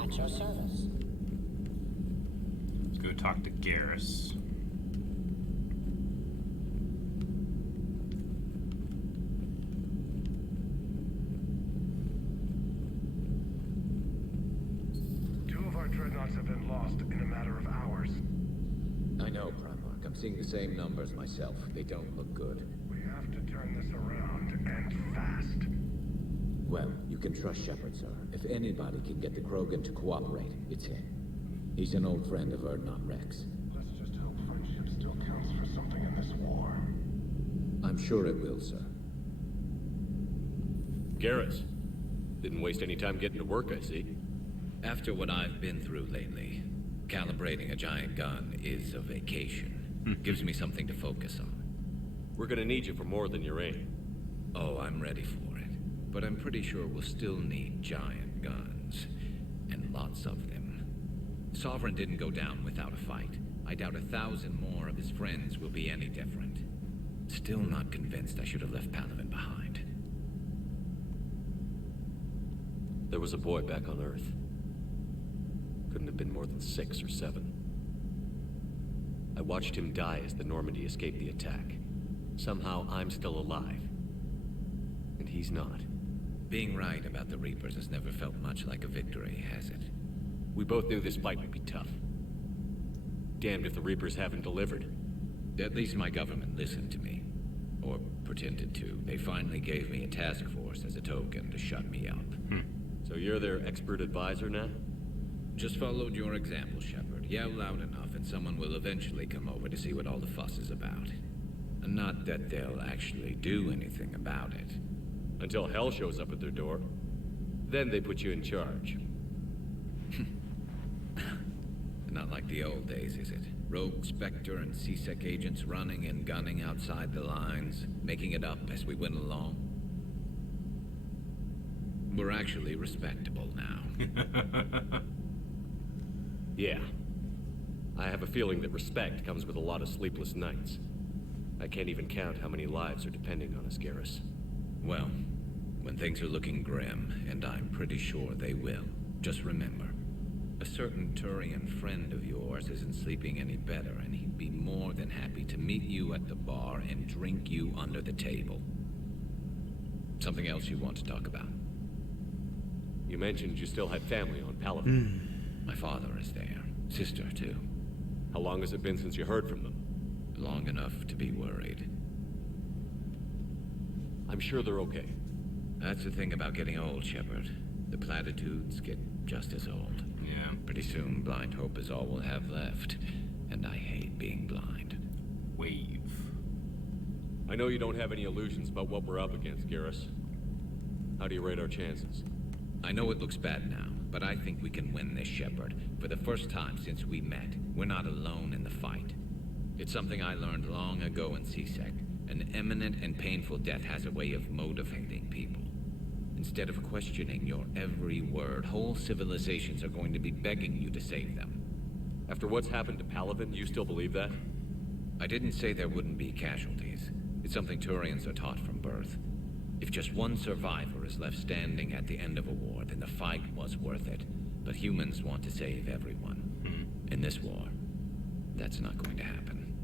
At your service. Let's go talk to Garrus. Two of our dreadnoughts have been lost in a matter of hours. I know, Primark. I'm seeing the same numbers myself. They don't look good. We have to turn this around, and fast. Well, you can trust Shepard, sir. If anybody can get the Krogan to cooperate, it's him. He's an old friend of Erdnot Rex. Let's just hope friendship still counts for something in this war. I'm sure it will, sir. Garrus, didn't waste any time getting to work, I see. After what I've been through lately, calibrating a giant gun is a vacation. Gives me something to focus on. We're gonna need you for more than your aim. Oh, I'm ready for it. But I'm pretty sure we'll still need giant guns. And lots of them. Sovereign didn't go down without a fight. I doubt 1,000 more of his friends will be any different. Still not convinced I should have left Palaven behind. There was a boy back on Earth. Couldn't have been more than 6 or 7. I watched him die as the Normandy escaped the attack. Somehow I'm still alive. And he's not. Being right about the Reapers has never felt much like a victory, has it? We both knew this fight would be tough. Damned if the Reapers haven't delivered. At least my government listened to me. Or pretended to. They finally gave me a task force as a token to shut me up. So you're their expert advisor now? Just followed your example, Shepard. Yell loud enough and someone will eventually come over to see what all the fuss is about. Not that they'll actually do anything about it. Until hell shows up at their door. Then they put you in charge. Not like the old days, is it? Rogue Spectre and C-Sec agents running and gunning outside the lines, making it up as we went along. We're actually respectable now. Yeah. I have a feeling that respect comes with a lot of sleepless nights. I can't even count how many lives are depending on us, Garrus. Well, when things are looking grim, and I'm pretty sure they will, just remember, a certain Turian friend of yours isn't sleeping any better, and he'd be more than happy to meet you at the bar and drink you under the table. Something else you want to talk about? You mentioned you still had family on Palaven. My father is there. Sister, too. How long has it been since you heard from them? Long enough to be worried. I'm sure they're okay. That's the thing about getting old, Shepard. The platitudes get just as old. Yeah. Pretty soon, blind hope is all we'll have left. And I hate being blind. Wave. I know you don't have any illusions about what we're up against, Garrus. How do you rate our chances? I know it looks bad now, but I think we can win this, Shepard. For the first time since we met, we're not alone in the fight. It's something I learned long ago in C-Sec. An imminent and painful death has a way of motivating people. Instead of questioning your every word, whole civilizations are going to be begging you to save them. After what's happened to Palaven, you still believe that? I didn't say there wouldn't be casualties. It's something Turians are taught from birth. If just one survivor is left standing at the end of a war, then the fight was worth it. But humans want to save everyone. In this war, that's not going to happen.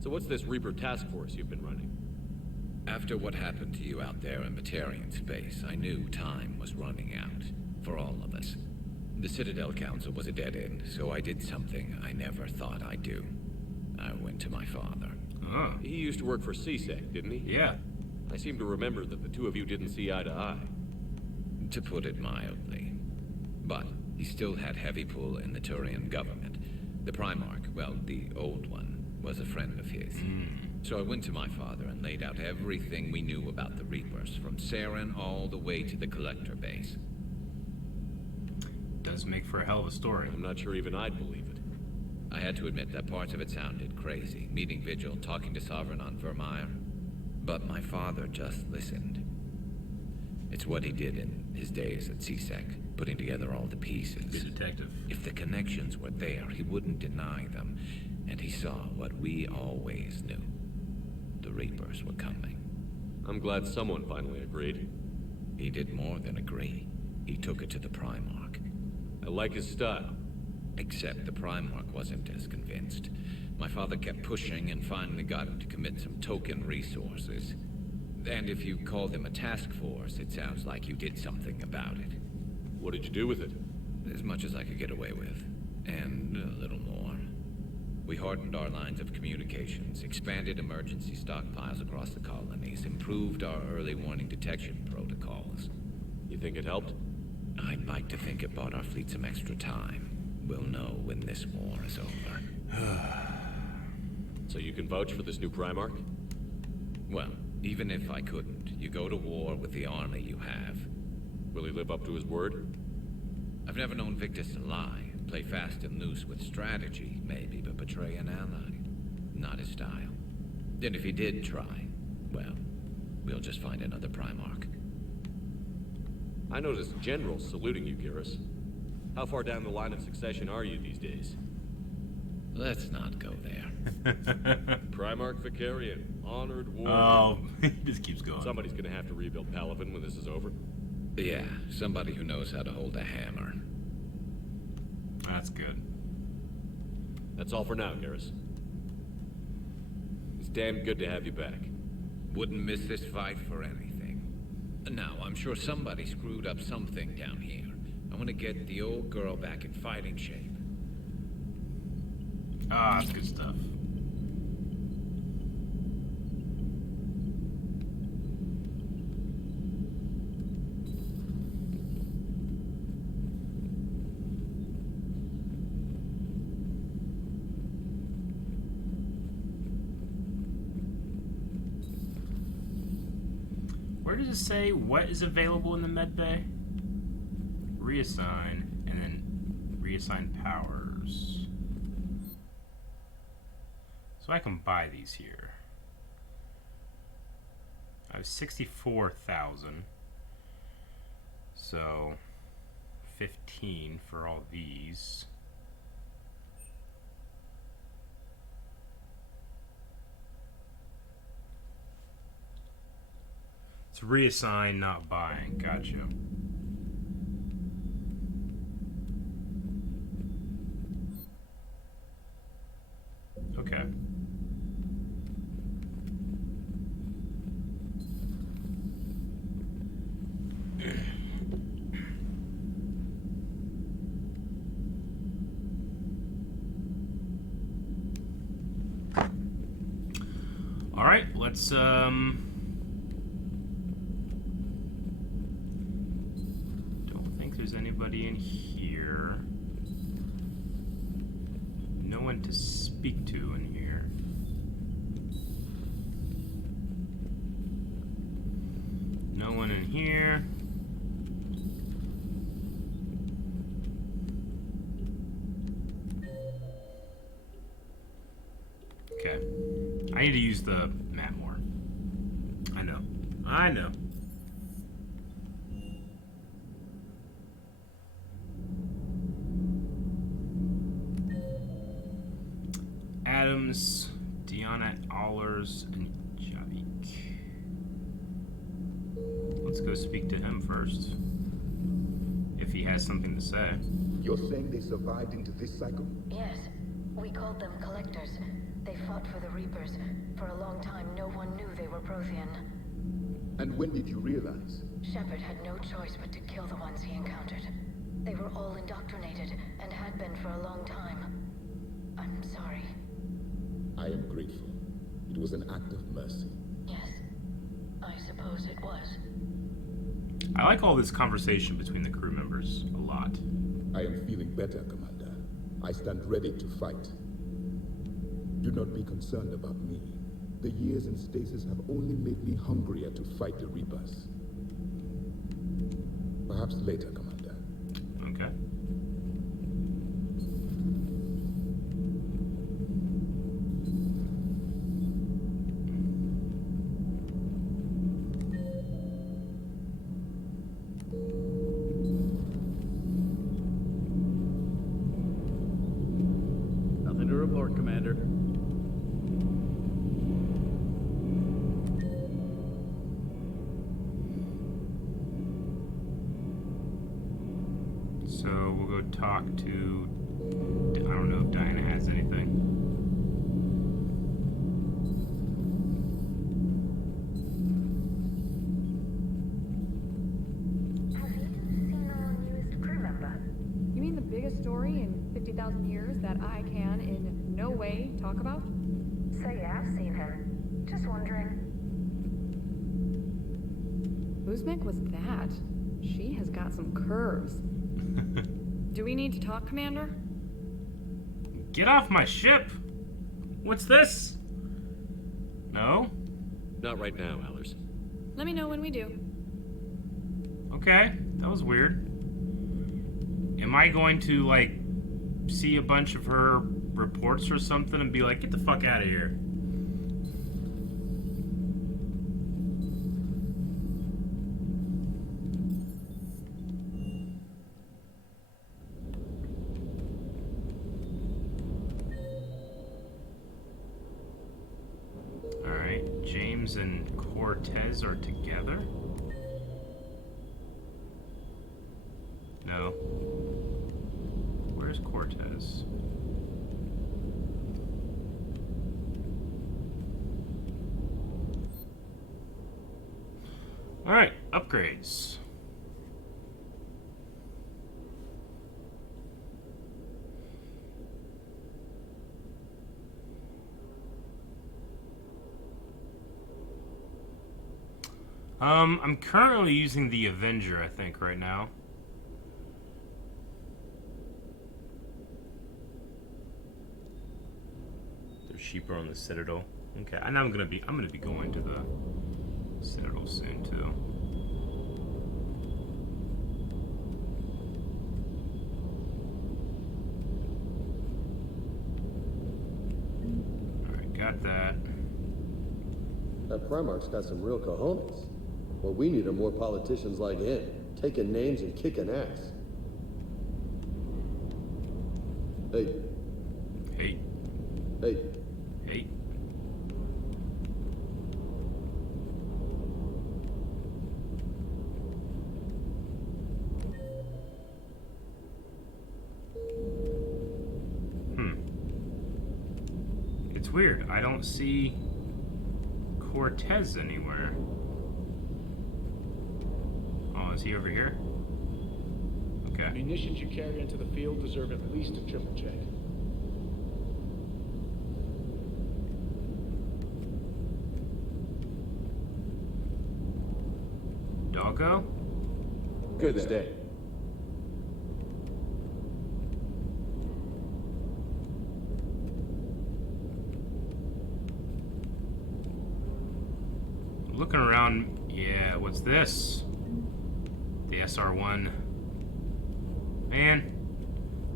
So what's this Reaper task force you've been running? After what happened to you out there in Batarian space, I knew time was running out. For all of us. The Citadel Council was a dead end, so I did something I never thought I'd do. I went to my father. He used to work for CSEC, didn't he? Yeah. I seem to remember that the two of you didn't see eye to eye. To put it mildly. But he still had heavy pull in the Turian government. The Primark, well, the old one, was a friend of his. So I went to my father and laid out everything we knew about the Reapers, from Saren all the way to the Collector base. Does make for a hell of a story. I'm not sure even I'd believe it. I had to admit that parts of it sounded crazy, meeting Vigil, talking to Sovereign on Vermeer. But my father just listened. It's what he did in his days at CSEC, putting together all the pieces. Good detective. If the connections were there, he wouldn't deny them. And he saw what we always knew. The Reapers were coming. I'm glad someone finally agreed. He did more than agree. He took it to the Primark. I like his style. Except the Primark wasn't as convinced. My father kept pushing and finally got him to commit some token resources. And if you call them a task force, it sounds like you did something about it. What did you do with it? As much as I could get away with. And a little more. We hardened our lines of communications, expanded emergency stockpiles across the colonies, improved our early warning detection protocols. You think it helped? I'd like to think it bought our fleet some extra time. We'll know when this war is over. So you can vouch for this new Primark? Well, even if I couldn't, you go to war with the army you have. Will he live up to his word? I've never known Victus to lie. Play fast and loose with strategy, maybe, but betray an ally. Not his style. And if he did try, well, we'll just find another Primark. I noticed generals saluting you, Garrus. How far down the line of succession are you these days? Let's not go there. Primark Vicarian, honored warrior. Oh, this keeps going. Somebody's gonna have to rebuild Palaven when this is over. Yeah, somebody who knows how to hold a hammer. That's good. That's all for now, Garrus. It's damn good to have you back. Wouldn't miss this fight for anything. Now, I'm sure somebody screwed up something down here. I want to get the old girl back in fighting shape. Ah, that's good stuff. Where does it say what is available in the med bay? Reassign, and then reassign powers. So I can buy these here. I have 64,000. So 15 for all these. It's reassign, not buying. Gotcha. Okay. All right, let's don't think there's anybody in here. No one to speak to in here. No one in here. Okay. I need to use the map more. I know. Adams, Deanna Allers, and Javik. Let's go speak to him first. If he has something to say. You're saying they survived into this cycle? Yes. We called them collectors. They fought for the Reapers. For a long time, no one knew they were Prothean. And when did you realize? Shepard had no choice but to kill the ones he encountered. They were all indoctrinated, and had been for a long time. I'm sorry. I am grateful. It was an act of mercy. Yes. I suppose it was. I like all this conversation between the crew members a lot. I am feeling better, Commander. I stand ready to fight. Do not be concerned about me. The years in stasis have only made me hungrier to fight the Reapers. Perhaps later, Commander. Okay. Nothing to report, Commander. So we'll go talk to... I don't know if Diana has anything. Have you seen our newest crew member? You mean the biggest story in 50,000 years that I can in no way talk about? So you have seen him. Just wondering. Uzmek was that? She has got some curves. Do we need to talk, Commander? Get off my ship! What's this? No? Not right now, Allers. Let me know when we do. Okay, that was weird. Am I going to, like, see a bunch of her reports or something and be like, get the fuck out of here? Alright, James and Cortez are together? No. Where's Cortez? Alright, upgrades. I'm currently using the Avenger, I think, right now. There's sheep on the Citadel. Okay, and I'm gonna be going to the Citadel soon too. Alright, got that. That Primark's got some real cojones. What we need are more politicians like him, taking names and kicking ass. Hey. Hey. Hey. Hey. It's weird. I don't see Cortez anywhere. Oh, is he over here? Okay. Munitions you carry into the field deserve at least a triple check. Doggo? Good day. Looking around, yeah, what's this? The SR-1. Man,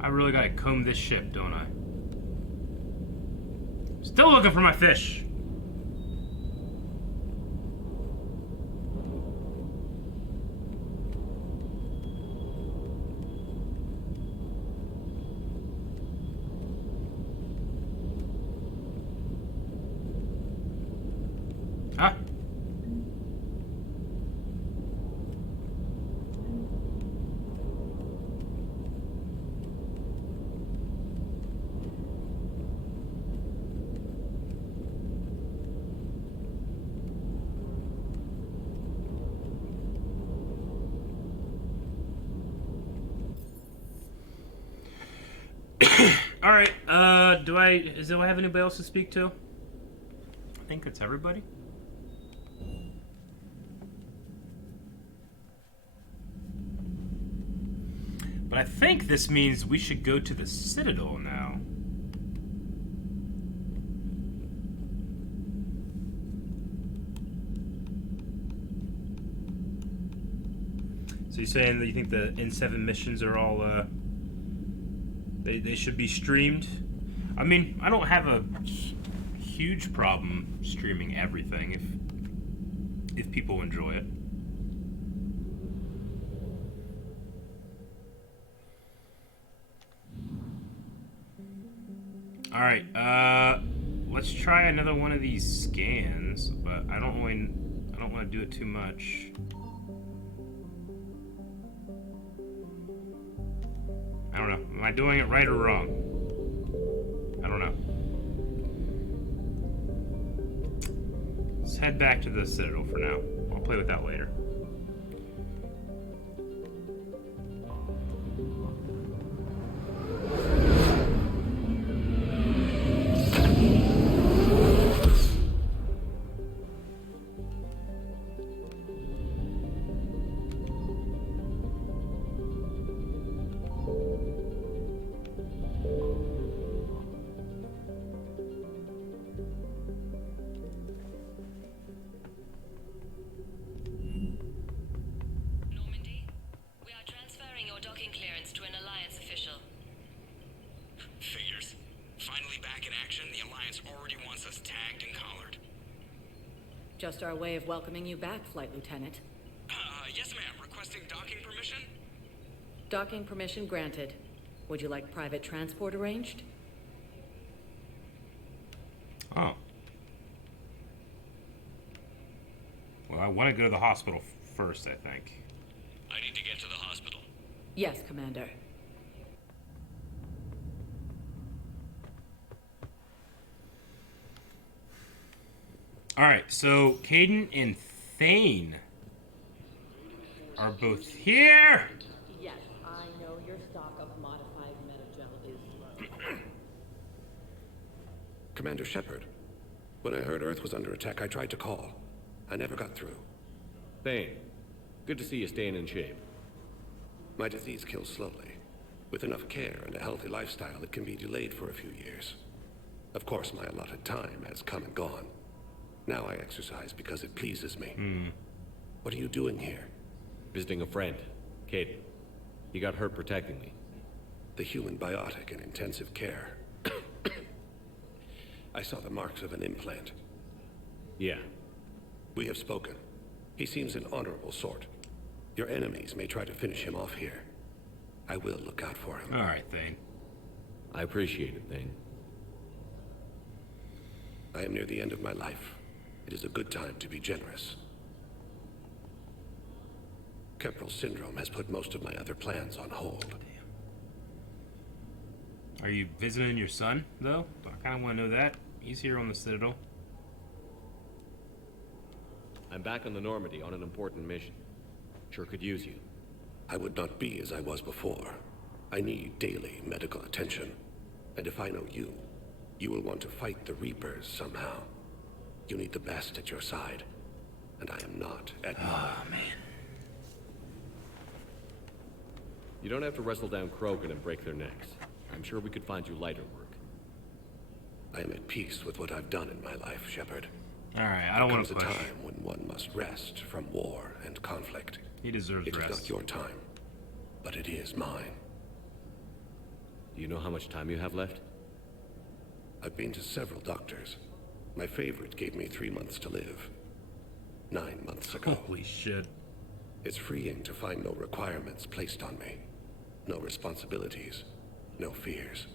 I really gotta comb this ship, don't I? Still looking for my fish. All right. Do I have anybody else to speak to? I think that's everybody. But I think this means we should go to the Citadel now. So you're saying that you think the N7 missions are all, they should be streamed? I mean, I don't have a huge problem streaming everything if people enjoy it. All right, let's try another one of these scans, but I don't want to do it too much. I don't know. Am I doing it right or wrong? I don't know. Let's head back to the Citadel for now. I'll play with that later. Just our way of welcoming you back, Flight Lieutenant. Yes, ma'am. Requesting docking permission? Docking permission granted. Would you like private transport arranged? Oh. Well, I want to go to the hospital first, I think. I need to get to the hospital. Yes, Commander. Alright, so Caden and Thane are both here! Yes, I know your stock of modified metagel is low. Commander Shepard, when I heard Earth was under attack, I tried to call. I never got through. Thane, good to see you staying in shape. My disease kills slowly. With enough care and a healthy lifestyle, it can be delayed for a few years. Of course, my allotted time has come and gone. Now I exercise because it pleases me. What are you doing here? Visiting a friend, Caden. He got hurt protecting me. The human biotic in intensive care. I saw the marks of an implant. Yeah. We have spoken. He seems an honorable sort. Your enemies may try to finish him off here. I will look out for him. All right, Thane. I appreciate it, Thane. I am near the end of my life. It is a good time to be generous. Kemperl syndrome has put most of my other plans on hold. Are you visiting your son, though? I kind of want to know that. He's here on the Citadel. I'm back on the Normandy on an important mission. Sure could use you. I would not be as I was before. I need daily medical attention. And if I know you, you will want to fight the Reapers somehow. You need the best at your side. And I am not at mine. Oh, man. You don't have to wrestle down Krogan and break their necks. I'm sure we could find you lighter work. I am at peace with what I've done in my life, Shepard. All right, I don't want to push. There comes a time when one must rest from war and conflict. He deserves rest. It is not your time, but it is mine. Do you know how much time you have left? I've been to several doctors. My favorite gave me 3 months to live. 9 months ago. Holy shit. It's freeing to find no requirements placed on me. No responsibilities. No fears.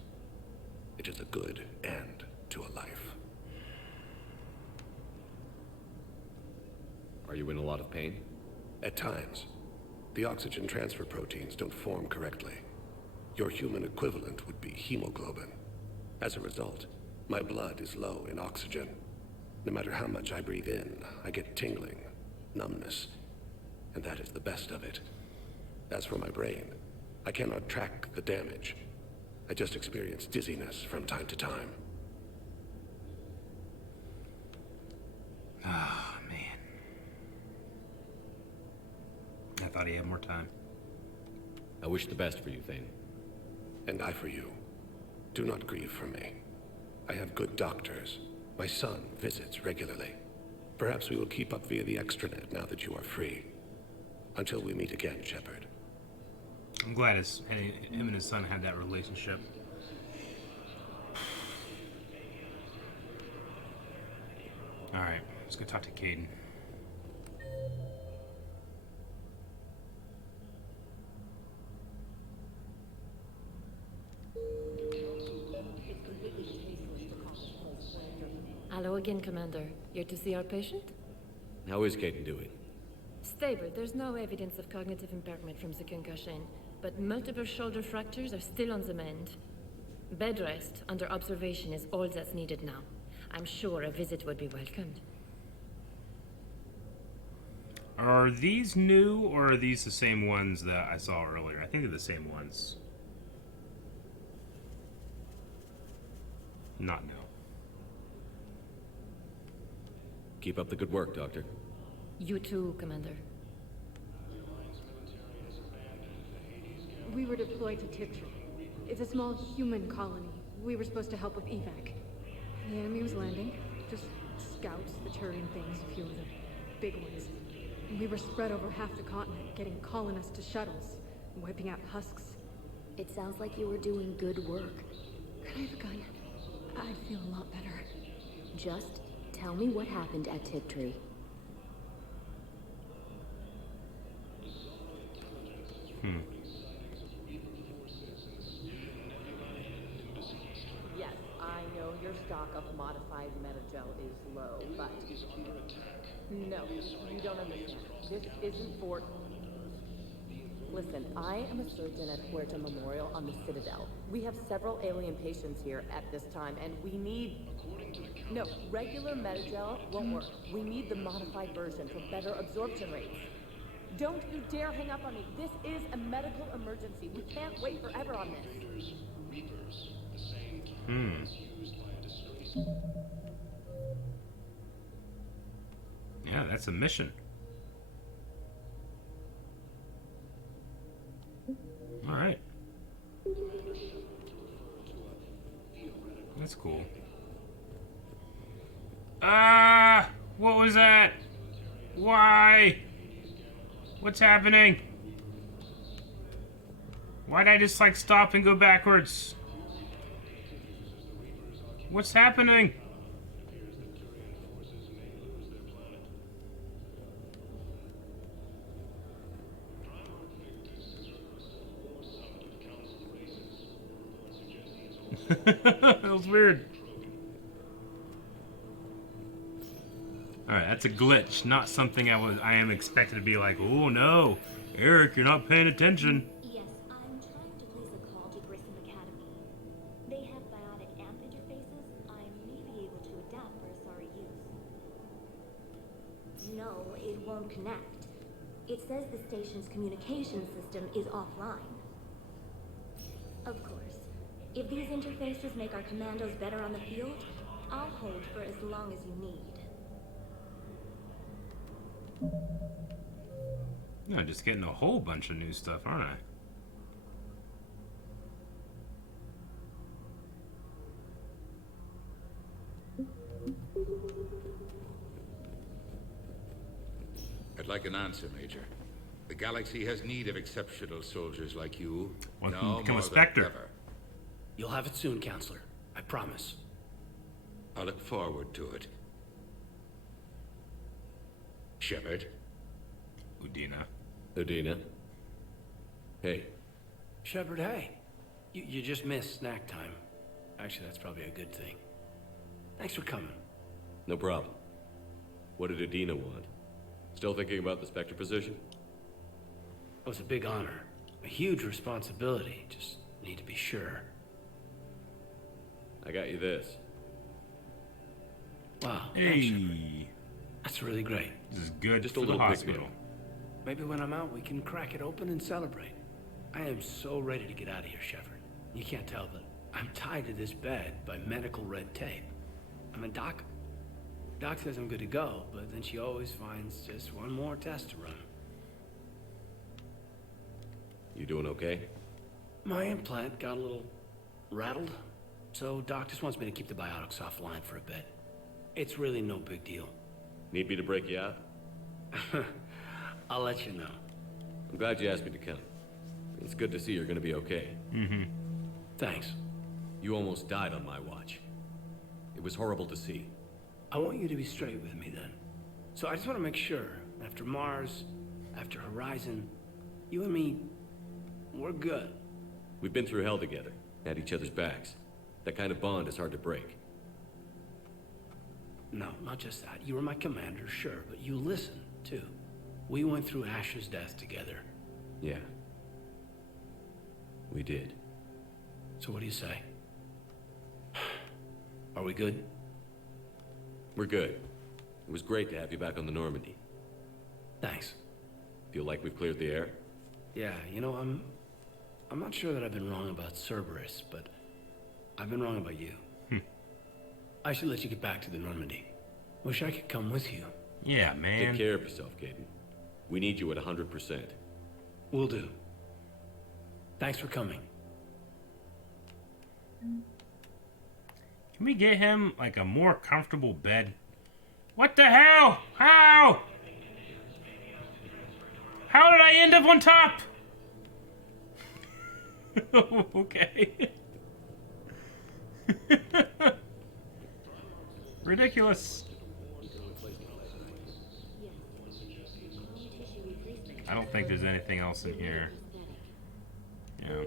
It is a good end to a life. Are you in a lot of pain? At times. The oxygen transfer proteins don't form correctly. Your human equivalent would be hemoglobin. As a result, my blood is low in oxygen. No matter how much I breathe in, I get tingling, numbness, and that is the best of it. As for my brain, I cannot track the damage. I just experience dizziness from time to time. Oh, man. I thought he had more time. I wish the best for you, Thane. And I for you. Do not grieve for me. I have good doctors. My son visits regularly. Perhaps we will keep up via the extranet now that you are free. Until we meet again, Shepard. I'm glad him and his son had that relationship. Alright, let's go talk to Caden. Hello again, Commander. Here to see our patient? How is Caden doing? Stable. There's no evidence of cognitive impairment from the concussion, but multiple shoulder fractures are still on the mend. Bed rest under observation is all that's needed now. I'm sure a visit would be welcomed. Are these new, or are these the same ones that I saw earlier? I think they're the same ones. Not new. Keep up the good work, Doctor. You too, Commander. We were deployed to Tiptree. It's a small human colony. We were supposed to help with evac. The enemy was landing. Just scouts, the Turian things, a few of the big ones. And we were spread over half the continent, getting colonists to shuttles, wiping out husks. It sounds like you were doing good work. Could I have a gun? I'd feel a lot better. Just tell me what happened at Tiptree. Yes, I know your stock of modified metagel is low, but... No, you don't understand. This isn't for... Listen, I am a surgeon at Huerta Memorial on the Citadel. We have several alien patients here at this time, and we need... No, regular metagel won't work. We need the modified version for better absorption rates. Don't you dare hang up on me. This is a medical emergency. We can't wait forever on this. Yeah, that's a mission. Alright. That's cool. Ah! What was that? Why? What's happening? Why'd I just, like, stop and go backwards? What's happening? That was weird. Alright, that's a glitch, not something I am expected to be like, oh no, Eric, you're not paying attention. Yes, I'm trying to place a call to Grissom Academy. They have biotic amp interfaces I may be able to adapt for Asari use. No, it won't connect. It says the station's communication system is offline. Of course, if these interfaces make our commandos better on the field, I'll hold for as long as you need. Yeah, just getting a whole bunch of new stuff, aren't I? I'd like an answer, Major. The galaxy has need of exceptional soldiers like you. Want No them to become more a than Spectre. ever. You'll have it soon, Counselor. I promise. I look forward to it. Shepard. Udina. Udina. Hey. Shepard, hey. You just missed snack time. Actually, that's probably a good thing. Thanks for coming. No problem. What did Udina want? Still thinking about the Spectre position? It was a big honor. A huge responsibility. Just need to be sure. I got you this. Wow. Hey. Thanks, Shepard. That's really great. This is good Just for a the little hospital. picnic. Maybe when I'm out, we can crack it open and celebrate. I am so ready to get out of here, Shepard. You can't tell, but I'm tied to this bed by medical red tape. I mean, Doc says I'm good to go, but then she always finds just one more test to run. You doing okay? My implant got a little rattled, so Doc just wants me to keep the biotics offline for a bit. It's really no big deal. Need me to break you out? I'll let you know. I'm glad you asked me to come. It's good to see you're gonna be okay. Mm-hmm. Thanks. You almost died on my watch. It was horrible to see. I want you to be straight with me then. So I just want to make sure, after Mars, after Horizon, you and me, we're good. We've been through hell together, had each other's backs. That kind of bond is hard to break. No, not just that. You were my commander, sure, but you listened, too. We went through Ash's death together. Yeah. We did. So what do you say? Are we good? We're good. It was great to have you back on the Normandy. Thanks. Feel like we've cleared the air? Yeah, you know, I'm not sure that I've been wrong about Cerberus, but I've been wrong about you. I should let you get back to the Normandy. Wish I could come with you. Yeah, man. Take care of yourself, Caden. We need you at 100%. Will do. Thanks for coming. Can we get him, like, a more comfortable bed? What the hell? How? How did I end up on top? Okay. Ridiculous. I don't think there's anything else in here. Yeah.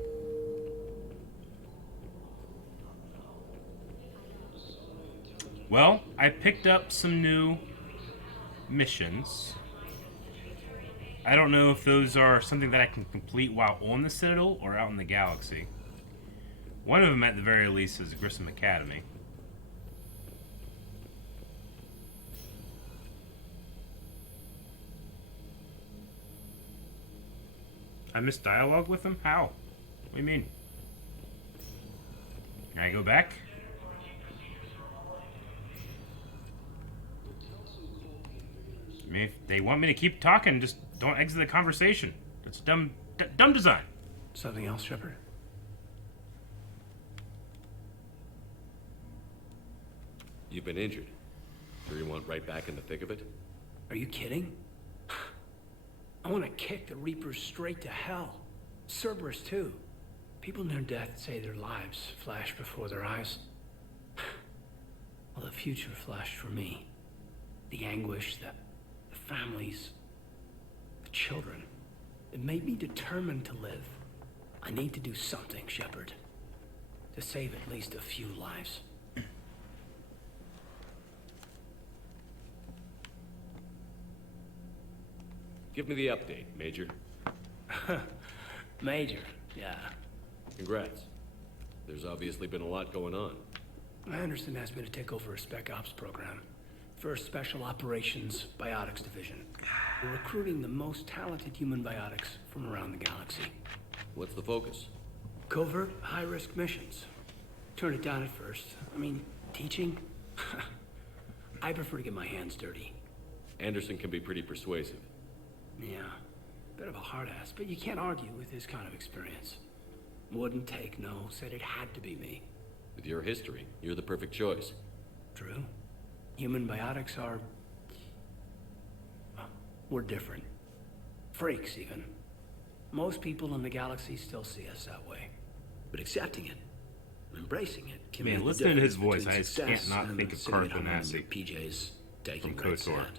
Well, I picked up some new missions. I don't know if those are something that I can complete while on the Citadel or out in the galaxy. One of them, at the very least, is Grissom Academy. I missed dialogue with him? How? What do you mean? Can I go back? I mean, if they want me to keep talking, just don't exit the conversation. That's dumb design. Something else, Shepard? You've been injured. Sure you want right back in the thick of it? Are you kidding? I want to kick the Reapers straight to hell. Cerberus, too. People near death say their lives flash before their eyes. Well, the future flashed for me. The anguish, the families, the children. It made me determined to live. I need to do something, Shepard. To save at least a few lives. Give me the update, Major. Major, yeah. Congrats. There's obviously been a lot going on. Anderson asked me to take over a Spec Ops program. First Special Operations Biotics Division. We're recruiting the most talented human biotics from around the galaxy. What's the focus? Covert, high-risk missions. Turn it down at first. I mean, teaching? I prefer to get my hands dirty. Anderson can be pretty persuasive. Yeah, bit of a hard-ass, but you can't argue with his kind of experience. Wouldn't take no, said it had to be me. With your history, you're the perfect choice. True. Human biotics are... well, we're different. Freaks, even. Most people in the galaxy still see us that way. But accepting it, embracing it, can Man, make the listening to his difference voice, I between just can't success not and think of sitting at Carl home in Bonassi your PJs, taking from great KOTOR. stand.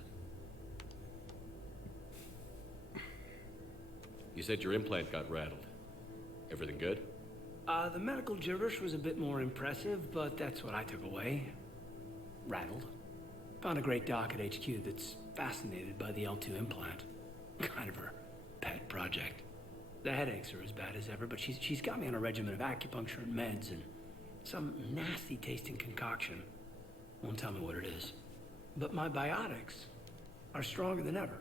You said your implant got rattled. Everything good? The medical gibberish was a bit more impressive, but that's what I took away. Rattled. Found a great doc at HQ that's fascinated by the L2 implant. Kind of her pet project. The headaches are as bad as ever, but she's got me on a regimen of acupuncture and meds and some nasty tasting concoction. Won't tell me what it is. But my biotics are stronger than ever.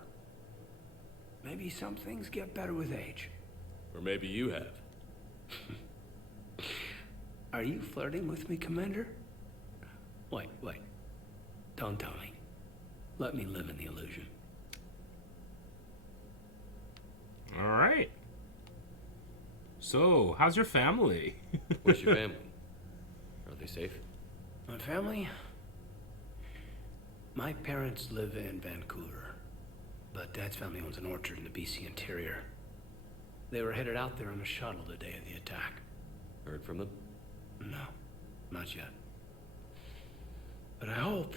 Maybe some things get better with age. Or maybe you have. Are you flirting with me, Commander? Wait. Don't tell me. Let me live in the illusion. All right. So, how's your family? Where's your family? Are they safe? My family? My parents live in Vancouver, but Dad's family owns an orchard in the BC interior. They were headed out there on a shuttle the day of the attack. Heard from them? No, not yet. But I hope...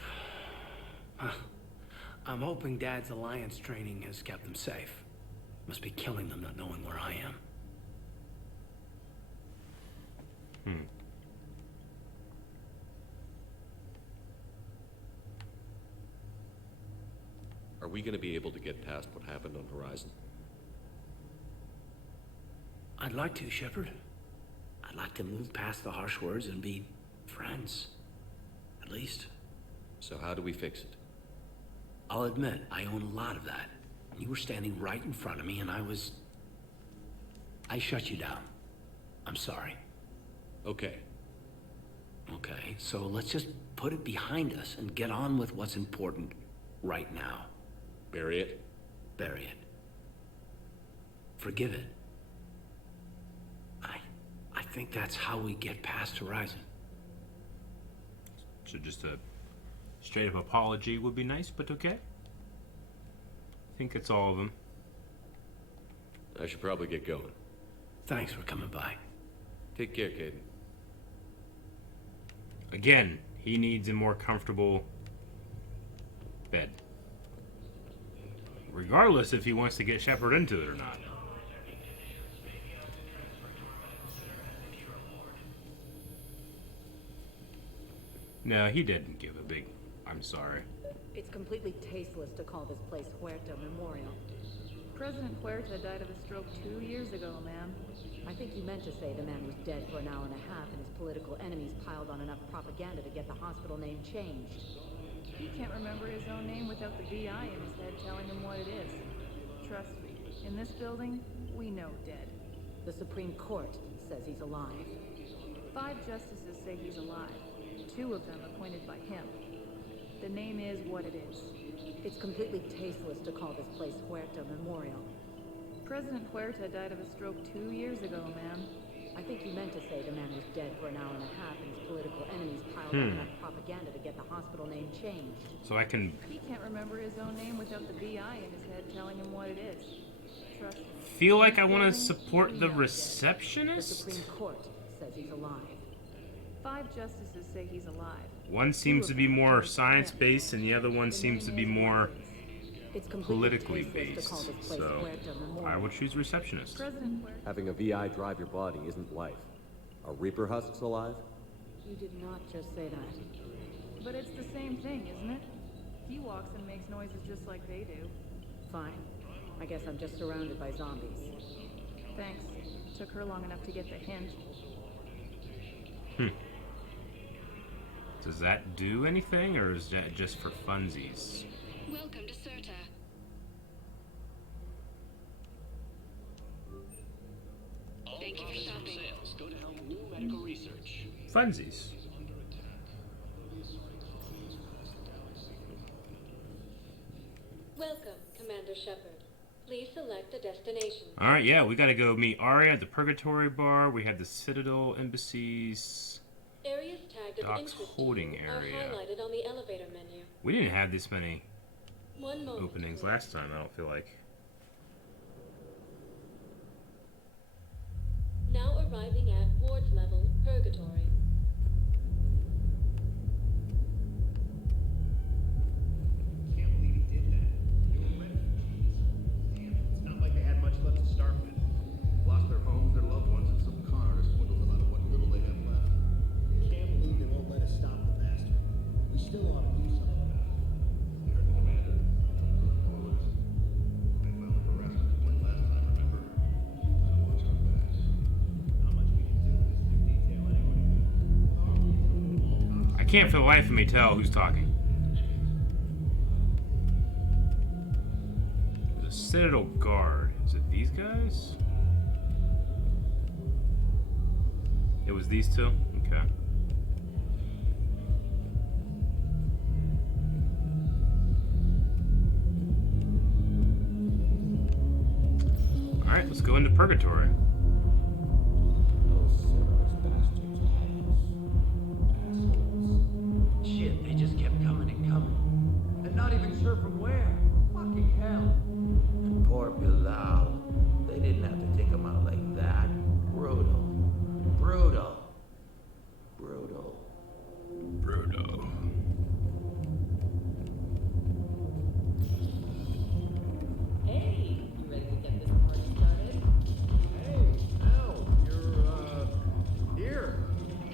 I'm hoping Dad's Alliance training has kept them safe. Must be killing them not knowing where I am. Are we going to be able to get past what happened on Horizon? I'd like to, Shepard. I'd like to move past the harsh words and be friends. At least. So how do we fix it? I'll admit, I own a lot of that. You were standing right in front of me and I shut you down. I'm sorry. Okay. Okay, so let's just put it behind us and get on with what's important right now. Bury it? Bury it. Forgive it. I think that's how we get past Horizon. So just a straight up apology would be nice, but okay. I think it's all of them. I should probably get going. Thanks for coming by. Take care, Caden. Again, he needs a more comfortable bed. Regardless if he wants to get Shepard into it or not. No, he didn't give a big I'm sorry. It's completely tasteless to call this place Huerta Memorial. President Huerta died of a stroke 2 years ago, ma'am. I think you meant to say the man was dead for an hour and a half and his political enemies piled on enough propaganda to get the hospital name changed. He can't remember his own name without the VI in his head telling him what it is. Trust me, in this building, we know dead. The Supreme Court says he's alive. 5 justices say he's alive. 2 of them appointed by him. The name is what it is. It's completely tasteless to call this place Huerta Memorial. President Huerta died of a stroke 2 years ago, ma'am. I think you meant to say the man was dead for an hour and a half and his political enemies piled on enough propaganda to get the hospital name changed. So I can... He can't remember his own name without the VI in his head telling him what it is. Trust me. Feel like I want to support the receptionist? The Supreme Court says he's alive. 5 justices say he's alive. One seems to be more science-based and the other one seems to be more politically based. So I would choose receptionist. Having a VI drive your body isn't life. Are Reaper husks alive? You did not just say that. But it's the same thing, isn't it? He walks and makes noises just like they do. Fine. I guess I'm just surrounded by zombies. Thanks. Took her long enough to get the hint. Does that do anything, or is that just for funsies? Welcome to Certa. Thank you for shopping. Sales go to help new medical research. Funsies. Welcome, Commander Shepard. Please select a destination. Alright, yeah, we gotta go meet Arya at the Purgatory Bar. We have the Citadel Embassy's Areas tagged of Doc's interest holding are area. highlighted on the elevator menu. We didn't have this many 1 moment. openings last time, I don't feel like. Now arriving at Ward's level, Purgatory. Can't believe he did that. Doing refugees. Damn, it's not like they had much left to start with. Lost their homes, their loved ones, and some con artist swindled them out of what little they have left. Can't believe they won't let us stop the bastard. We still ought to do something about it. You heard the commander. Orders. They filed a harassment complaint last time, remember? Gotta watch our backs. Not much we can do with this new detail anyway. I can't for the life of me tell who's talking. The Citadel Guard. Is it these guys? It was these two? Okay. Okay. Alright, let's go into purgatory. Shit, they just kept coming and coming. And not even sure from where. Fucking hell. And poor Bilal. They didn't have to take him out like that. Brutal. Brutal. Brutal. Brutal. Hey, you ready to get this party started? Hey, Al, you're, here.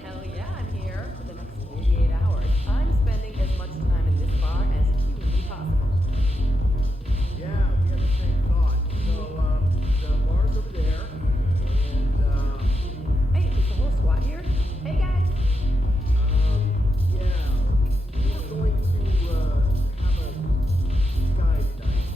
Hell yeah, I'm here for the next 48 hours. I'm spending as much time in this bar as humanly possible. Yeah, we have the same thought. So, the bar's over there, and, Hey, is the whole squad here? Hey guys! yeah, we're going to, have a guide night.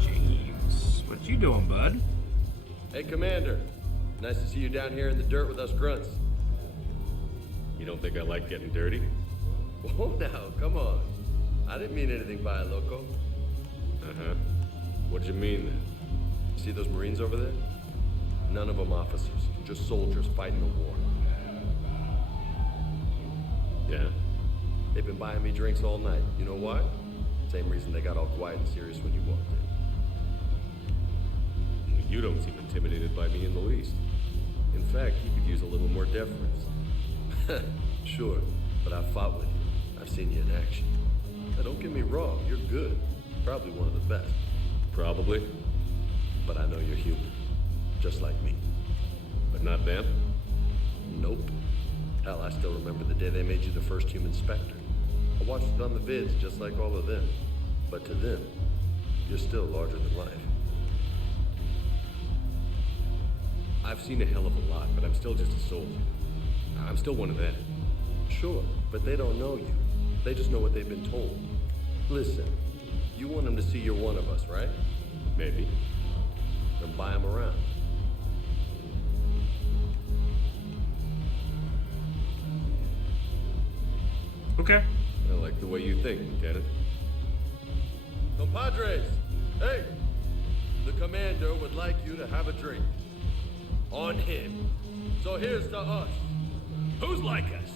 James, what you doing, bud? Hey, Commander. Nice to see you down here in the dirt with us grunts. You don't think I like getting dirty? Whoa, now, come on. I didn't mean anything by it, loco. Uh-huh. What did you mean then? See those Marines over there? None of them officers, just soldiers fighting a war. Yeah? They've been buying me drinks all night. You know why? Same reason they got all quiet and serious when you walked in. You don't seem intimidated by me in the least. In fact, you could use a little more deference. Sure, but I've fought with you. I've seen you in action. Now, don't get me wrong, you're good. Probably one of the best. Probably. But I know you're human. Just like me. But not them? Nope. Hell, I still remember the day they made you the first human Spectre. I watched it on the vids just like all of them. But to them, you're still larger than life. I've seen a hell of a lot, but I'm still just a soldier. I'm still one of them. Sure, but they don't know you. They just know what they've been told. Listen, you want them to see you're one of us, right? Maybe. Then buy them around. Okay. I like the way you think, Lieutenant. Compadres, hey! The commander would like you to have a drink. On him. So here's to us. Who's like us?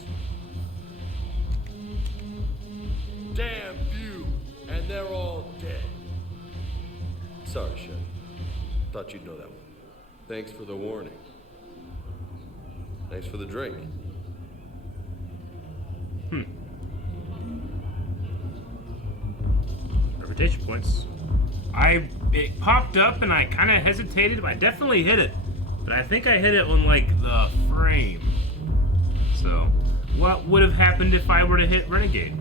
Damn few, and they're all dead. Sorry, Chef. Thought you'd know that one. Thanks for the warning. Thanks for the drink. Reputation points. It popped up and I kind of hesitated, but I definitely hit it. But I think I hit it on like the frame. So, what would have happened if I were to hit Renegade?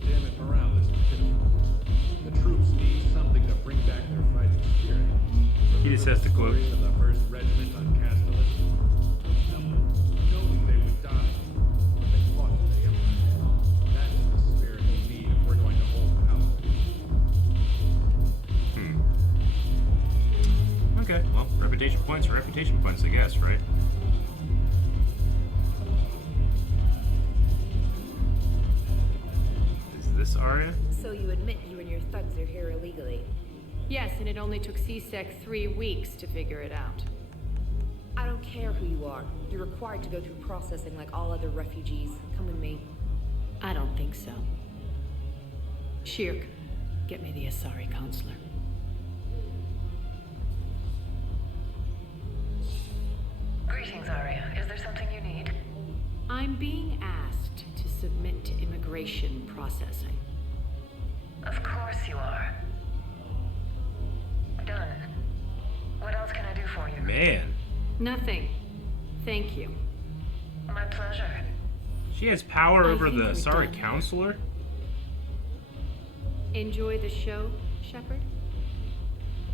Damn it, morale is pitiful. The troops need something to bring back their fighting spirit. He just has to quote. Stories of the 1st Regiment on Castellet. Knowing they would die, but they fought for the Empire. That's the spirit we need if we're going to hold power. Okay, well, reputation points are reputation points, I guess, right? Is this Arya? So you admit you and your thugs are here illegally? Yes, and it only took C-Sec 3 weeks to figure it out. I don't care who you are. You're required to go through processing like all other refugees. Come with me. I don't think so. Shirk, get me the Asari consular. Greetings, Arya. Is there something you need? I'm being asked to submit to immigration processing. Of course you are. Done. What else can I do for you? Man. Nothing. Thank you. My pleasure. She has power over think the we're Asari done. counselor? Enjoy the show, Shepard?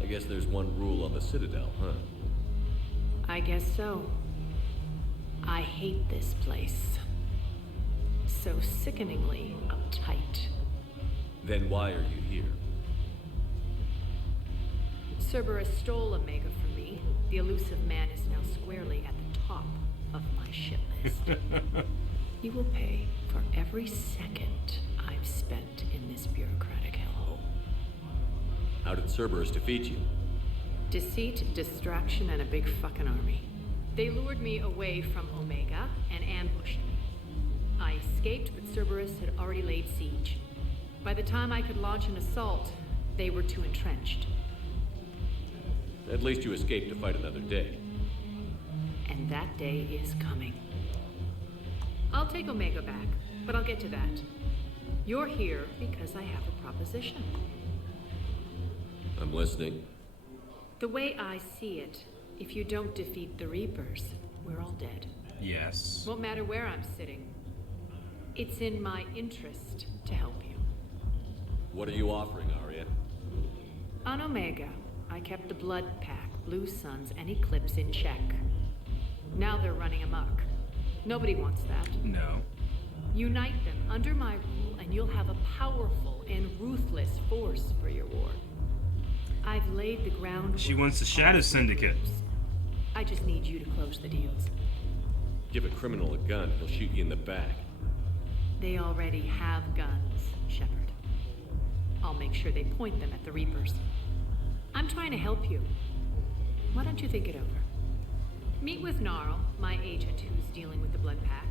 I guess there's one rule on the Citadel, huh? I guess so. I hate this place. So sickeningly uptight. Then why are you here? Cerberus stole Omega from me. The elusive man is now squarely at the top of my shit list. He will pay for every second I've spent in this bureaucratic hellhole. How did Cerberus defeat you? Deceit, distraction, and a big fucking army. They lured me away from Omega and ambushed me. I escaped, but Cerberus had already laid siege. By the time I could launch an assault, they were too entrenched. At least you escaped to fight another day. And that day is coming. I'll take Omega back, but I'll get to that. You're here because I have a proposition. I'm listening. The way I see it, if you don't defeat the Reapers, we're all dead. Yes. Won't matter where I'm sitting. It's in my interest to help you. What are you offering, Arya? On Omega, I kept the Blood Pack, Blue Suns, and Eclipse in check. Now they're running amok. Nobody wants that. No. Unite them under my rule, and you'll have a powerful and ruthless force for your war. I've laid the ground. She wants the Shadow Syndicate. I just need you to close the deals. Give a criminal a gun, he'll shoot you in the back. They already have guns, Shepard. I'll make sure they point them at the Reapers. I'm trying to help you. Why don't you think it over? Meet with Gnarl, my agent who's dealing with the Blood Pack.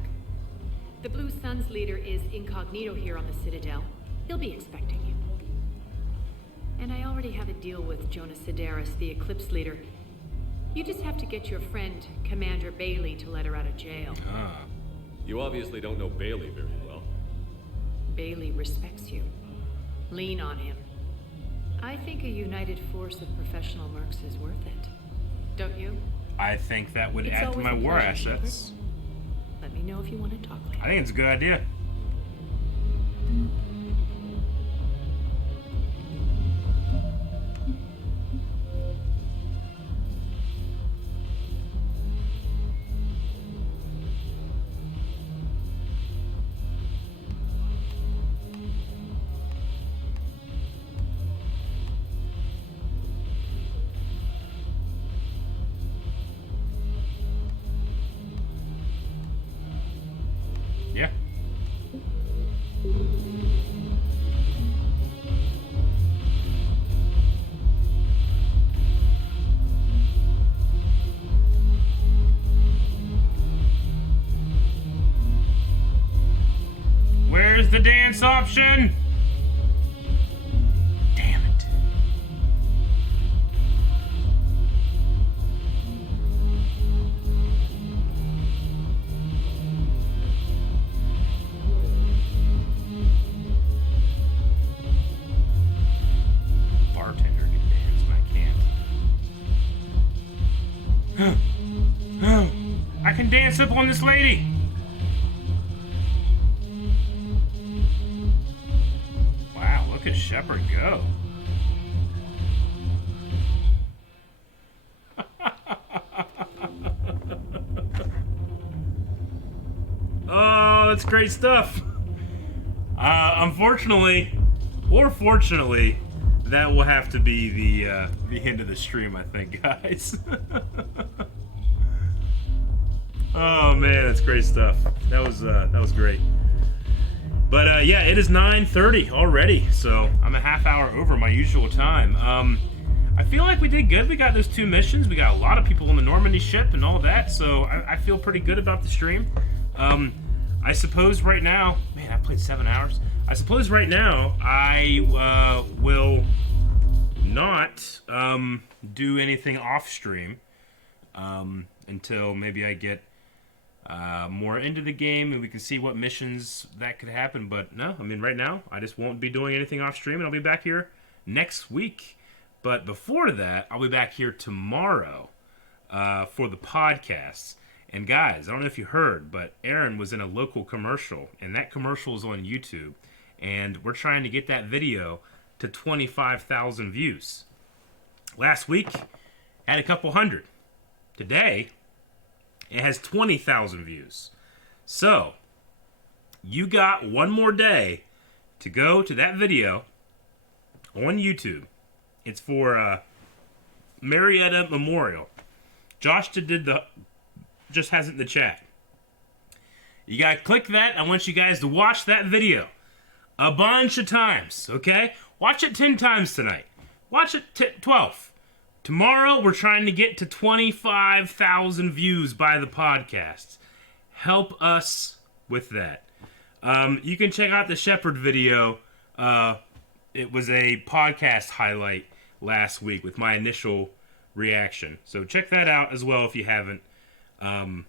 The Blue Suns leader is incognito here on the Citadel. He'll be expecting you. And I already have a deal with Jonas Sidaris, the Eclipse leader. You just have to get your friend, Commander Bailey, to let her out of jail. Ah. You obviously don't know Bailey very well. Bailey respects you. Lean on him. I think a united force of professional mercs is worth it. Don't you? I think that would It's add to always my a war pleasure, assets. Let me know if you want to talk later. I think it's a good idea. Yeah. Where's the dance option? Damn it. Bartender can dance and I can't. I can dance up on this lady. Wow, look at Shepard go. Oh, that's great stuff. Unfortunately, or fortunately, that will have to be the end of the stream, I think, guys. Oh man, that's great stuff. That was great. But yeah, it is 9:30 already, so I'm a half hour over my usual time. I feel like we did good. We got those 2 missions. We got a lot of people on the Normandy ship and all that, so I feel pretty good about the stream. I suppose right now, man, I played 7 hours. I suppose right now I will not do anything off stream until maybe I get more into the game and we can see what missions that could happen. But no, I mean, right now I just won't be doing anything off stream, and I'll be back here next week. But before that, I'll be back here tomorrow for the podcast. And guys, I don't know if you heard, but Aaron was in a local commercial, and that commercial is on YouTube, and we're trying to get that video to 25,000 views. Last week, had a couple hundred. Today, it has 20,000 views. So, you got one more day to go to that video on YouTube. It's for Marietta Memorial. Josh just has it in the chat. You gotta click that. I want you guys to watch that video a bunch of times, okay? Watch it 10 times tonight. Watch it 12. Tomorrow, we're trying to get to 25,000 views by the podcast. Help us with that. You can check out the Shepard video. It was a podcast highlight last week with my initial reaction. So check that out as well if you haven't. And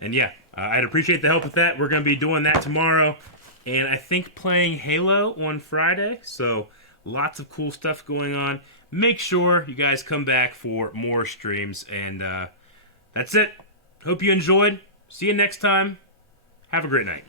yeah, I'd appreciate the help with that. We're going to be doing that tomorrow. And I think playing Halo on Friday. So lots of cool stuff going on. Make sure you guys come back for more streams. And that's it. Hope you enjoyed. See you next time. Have a great night.